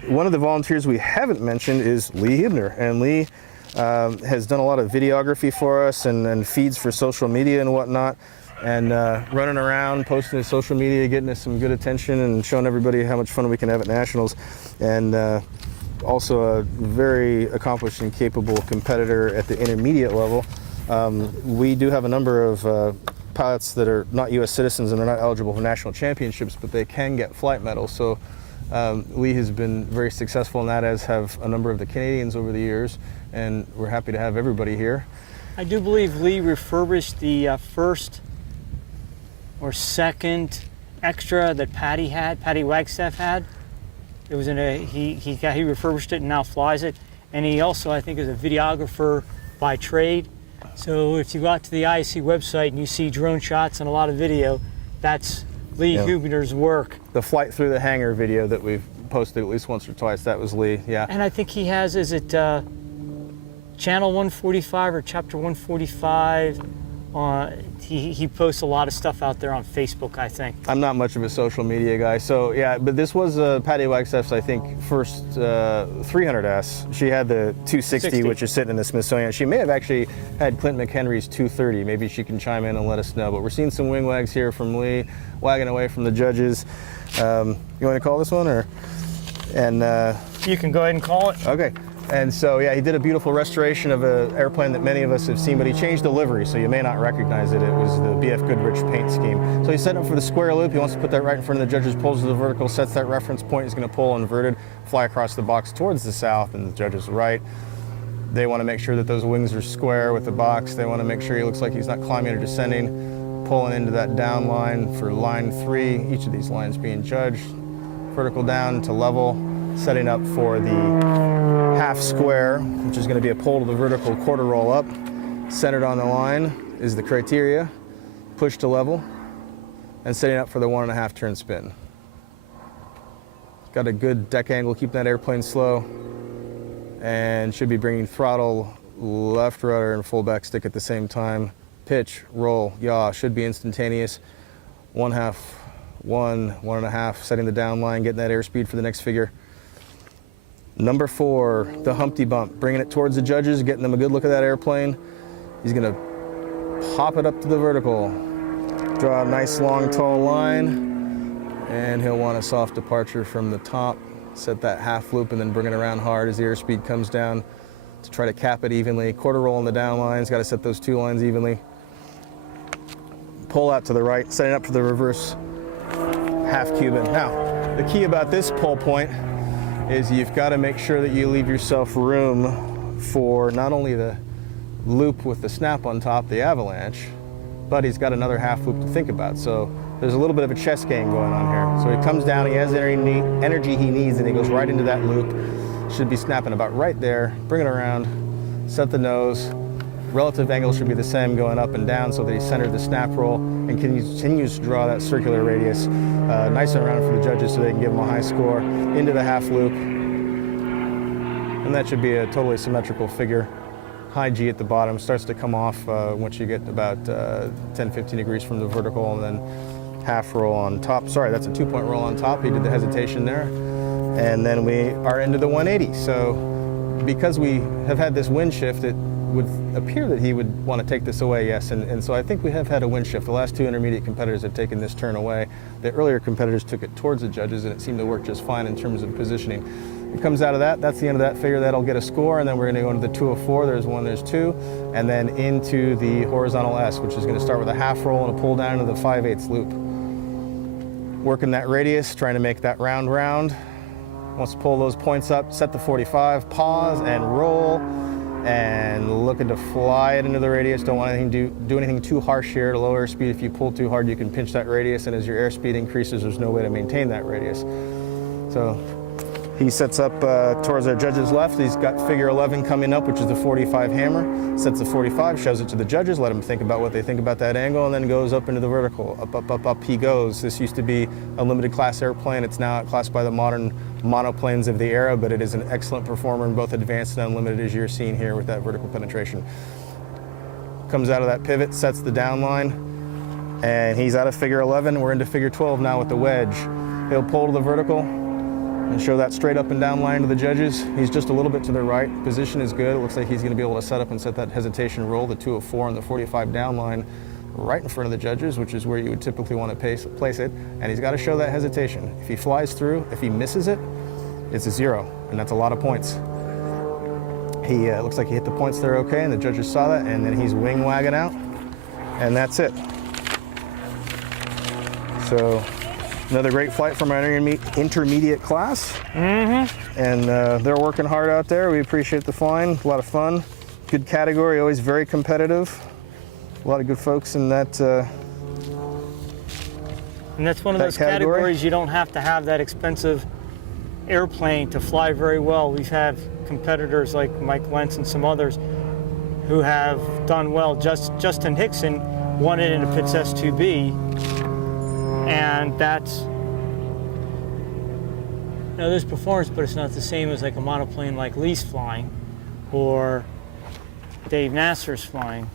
One of the volunteers we haven't mentioned is Lee Huebner, and Lee has done a lot of videography for us and feeds for social media and whatnot, and running around, posting to social media, getting us some good attention and showing everybody how much fun we can have at Nationals, and also a very accomplished and capable competitor at the intermediate level. We do have a number of pilots that are not U.S. citizens and are not eligible for national championships, but they can get flight medals. So Lee has been very successful in that, as have a number of the Canadians over the years, and we're happy to have everybody here. I do believe Lee refurbished the first or second extra that Patty Wagstaff had. It was in a he refurbished it and now flies it, and he also, I think, is a videographer by trade. So if you go out to the IAC website and you see drone shots and a lot of video, that's Lee Huebner's work. The flight through the hangar video that we've posted at least once or twice, that was Lee, yeah. And I think he has, is it channel 145 or chapter 145? He posts a lot of stuff out there on Facebook, I think. I'm not much of a social media guy, so yeah, but this was Patty Wagstaff's, I think, first 300S. She had the 260, which is sitting in the Smithsonian. She may have actually had Clint McHenry's 230. Maybe she can chime in and let us know. But we're seeing some wing wags here from Lee, wagging away from the judges. You want to call this one, or? And you can go ahead and call it. Okay. And so, yeah, he did a beautiful restoration of an airplane that many of us have seen, but he changed the livery, so you may not recognize it. It was the BF Goodrich paint scheme. So he's setting up for the square loop. He wants to put that right in front of the judges, pulls to the vertical, sets that reference point. He's going to pull inverted, fly across the box towards the south, and the judges right. They want to make sure that those wings are square with the box. They want to make sure he looks like he's not climbing or descending, pulling into that down line for line 3, each of these lines being judged. Vertical down to level, setting up for the half square, which is going to be a pull to the vertical, quarter roll up. Centered on the line is the criteria, push to level, and setting up for the 1.5 turn spin. Got a good deck angle, keeping that airplane slow, and should be bringing throttle, left rudder, and full back stick at the same time. Pitch, roll, yaw, should be instantaneous. 1/2, 1, 1.5, setting the down line, getting that airspeed for the next figure. Number 4, the Humpty Bump, bringing it towards the judges, getting them a good look at that airplane. He's gonna pop it up to the vertical, draw a nice long tall line, and he'll want a soft departure from the top, set that half loop and then bring it around hard as the airspeed comes down to try to cap it evenly. Quarter roll on the down lines, gotta set those 2 lines evenly. Pull out to the right, setting up for the reverse half Cuban. Now, the key about this pull point is you've got to make sure that you leave yourself room for not only the loop with the snap on top, the avalanche, but he's got another half loop to think about. So there's a little bit of a chess game going on here. So he comes down, he has the energy he needs, and he goes right into that loop. Should be snapping about right there. Bring it around, set the nose. Relative angle should be the same going up and down so that he centered the snap roll and continues to draw that circular radius nice and round for the judges so they can give him a high score into the half loop. And that should be a totally symmetrical figure. High G at the bottom, starts to come off once you get about 10-15 degrees from the vertical, and then half roll on top. Sorry, that's a 2-point roll on top. He did the hesitation there. And then we are into the 180. So because we have had this wind shift, it would appear that he would want to take this away, yes. And so I think we have had a wind shift. The last two intermediate competitors have taken this turn away. The earlier competitors took it towards the judges, and it seemed to work just fine in terms of positioning. It comes out of that, that's the end of that figure, that'll get a score, and then we're going to go into the 204, there's 1, there's 2, and then into the horizontal S, which is going to start with a half roll and a pull down into the 5/8 loop. Working that radius, trying to make that round. Wants to pull those points up, set the 45, pause and roll, and looking to fly it into the radius. Don't want anything do anything too harsh here to lower speed. If you pull too hard, you can pinch that radius, and as your airspeed increases, there's no way to maintain that radius. So he sets up towards our judge's left. He's got figure 11 coming up, which is the 45 hammer. Sets the 45, shows it to the judges, let them think about what they think about that angle, and then goes up into the vertical. Up he goes. This used to be a limited class airplane. It's now outclassed by the modern monoplanes of the era, but it is an excellent performer in both advanced and unlimited, as you're seeing here with that vertical penetration. Comes out of that pivot, sets the down line, and he's out of figure 11. We're into figure 12 now with the wedge. He'll pull to the vertical and show that straight up and down line to the judges. He's just a little bit to the right. Position is good. It looks like he's going to be able to set up and set that hesitation roll, the 204 and the 45 down line, right in front of the judges, which is where you would typically want to place it. And he's got to show that hesitation. If he flies through, if he misses it, it's a 0, and that's a lot of points. He looks like he hit the points there okay, and the judges saw that, and then he's wing wagging out, and that's it. So another great flight from our intermediate class. And they're working hard out there. We appreciate the flying, a lot of fun. Good category, always very competitive. A lot of good folks in that And that's one of those categories you don't have to have that expensive airplane to fly very well. We've had competitors like Mike Lentz and some others who have done well. Justin Hickson won it in a Pitts S2B, and that's, you know, there's performance, but it's not the same as like a monoplane like Lee's flying or Dave Nasser's flying.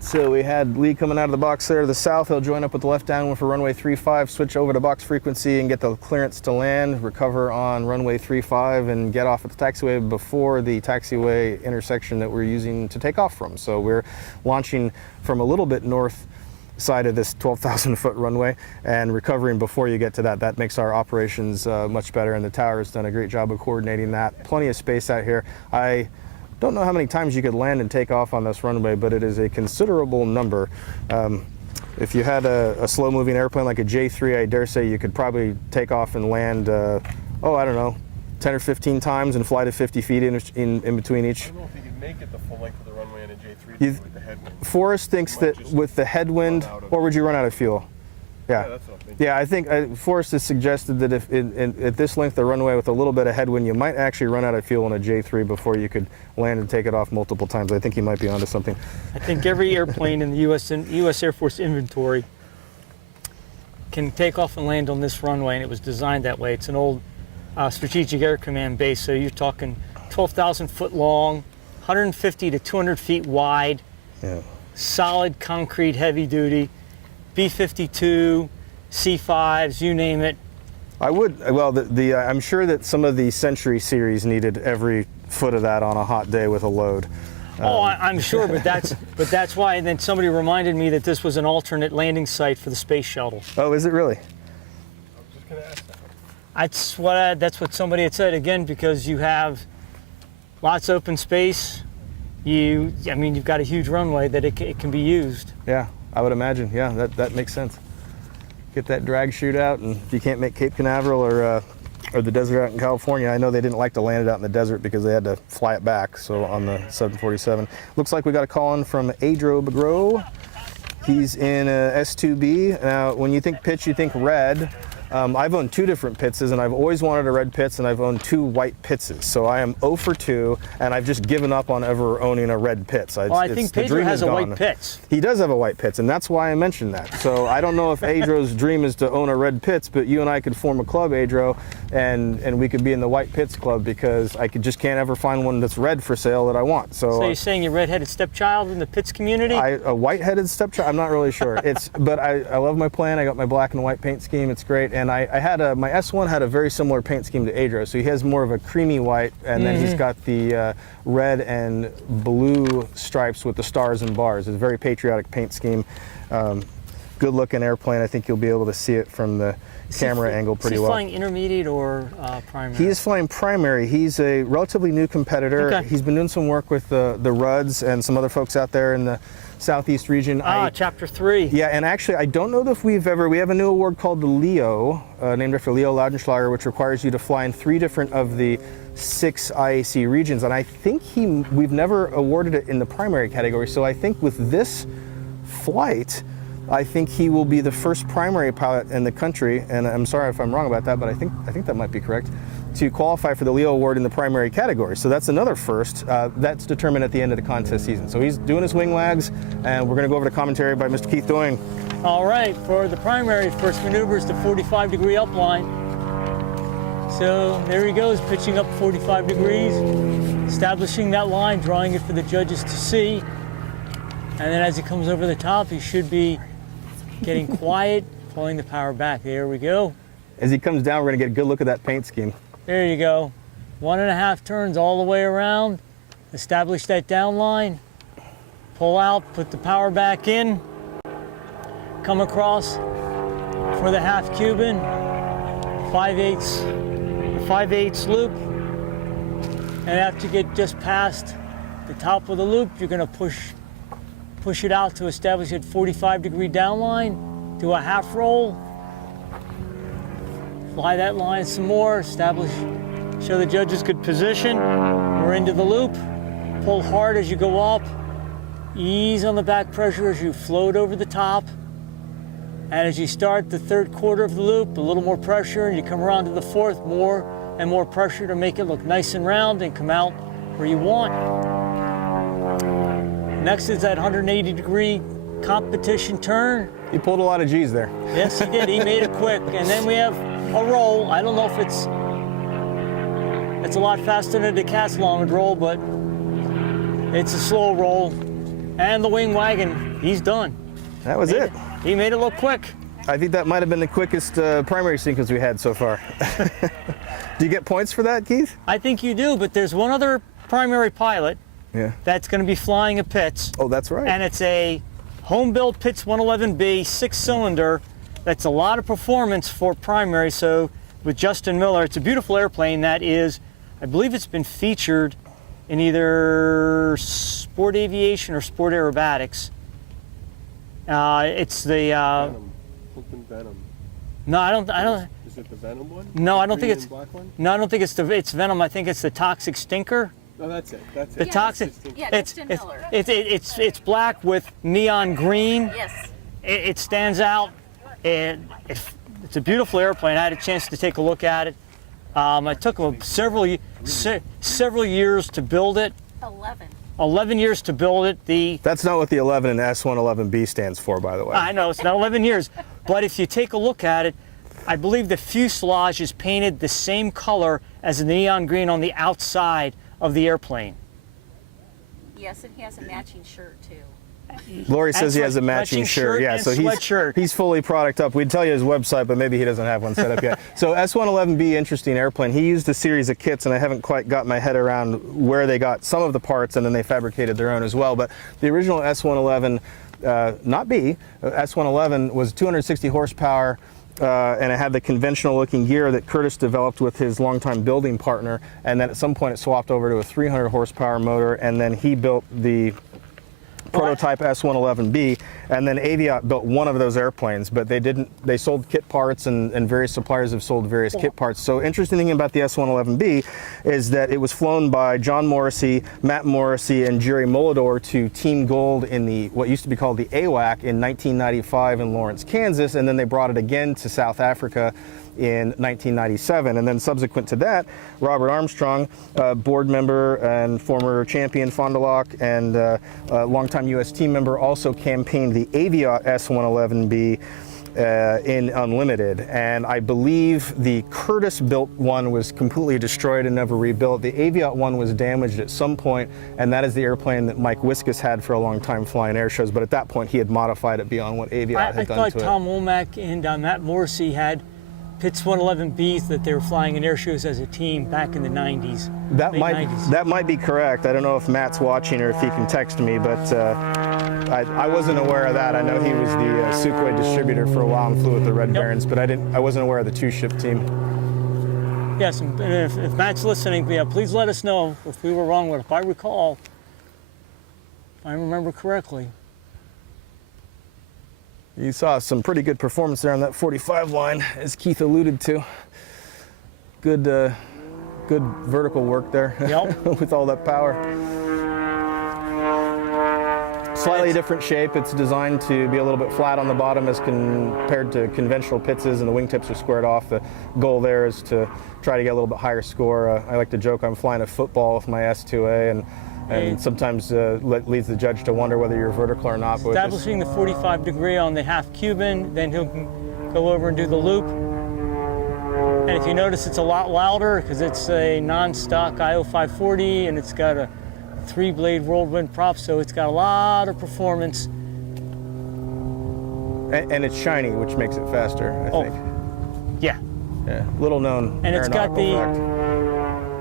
So we had Lee coming out of the box there to the south. He'll join up with the left downwind for runway 35, switch over to box frequency and get the clearance to land, recover on runway 35 and get off at the taxiway before the taxiway intersection that we're using to take off from. So we're launching from a little bit north side of this 12,000 foot runway and recovering before you get to that. That makes our operations much better, and the tower has done a great job of coordinating that. Plenty of space out here. I don't know how many times you could land and take off on this runway, but it is a considerable number. If you had a slow-moving airplane like a J3, I dare say you could probably take off and land, I don't know, 10 or 15 times and fly to 50 feet in between each. I don't know if you could make it the full length of the runway in a J3 with the headwind. Forrest thinks that with the headwind, or would you run out of fuel? Yeah, that's what I'm thinking. Yeah, I think Forrest has suggested that if at this length of runway with a little bit of headwind, you might actually run out of fuel in a J3 before you could land and take it off multiple times. I think he might be onto something. I think every airplane in the U.S. Air Force inventory can take off and land on this runway, and it was designed that way. It's an old Strategic Air Command base, so you're talking 12,000 foot long, 150 to 200 feet wide, solid concrete, heavy duty. B-52, C-5s, you name it. I would, well, I'm sure that some of the Century series needed every foot of that on a hot day with a load. I'm sure, but that's why. And then somebody reminded me that this was an alternate landing site for the space shuttle. Oh, is it really? I was just going to ask that. That's what somebody had said, again, because you have lots of open space. You've got a huge runway that it can be used. Yeah. I would imagine, yeah, that makes sense. Get that drag chute out, and if you can't make Cape Canaveral or or the desert out in California. I know they didn't like to land it out in the desert because they had to fly it back. So on the 747, looks like we got a call in from Aerobatic. He's in a S2B. Now, when you think pitch, you think red. I've owned 2 different Pitzes, and I've always wanted a red Pitz, and I've owned 2 white Pitzes. So I am 0 for 2, and I've just given up on ever owning a red Pitz. I think Pedro has a white Pitz. He does have a white Pitz, and that's why I mentioned that. So I don't know if Adro's dream is to own a red Pitz, but you and I could form a club, Adro, and we could be in the white Pitz club, because I just can't ever find one that's red for sale that I want. So you're saying you're redheaded stepchild in the Pitz community? A white-headed stepchild? I'm not really sure. But I love my plan. I got my black and white paint scheme. It's great. And I had my S1 had a very similar paint scheme to Adro. So he has more of a creamy white, and then he's got the red and blue stripes with the stars and bars. It's a very patriotic paint scheme. Good-looking airplane. I think you'll be able to see it from the camera angle pretty well. Is he flying intermediate or primary? He is flying primary. He's a relatively new competitor. Okay. He's been doing some work with the Rudds and some other folks out there in the Southeast region. Chapter 3. Yeah, and actually, I don't know if we have a new award called the Leo, named after Leo Laudenschlager, which requires you to fly in 3 different of the 6 IAC regions. And I think we've never awarded it in the primary category. So I think with this flight, I think he will be the first primary pilot in the country, and I'm sorry if I'm wrong about that, but I think that might be correct, to qualify for the Leo Award in the primary category. So that's another first. That's determined at the end of the contest season. So he's doing his wing wags, and we're going to go over to commentary by Mr. Keith Doing. All right, for the primary, first maneuver is the 45-degree upline. So there he goes, pitching up 45 degrees, establishing that line, drawing it for the judges to see. And then as he comes over the top, he should be getting quiet, pulling the power back. There we go. As he comes down, we're going to get a good look at that paint scheme. There you go. 1.5 turns all the way around. Establish that down line. Pull out, put the power back in. Come across for the half Cuban. 5/8 loop. And after you get just past the top of the loop, you're going to push it out to establish that 45-degree down line. Do a half roll. Fly that line some more, show the judges good position. We're into the loop. Pull hard as you go up. Ease on the back pressure as you float over the top. And as you start the 3rd quarter of the loop, a little more pressure, and you come around to the 4th, more and more pressure to make it look nice and round and come out where you want. Next is that 180-degree competition turn. He pulled a lot of G's there. Yes, he did. He made it quick. And then we have a roll. I don't know if it's a lot faster than a Decathlon would roll, but it's a slow roll. And the wing wagon, he's done. That was it. He made it look quick. I think that might have been the quickest primary sequence we had so far. Do you get points for that, Keith? I think you do, but there's one other primary pilot that's going to be flying a Pitts. Oh, that's right. And it's a home-built Pitts 111B 6-cylinder. That's a lot of performance for primary. So with Justin Miller, it's a beautiful airplane that is, I believe it's been featured in either Sport Aviation or Sport Aerobatics. It's the Venom. No, I don't. Is it the Venom one? No, I don't think it's. Black one? No, I don't think it's Venom. I think it's the Toxic Stinker. No, that's it. That's The it. Toxic. Yeah, It's Justin Miller. it's black with neon green. Yes. It stands out. It's a beautiful airplane. I had a chance to take a look at it. It took several years to build it. 11 years to build it. That's not what the 11 in S111B stands for, by the way. I know, it's not 11 years. But if you take a look at it, I believe the fuselage is painted the same color as the neon green on the outside of the airplane. Yes, and he has a matching shirt too. Lori says he has a matching matching shirt. Yeah, and so sweatshirt. he's fully product up. We'd tell you his website, but maybe he doesn't have one set up yet. So S111B, interesting airplane. He used a series of kits, and I haven't quite got my head around where they got some of the parts, and then they fabricated their own as well. But the original S111, not B, S111 was 260 horsepower. And it had the conventional looking gear that Curtis developed with his longtime building partner, and then at some point it swapped over to a 300 horsepower motor, and then he built the prototype S111B, and then Aviat built one of those airplanes, but they sold kit parts, and various suppliers have sold various kit parts. So interesting thing about the S111B is that it was flown by John Morrissey, Matt Morrissey, and Jerry Molidor to Team Gold in the what used to be called the AWAC in 1995 in Lawrence, Kansas, and then they brought it again to South Africa in 1997, and then subsequent to that, Robert Armstrong, board member and former champion Fond du Lac and longtime U.S. team member, also campaigned the Aviat S111B in Unlimited, and I believe the Curtiss built one was completely destroyed and never rebuilt. The Aviat one was damaged at some point, and that is the airplane that Mike Wiskus had for a long time flying air shows, but at that point he had modified it beyond what Aviat had done to it. I thought Tom Womack and Matt Morrissey had Pitts 111Bs that they were flying in air shows as a team back in the 90s. That might be correct. I don't know if Matt's watching or if he can text me, but I wasn't aware of that. I know he was the Sukhoi distributor for a while and flew with the Red Barons, but I wasn't aware of the two-ship team. Yes, and if Matt's listening, yeah, please let us know if we were wrong. But if I recall, if I remember correctly. You saw some pretty good performance there on that 45 line, as Keith alluded to. Good vertical work there. Yep. With all that power. Slightly different shape. It's designed to be a little bit flat on the bottom as compared to conventional Pittses, and the wingtips are squared off. The goal there is to try to get a little bit higher score. I like to joke I'm flying a football with my S2A, and sometimes leads the judge to wonder whether you're vertical or not. Establishing the 45 degree on the half Cuban, then he'll go over and do the loop. And if you notice, it's a lot louder because it's a non-stock IO 540 and it's got a 3-blade whirlwind prop, so it's got a lot of performance. And it's shiny, which makes it faster, I think. Yeah. Yeah, little known. And it's got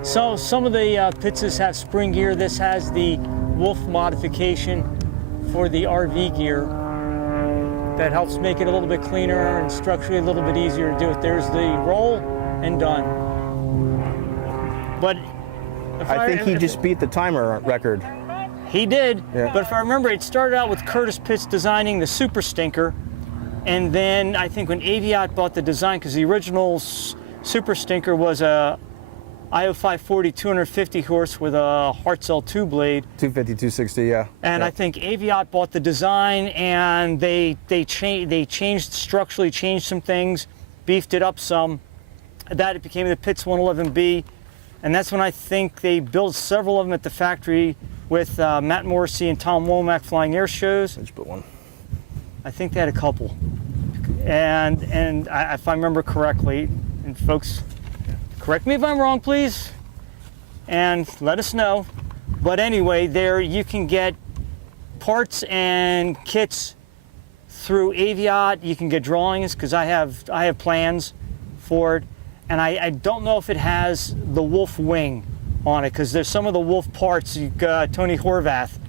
So some of the Pittses have spring gear. This has the Wolf modification for the RV gear that helps make it a little bit cleaner and structurally a little bit easier to do it. There's the roll and done. But I think he just beat the timer record. He did, yeah. But if I remember, it started out with Curtis Pitts designing the Super Stinker, and then I think when Aviat bought the design, because the original Super Stinker was a IO 540 250 horse with a Hartzell 2-blade. 250, 260, yeah. And I think Aviat bought the design, and they changed structurally, changed some things, beefed it up some. That it became the Pitts 111B, and that's when I think they built several of them at the factory with Matt Morrissey and Tom Womack flying air shows. I just put one. I think they had a couple, and if I remember correctly, and folks, correct me if I'm wrong, please, and let us know. But anyway, there you can get parts and kits through Aviat. You can get drawings because I have plans for it, and I don't know if it has the Wolf wing on it because there's some of the Wolf parts. Tony Horvath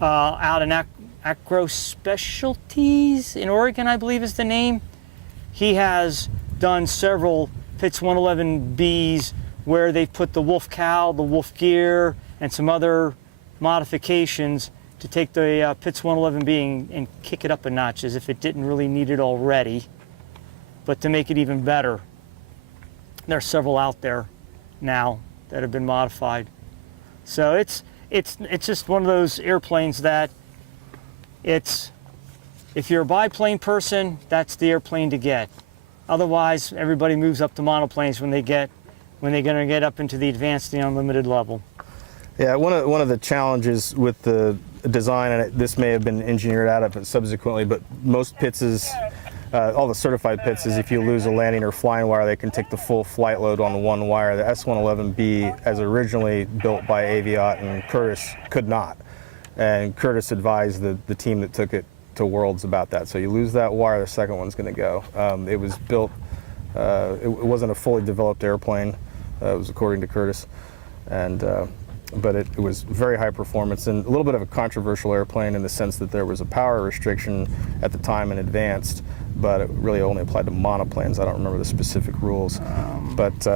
out in Acro Specialties in Oregon, I believe is the name. He has done several Pitts 111Bs where they put the Wolf cowl, the Wolf gear, and some other modifications to take the Pitts 111B and kick it up a notch as if it didn't really need it already, but to make it even better. There are several out there now that have been modified. So it's just one of those airplanes that if you're a biplane person, that's the airplane to get. Otherwise, everybody moves up to monoplanes when they're going to get up into the advanced, the unlimited level. Yeah, one of the challenges with the design, and this may have been engineered out of it subsequently, but most Pittses, all the certified Pittses, if you lose a landing or flying wire, they can take the full flight load on one wire. The S111B, as originally built by Aviat and Curtiss, could not. And Curtiss advised the team that took it to Worlds about that. So you lose that wire, the second one's going to go. It was built, it wasn't a fully developed airplane. It was according to Curtiss, and but it was very high performance and a little bit of a controversial airplane in the sense that there was a power restriction at the time in advanced, but it really only applied to monoplanes. I don't remember the specific rules, but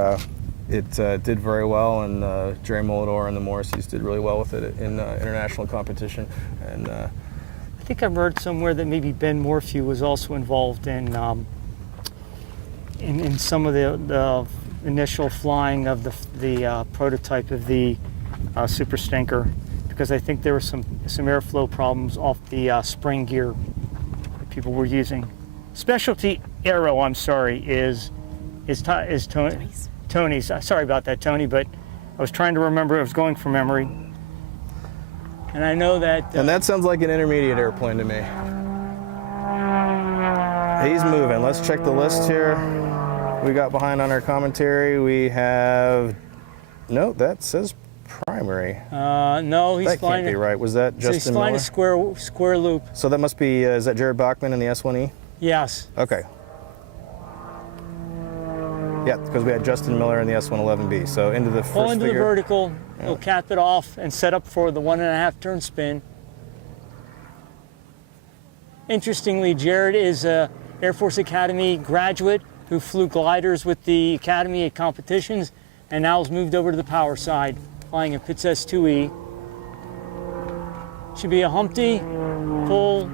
did very well, and Jerry Molidor and the Morrisseys did really well with it in international competition. And I think I've heard somewhere that maybe Ben Morphew was also involved in some of the initial flying of the prototype of the Super Stinker, because I think there were some airflow problems off the spring gear that people were using. Specialty Aero, I'm sorry, is Tony's. Sorry about that, Tony, but I was trying to remember. I was going from memory, and I know that. And that sounds like an intermediate airplane to me. He's moving. Let's check the list here. We got behind on our commentary. We have that says primary. No, he's that flying. Can't be right. Was that Justin He's flying Miller? a square loop. So that must be. Is that Jared Bachman in the S1E? Yes. Okay. Yeah, because we had Justin Miller in the S111B. So into the first Pull into figure. the vertical. Yeah. We'll cap it off and set up for the 1.5 turn spin. Interestingly, Jared is a Air Force Academy graduate who flew gliders with the Academy at competitions, and now has moved over to the power side, flying a Pitts S2E. Should be a Humpty, pull,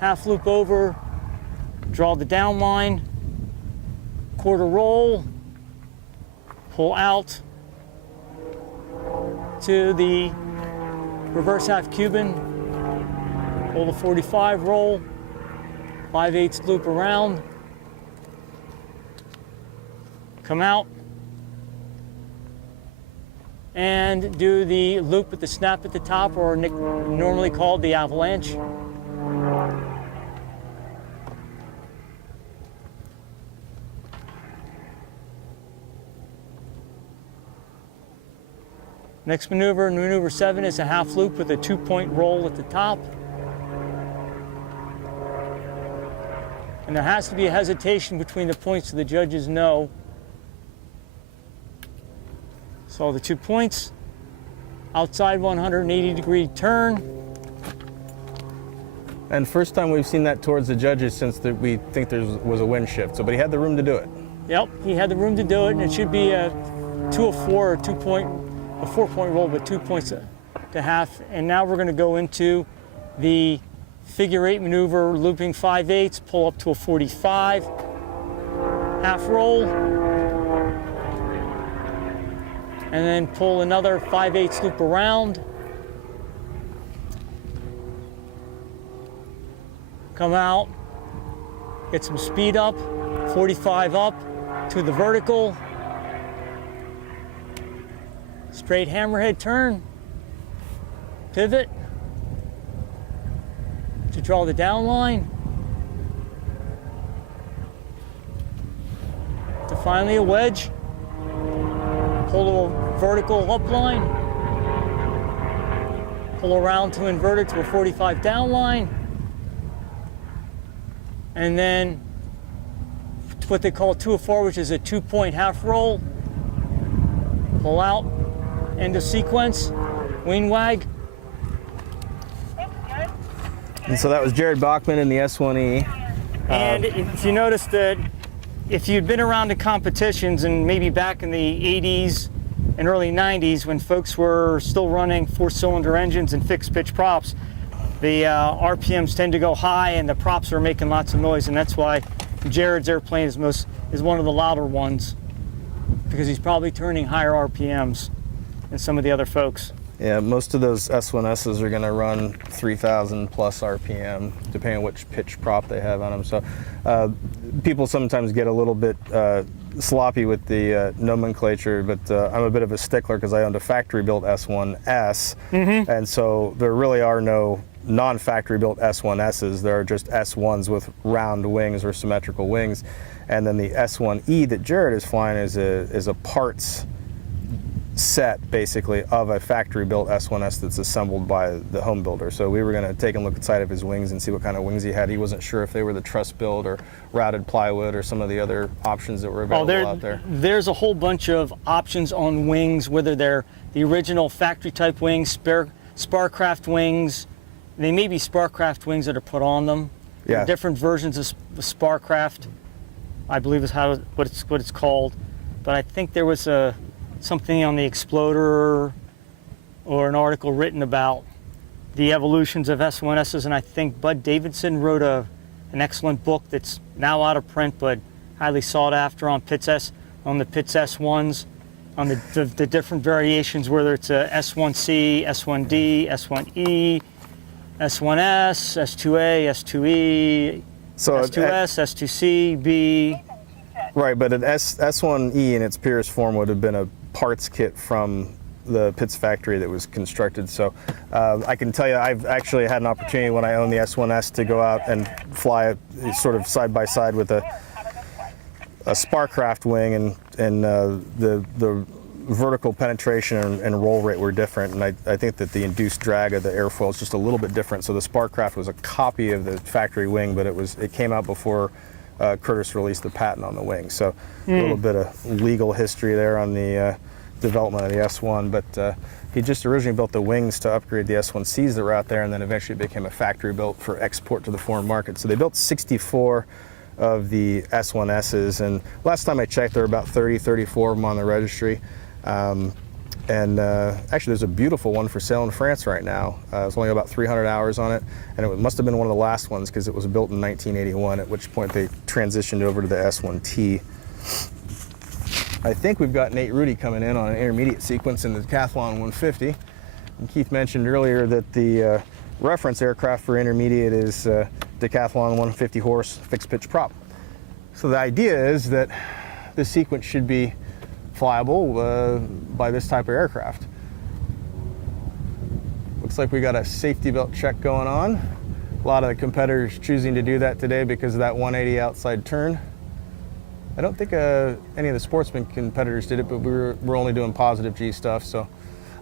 half loop over, draw the down line, quarter roll, pull out to the reverse half Cuban, pull the 45 roll, 5/8 loop around, come out, and do the loop with the snap at the top, or normally called the avalanche. Next maneuver, maneuver 7, is a half loop with a 2-point roll at the top. And there has to be a hesitation between the points so the judges know. So the 2 points, outside 180-degree turn. And first time we've seen that towards the judges since we think there was a wind shift. So, but he had the room to do it. Yep, he had the room to do it, and it should be a 2 of 4 or 4-point roll, but 2 points to half. And now we're going to go into the figure 8 maneuver, looping 5/8, pull up to a 45, half roll, and then pull another 5/8 loop around, come out, get some speed up, 45 up to the vertical, straight hammerhead turn, pivot to draw the down line, to finally a wedge, pull a vertical up line, pull around to invert it to a 45 down line, and then what they call 2 of 4, which is a 2-point half roll, pull out, end of sequence, wing wag. And so that was Jared Bachman in the S1E. And if you notice that if you'd been around in competitions and maybe back in the 80s and early 90s when folks were still running 4-cylinder engines and fixed pitch props, the RPMs tend to go high and the props are making lots of noise, and that's why Jared's airplane is one of the louder ones, because he's probably turning higher RPMs than some of the other folks. Yeah, most of those S1Ss are going to run 3,000 plus RPM, depending on which pitch prop they have on them. So people sometimes get a little bit sloppy with the nomenclature, but I'm a bit of a stickler because I owned a factory-built S1S, and so there really are no non-factory built S1Ss. There are just S1s with round wings or symmetrical wings, and then the S1E that Jared is flying is a parts set basically of a factory built S1S that's assembled by the home builder. So we were going to take a look inside of his wings and see what kind of wings he had. He wasn't sure if they were the truss built or routed plywood or some of the other options that were available out there. There's a whole bunch of options on wings, whether they're the original factory type wings, Sparcraft wings. They may be Sparcraft wings that are put on them. Yeah. Different versions of Sparcraft, I believe is what it's called. but I think there was something on the Exploder or an article written about the evolutions of S1Ss, and I think Bud Davidson wrote an excellent book that's now out of print but highly sought after on on the Pitts S1s, on the different variations, whether it's a S1C, S1D, S1E, S1S, S2A, S2E, So S2S, S2C, B. right, but an S1E in its purest form would have been a parts kit from the Pitts factory that was constructed. So I can tell you, I've actually had an opportunity when I owned the S1S to go out and fly it sort of side by side with a Sparcraft wing, and the vertical penetration and roll rate were different, and I think that the induced drag of the airfoil is just a little bit different. So the Sparcraft was a copy of the factory wing, but it came out before Curtiss released the patent on the wing. So a little bit of legal history there on the development of the S1, but he just originally built the wings to upgrade the S1Cs that were out there, and then eventually it became a factory built for export to the foreign market. So they built 64 of the S1Ss, and last time I checked there were about 34 of them on the registry. Actually there's a beautiful one for sale in France right now. It's only about 300 hours on it, and it must have been one of the last ones because it was built in 1981, at which point they transitioned over to the S1T. I think we've got Nate Rudy coming in on an intermediate sequence in the Decathlon 150. And Keith mentioned earlier that the reference aircraft for intermediate is Decathlon 150 horse fixed pitch prop. So the idea is that this sequence should be flyable by this type of aircraft. Looks like we got a safety belt check going on. A lot of the competitors choosing to do that today because of that 180 outside turn. I don't think any of the sportsman competitors did it, but we're only doing positive G stuff. So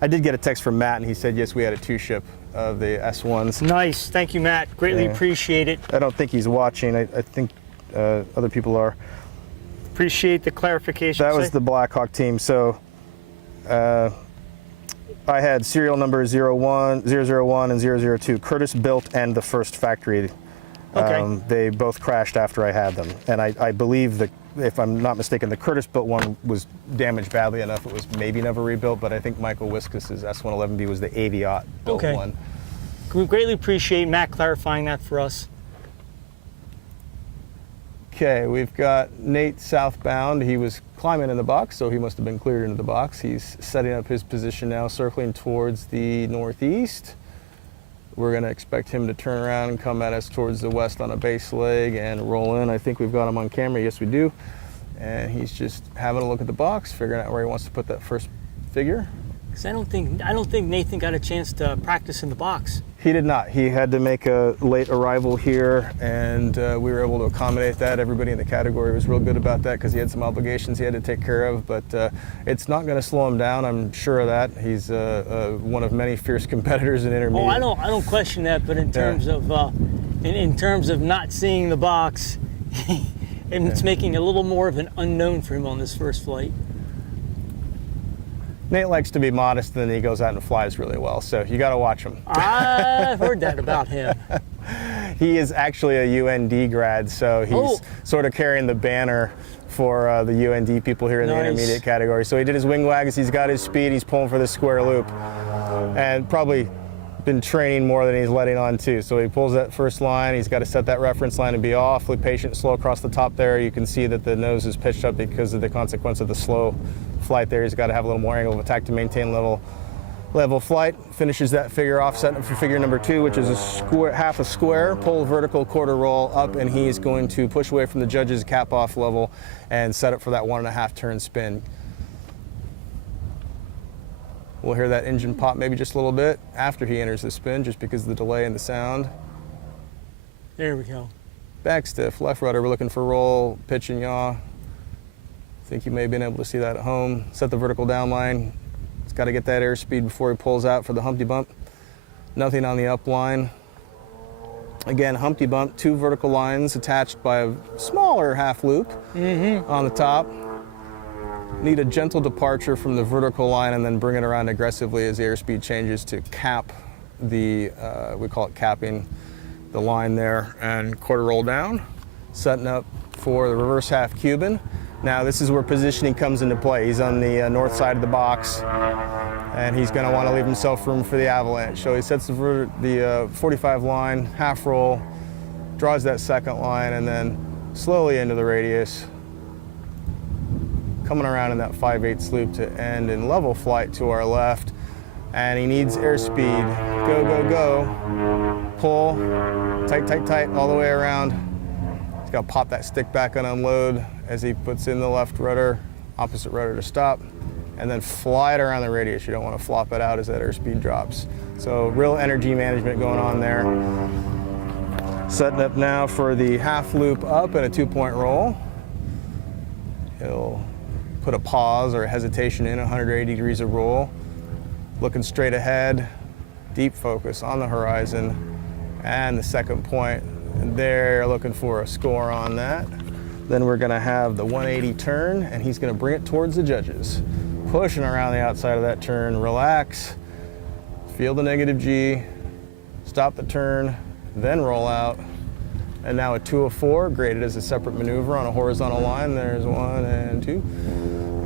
I did get a text from Matt, and he said, yes, we had a 2-ship of the S1s. Nice, thank you, Matt. Greatly appreciate it. I don't think he's watching. I think other people are. Appreciate the clarification. That was the Blackhawk team. So I had serial number 001 and 002. Curtiss built and the first factory. Okay. They both crashed after I had them. And I believe that, if I'm not mistaken, the Curtiss built one was damaged badly enough it was maybe never rebuilt, but I think Michael Wiskus's S111B was the Aviat built one. We greatly appreciate Matt clarifying that for us. Okay, we've got Nate southbound. He was climbing in the box, so he must have been cleared into the box. He's setting up his position now, circling towards the northeast. We're going to expect him to turn around and come at us towards the west on a base leg and roll in. I think we've got him on camera. Yes, we do. And he's just having a look at the box, figuring out where he wants to put that first figure. Because I don't think Nathan got a chance to practice in the box. He did not. He had to make a late arrival here, and we were able to accommodate that. Everybody in the category was real good about that because he had some obligations he had to take care of, but it's not going to slow him down. I'm sure of that. He's one of many fierce competitors in intermediate. Oh, I don't question that, but in terms of in terms of not seeing the box, and it's making it a little more of an unknown for him on this first flight. Nate likes to be modest, and then he goes out and flies really well, so you got to watch him. I've heard that about him. He is actually a UND grad, so he's sort of carrying the banner for the UND people here in the intermediate category. So he did his wing wags, he's got his speed, he's pulling for the square loop, and probably been training more than he's letting on too. So he pulls that first line, he's got to set that reference line and be awfully patient, slow across the top there. You can see that the nose is pitched up because of the consequence of the slow flight there. He's got to have a little more angle of attack to maintain level flight. Finishes that figure off, setting up for figure number 2, which is a square, half a square, pull vertical, quarter roll up, and he's going to push away from the judge's cap off level and set up for that 1.5 turn spin. We'll hear that engine pop maybe just a little bit after he enters the spin, just because of the delay in the sound. There we go. Back stiff, left rudder, we're looking for roll, pitch and yaw. I think you may have been able to see that at home. Set the vertical down line. He's got to get that airspeed before he pulls out for the Humpty Bump. Nothing on the up line. Again, Humpty Bump, 2 vertical lines attached by a smaller half loop on the top. Need a gentle departure from the vertical line and then bring it around aggressively as the airspeed changes to cap the, we call it capping the line there, and quarter roll down. Setting up for the reverse half Cuban. Now this is where positioning comes into play. He's on the north side of the box, and he's going to want to leave himself room for the avalanche. So he sets the 45 line, half roll, draws that second line, and then slowly into the radius, coming around in that 5/8 loop to end in level flight to our left. And he needs airspeed. Go, go, go. Pull, tight, tight, tight, all the way around. He's got to pop that stick back and unload as he puts in the left rudder, opposite rudder to stop, and then fly it around the radius. You don't want to flop it out as that airspeed drops. So real energy management going on there. Setting up now for the half loop up and a 2-point roll. He'll put a pause or a hesitation in 180 degrees of roll. Looking straight ahead, deep focus on the horizon, and the second point. And they're looking for a score on that. Then we're gonna have the 180 turn, and he's gonna bring it towards the judges. Pushing around the outside of that turn, relax, feel the negative G, stop the turn, then roll out. And now a 204, graded as a separate maneuver on a horizontal line. There's 1 and 2.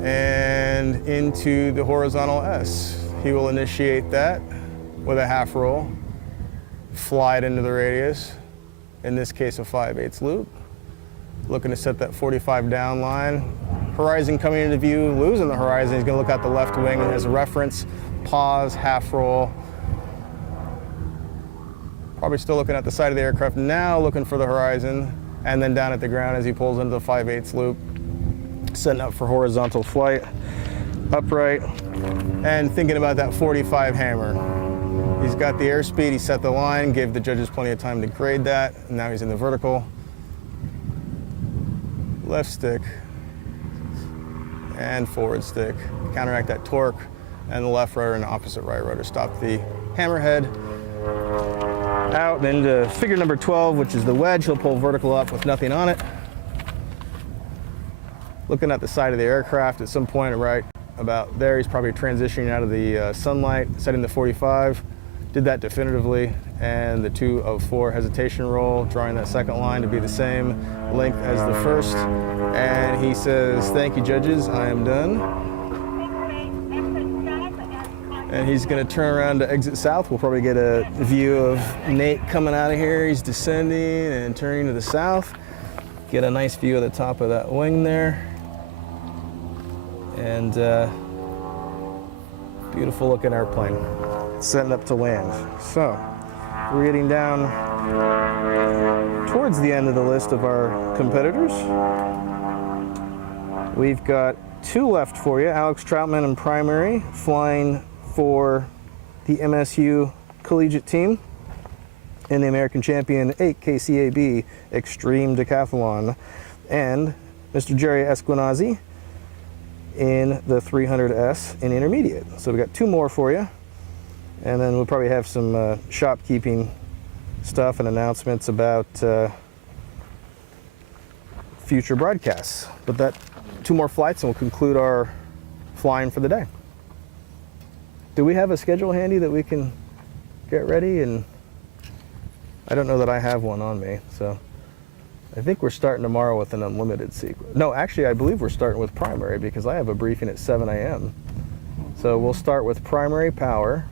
And into the horizontal S. He will initiate that with a half roll, fly it into the radius, in this case a 5/8 loop. Looking to set that 45 down line. Horizon coming into view, losing the horizon. He's going to look out the left wing as a reference, pause, half roll. Probably still looking at the side of the aircraft, now looking for the horizon, and then down at the ground as he pulls into the 5/8 loop, setting up for horizontal flight, upright, and thinking about that 45 hammer. He's got the airspeed, he set the line, gave the judges plenty of time to grade that, and now he's in the vertical. Left stick and forward stick, counteract that torque, and the left rudder and opposite right rudder. Stop the hammerhead. Out and into figure number 12, which is the wedge. He'll pull vertical up with nothing on it. Looking at the side of the aircraft at some point right about there, he's probably transitioning out of the sunlight, setting the 45. Did that definitively, and the 204 hesitation roll, drawing that second line to be the same length as the first. And he says, "Thank you, judges, I am done." And he's going to turn around to exit south. We'll probably get a view of Nate coming out of here. He's descending and turning to the south. Get a nice view of the top of that wing there. And beautiful looking airplane. Setting up to land. So we're getting down towards the end of the list of our competitors. We've got 2 left for you. Alex Troutman in primary, flying for the MSU Collegiate team in the American Champion 8KCAB Extreme Decathlon, and Mr. Jerry Esquenazi in the 300S in Intermediate. So we got 2 more for you, and then we'll probably have some shopkeeping stuff and announcements about future broadcasts. But that 2 more flights and we'll conclude our flying for the day. Do we have a schedule handy that we can get ready? And I don't know that I have one on me, so I think we're starting tomorrow with an unlimited sequence. No, actually, I believe we're starting with primary because I have a briefing at 7 a.m. So we'll start with primary power,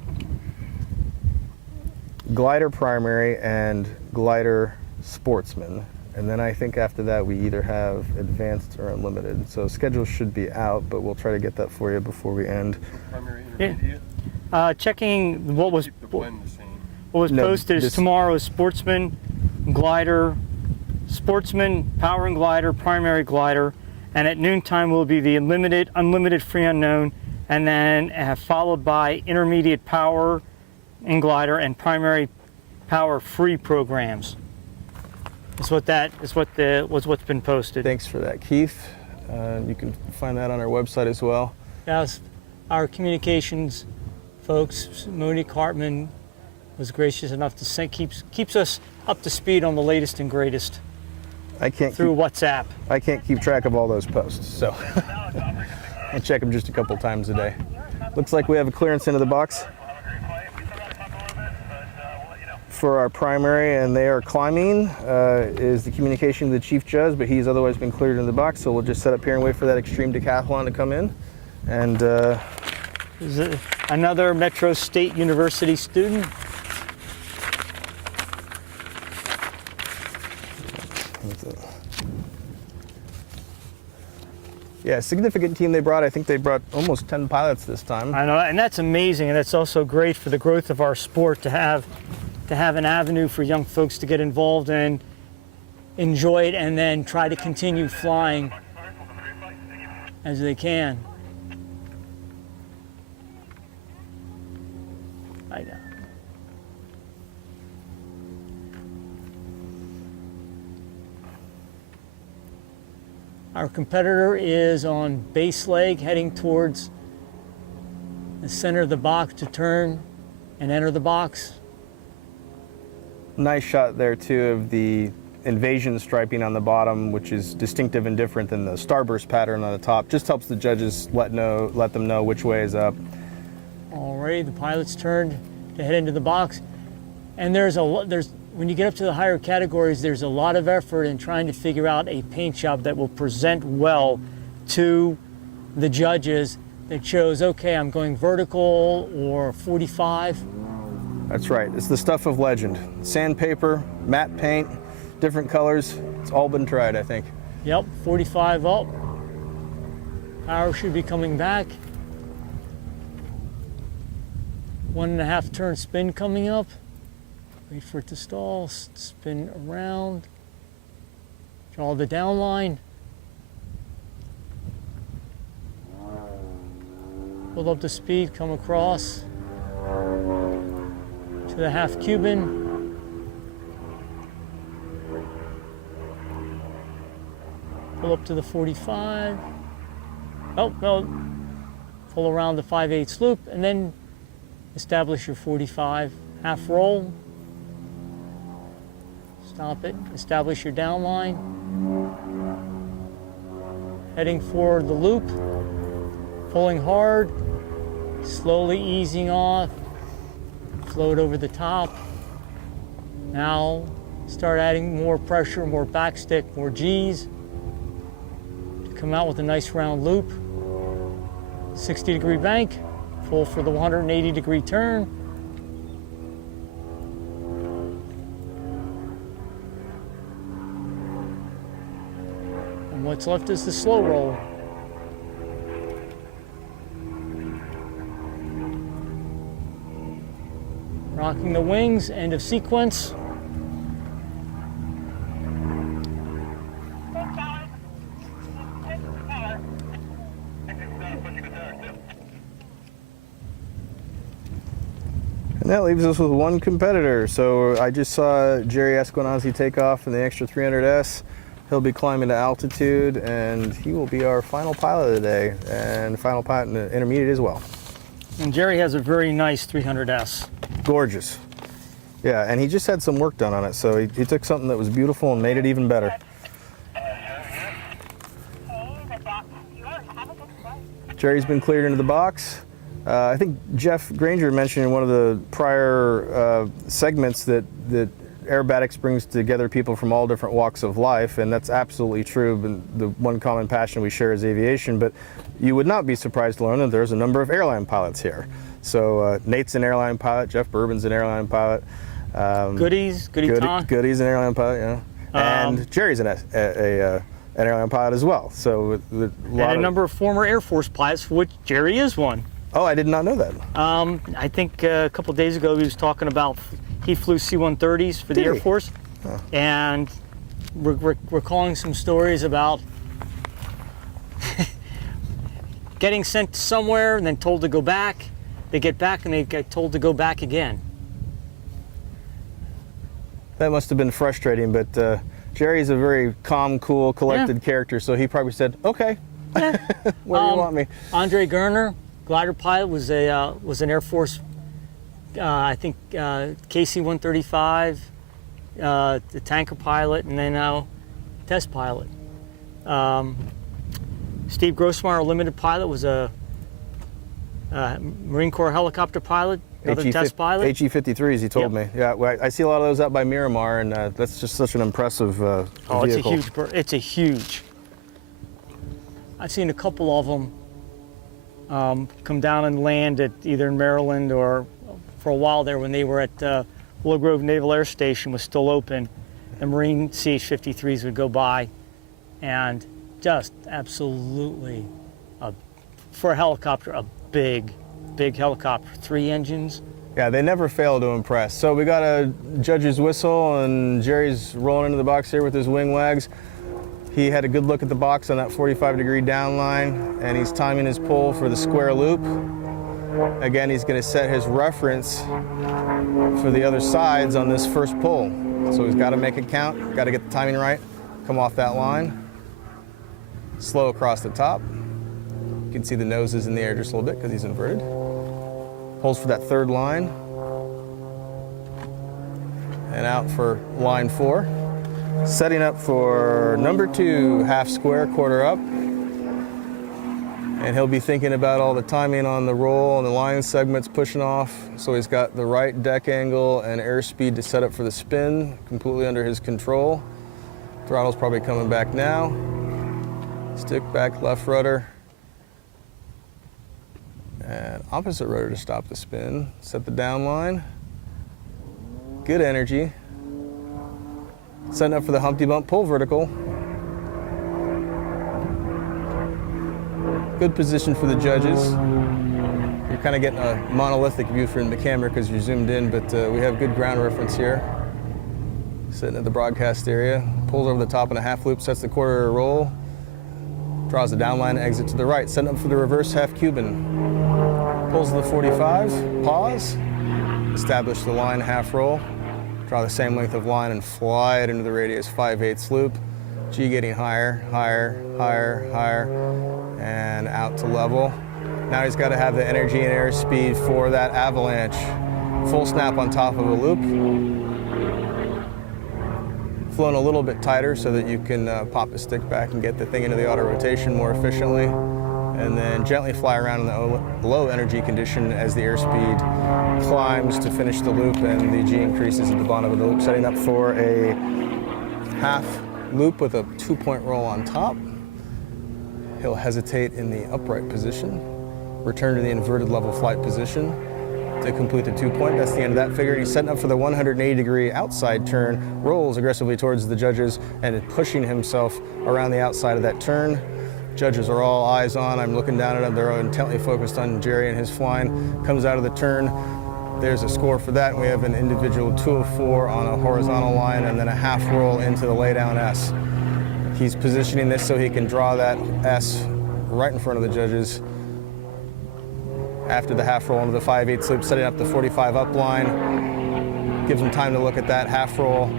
glider primary, and glider sportsman. And then I think after that we either have advanced or unlimited. So schedule should be out, but we'll try to get that for you before we end. Primary, intermediate. Checking what was Keep the blend the same. what was No, posted is this- tomorrow is sportsman, glider, sportsman, power and glider, primary glider, and at noontime will be the unlimited free unknown, and then followed by intermediate power and glider and primary power free programs. Is what's been posted. Thanks for that, Keith. You can find that on our website as well. Yes, our communications folks, Monique Hartman, was gracious enough to send, keeps us up to speed on the latest and greatest through WhatsApp. I can't keep track of all those posts, so I check them just a couple times a day. Looks like we have a clearance into the box. for our primary, and they are climbing, is the communication to the chief judge, but he's otherwise been cleared in the box, so we'll just set up here and wait for that extreme decathlon to come in. And Is it another Metro State University student? yeah, significant team they brought. I think they brought almost 10 pilots this time. I know, and that's amazing, and that's also great for the growth of our sport to have an avenue for young folks to get involved and enjoy it, and then try to continue flying as they can. I know. Our competitor is on base leg, heading towards the center of the box to turn and enter the box. Nice shot there too of the invasion striping on the bottom, which is distinctive and different than the starburst pattern on the top. Just helps the judges let them know which way is up. Alrighty, the pilot's turned to head into the box, and when you get up to the higher categories, there's a lot of effort in trying to figure out a paint job that will present well to the judges that shows, okay, I'm going vertical or 45. That's right. It's the stuff of legend. Sandpaper, matte paint, different colors. It's all been tried, I think. Yep, 45 up. Power should be coming back. 1.5 turn spin coming up. Wait for it to stall, spin around. Draw the down line. Build up the speed, come across to the half Cuban. Pull up to the 45. Oh, no. Pull around the 5/8 loop and then establish your 45. Half roll. Stop it. Establish your down line. Heading for the loop. Pulling hard. Slowly easing off. Float over the top. Now start adding more pressure, more backstick, more G's. Come out with a nice round loop. 60-degree bank. Full for the 180-degree turn. And what's left is the slow roll. Rocking the wings, end of sequence. And that leaves us with one competitor. So I just saw Jerry Esquenazi take off in the extra 300S. He'll be climbing to altitude, and he will be our final pilot today, and final pilot in the intermediate as well. And Jerry has a very nice 300S. Gorgeous. Yeah, and he just had some work done on it, so he took something that was beautiful and made it even better. Jerry's been cleared into the box. I think Jeff Granger mentioned in one of the prior segments that Aerobatics brings together people from all different walks of life, and that's absolutely true. And the one common passion we share is aviation, but you would not be surprised to learn that there's a number of airline pilots here. So Nate's an airline pilot, Jeff Bourbon's an airline pilot. Goody's an airline pilot, yeah. And Jerry's an airline pilot as well. So with a number of former Air Force pilots, for which Jerry is one. Oh, I did not know that. I think a couple of days ago he was talking about he flew C-130s for the Air Force, and we're recalling some stories about getting sent somewhere and then told to go back. They get back and they get told to go back again. That must have been frustrating, but Jerry's a very calm, cool, collected character, so he probably said, "Okay, where do you want me?" Andre Gerner, glider pilot, was an Air Force, I think KC-135, the tanker pilot, and then test pilot. Steve Grossmeyer, limited pilot, was a Marine Corps helicopter pilot, Another test pilot? HE-53s, he told Yep. me. Yeah, well, I see a lot of those up by Miramar, and that's just such an impressive Oh, vehicle. it's a huge bird. It's a huge. I've seen a couple of them come down and land at either in Maryland or for a while there when they were at Willow Grove Naval Air Station was still open. The Marine CH-53s would go by and just absolutely, for a helicopter, a big helicopter, 3 engines. Yeah, they never fail to impress. So we got a judge's whistle, and Jerry's rolling into the box here with his wing wags. He had a good look at the box on that 45-degree down line, and he's timing his pull for the square loop. Again, he's going to set his reference for the other sides on this first pull. So he's got to make it count, got to get the timing right, come off that line, slow across the top. You can see the nose is in the air just a little bit because he's inverted. Pulls for that third line, and out for line 4. Setting up for number 2, half square, quarter up. And he'll be thinking about all the timing on the roll and the line segments pushing off. So he's got the right deck angle and airspeed to set up for the spin, completely under his control. Throttle's probably coming back now. Stick back left rudder. And opposite rudder to stop the spin. Set the down line. Good energy. Setting up for the Humpty Bump, pull vertical. Good position for the judges. You're kind of getting a monolithic view from the camera because you're zoomed in, but we have good ground reference here. Sitting at the broadcast area. Pulls over the top in a half loop, sets the quarter roll. Draws the down line, exit to the right. Setting up for the reverse half Cuban. Pulls to the 45, pause. Establish the line half roll. Draw the same length of line and fly it into the radius 5/8 loop. G getting higher, higher, higher, higher, and out to level. Now he's got to have the energy and airspeed for that avalanche. Full snap on top of a loop. Flown a little bit tighter so that you can pop the stick back and get the thing into the auto rotation more efficiently. And then gently fly around in the low energy condition as the airspeed climbs to finish the loop and the G increases at the bottom of the loop, setting up for a half loop with a 2-point roll on top. He'll hesitate in the upright position, return to the inverted level flight position to complete the 2-point. That's the end of that figure. He's setting up for the 180-degree outside turn, rolls aggressively towards the judges and pushing himself around the outside of that turn. Judges are all eyes on. I'm looking down at them. They're intently focused on Jerry and his flying. Comes out of the turn. There's a score for that. We have an individual 204 on a horizontal line and then a half roll into the laydown S. He's positioning this so he can draw that S right in front of the judges. After the half roll into the 5/8 loop, setting up the 45 up line. Gives him time to look at that half roll.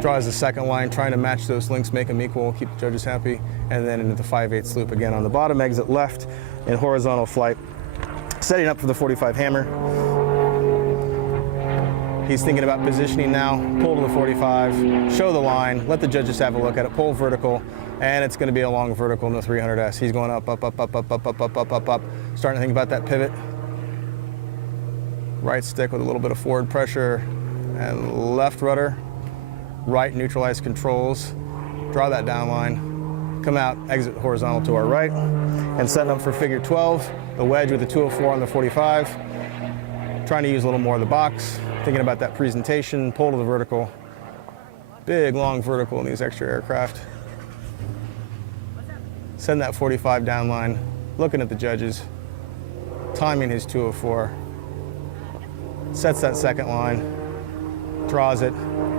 Draws the second line, trying to match those links, make them equal, keep the judges happy, and then into the 5/8 loop again on the bottom, exit left in horizontal flight. Setting up for the 45 hammer. He's thinking about positioning now, pull to the 45, show the line, let the judges have a look at it, pull vertical, and it's going to be a long vertical in the 300S. He's going up, up, up, up, up, up, up, up, up, up, up. Starting to think about that pivot. Right stick with a little bit of forward pressure, and left rudder. Right neutralize controls, draw that down line, come out, exit horizontal to our right, and setting up for figure 12, the wedge with the 204 on the 45, trying to use a little more of the box, thinking about that presentation, pull to the vertical, big long vertical in these extra aircraft, send that 45 down line, looking at the judges, timing his 204, sets that second line, draws it,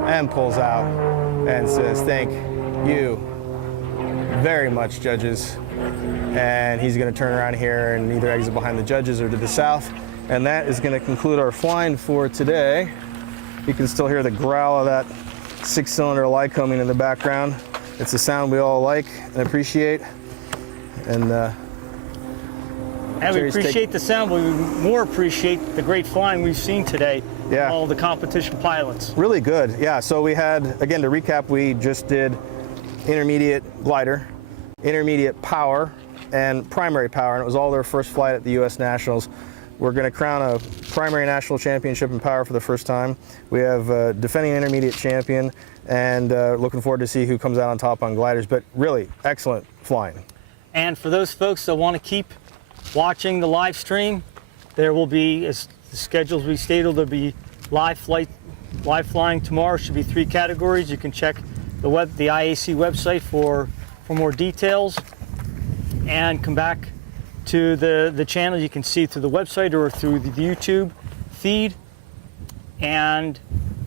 and pulls out and says, "Thank you very much, judges." And he's going to turn around here and either exit behind the judges or to the south. And that is going to conclude our flying for today. You can still hear the growl of that 6-cylinder Lycoming in the background. It's a sound we all like and appreciate. And we appreciate the sound, but we more appreciate the great flying we've seen today. Yeah. All the competition pilots. Really good, yeah. So we had, again, to recap, we just did intermediate glider, intermediate power, and primary power, and it was all their first flight at the U.S. Nationals. We're going to crown a primary national championship in power for the first time. We have a defending intermediate champion, and looking forward to see who comes out on top on gliders. But really, excellent flying. And for those folks that want to keep watching the live stream, there will be, as the schedules we stated, there'll be live flying tomorrow. Should be 3 categories. You can check the IAC website for more details, and come back to the channel. You can see through the website or through the YouTube feed. And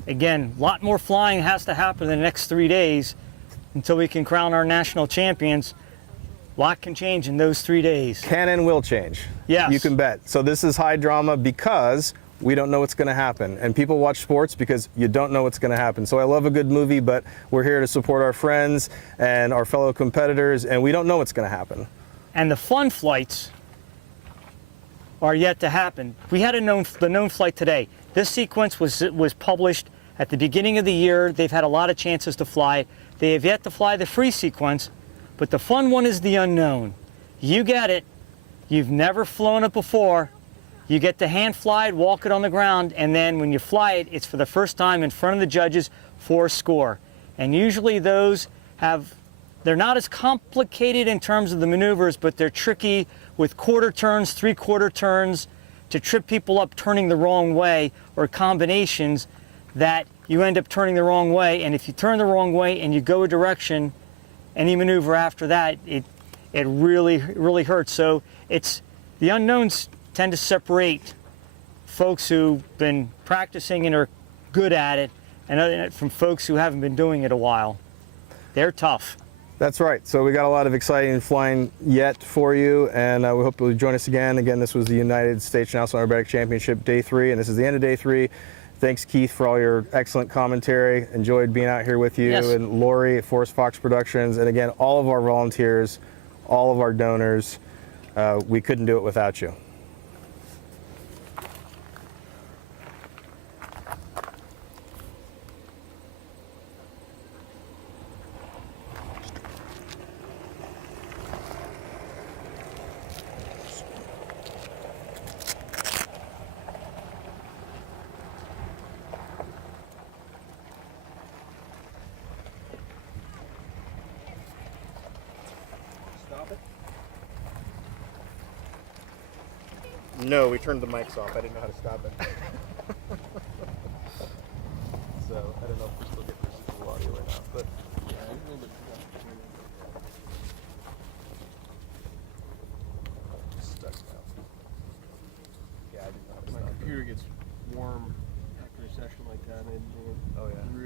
again, a lot more flying has to happen in the next 3 days until we can crown our national champions. A lot can change in those 3 days. Can and will change. Yes. You can bet. So this is high drama because we don't know what's going to happen. And people watch sports because you don't know what's going to happen. So I love a good movie, but we're here to support our friends and our fellow competitors, and we don't know what's going to happen. And the fun flights are yet to happen. We had the known flight today. This sequence was published at the beginning of the year. They've had a lot of chances to fly. They have yet to fly the free sequence, but the fun one is the unknown. You get it. You've never flown it before. You get to hand fly it, walk it on the ground, and then when you fly it, it's for the first time in front of the judges for a score. And usually those they're not as complicated in terms of the maneuvers, but they're tricky with quarter turns, 3/4 turns, to trip people up turning the wrong way, or combinations that you end up turning the wrong way. And if you turn the wrong way and you go a direction, any maneuver after that, it really hurts. So it's the unknowns tend to separate folks who've been practicing and are good at it, and from folks who haven't been doing it a while. They're tough. That's right. So we got a lot of exciting flying yet for you, and we hope you'll join us again. Again, this was the United States National Aerobatic Championship, Day 3, and this is the end of Day 3. Thanks, Keith, for all your excellent commentary. Enjoyed being out here with you, Yes. and Lori at Forest Fox Productions, and again, all of our volunteers, all of our donors. We couldn't do it without you. No, we turned the mics off. I didn't know how to stop it. So I don't know if we still get residual audio or not, but Yeah, a little bit. it's stuck now. Yeah, I didn't know how to My stop it. computer gets warm after a session like that, and Oh yeah.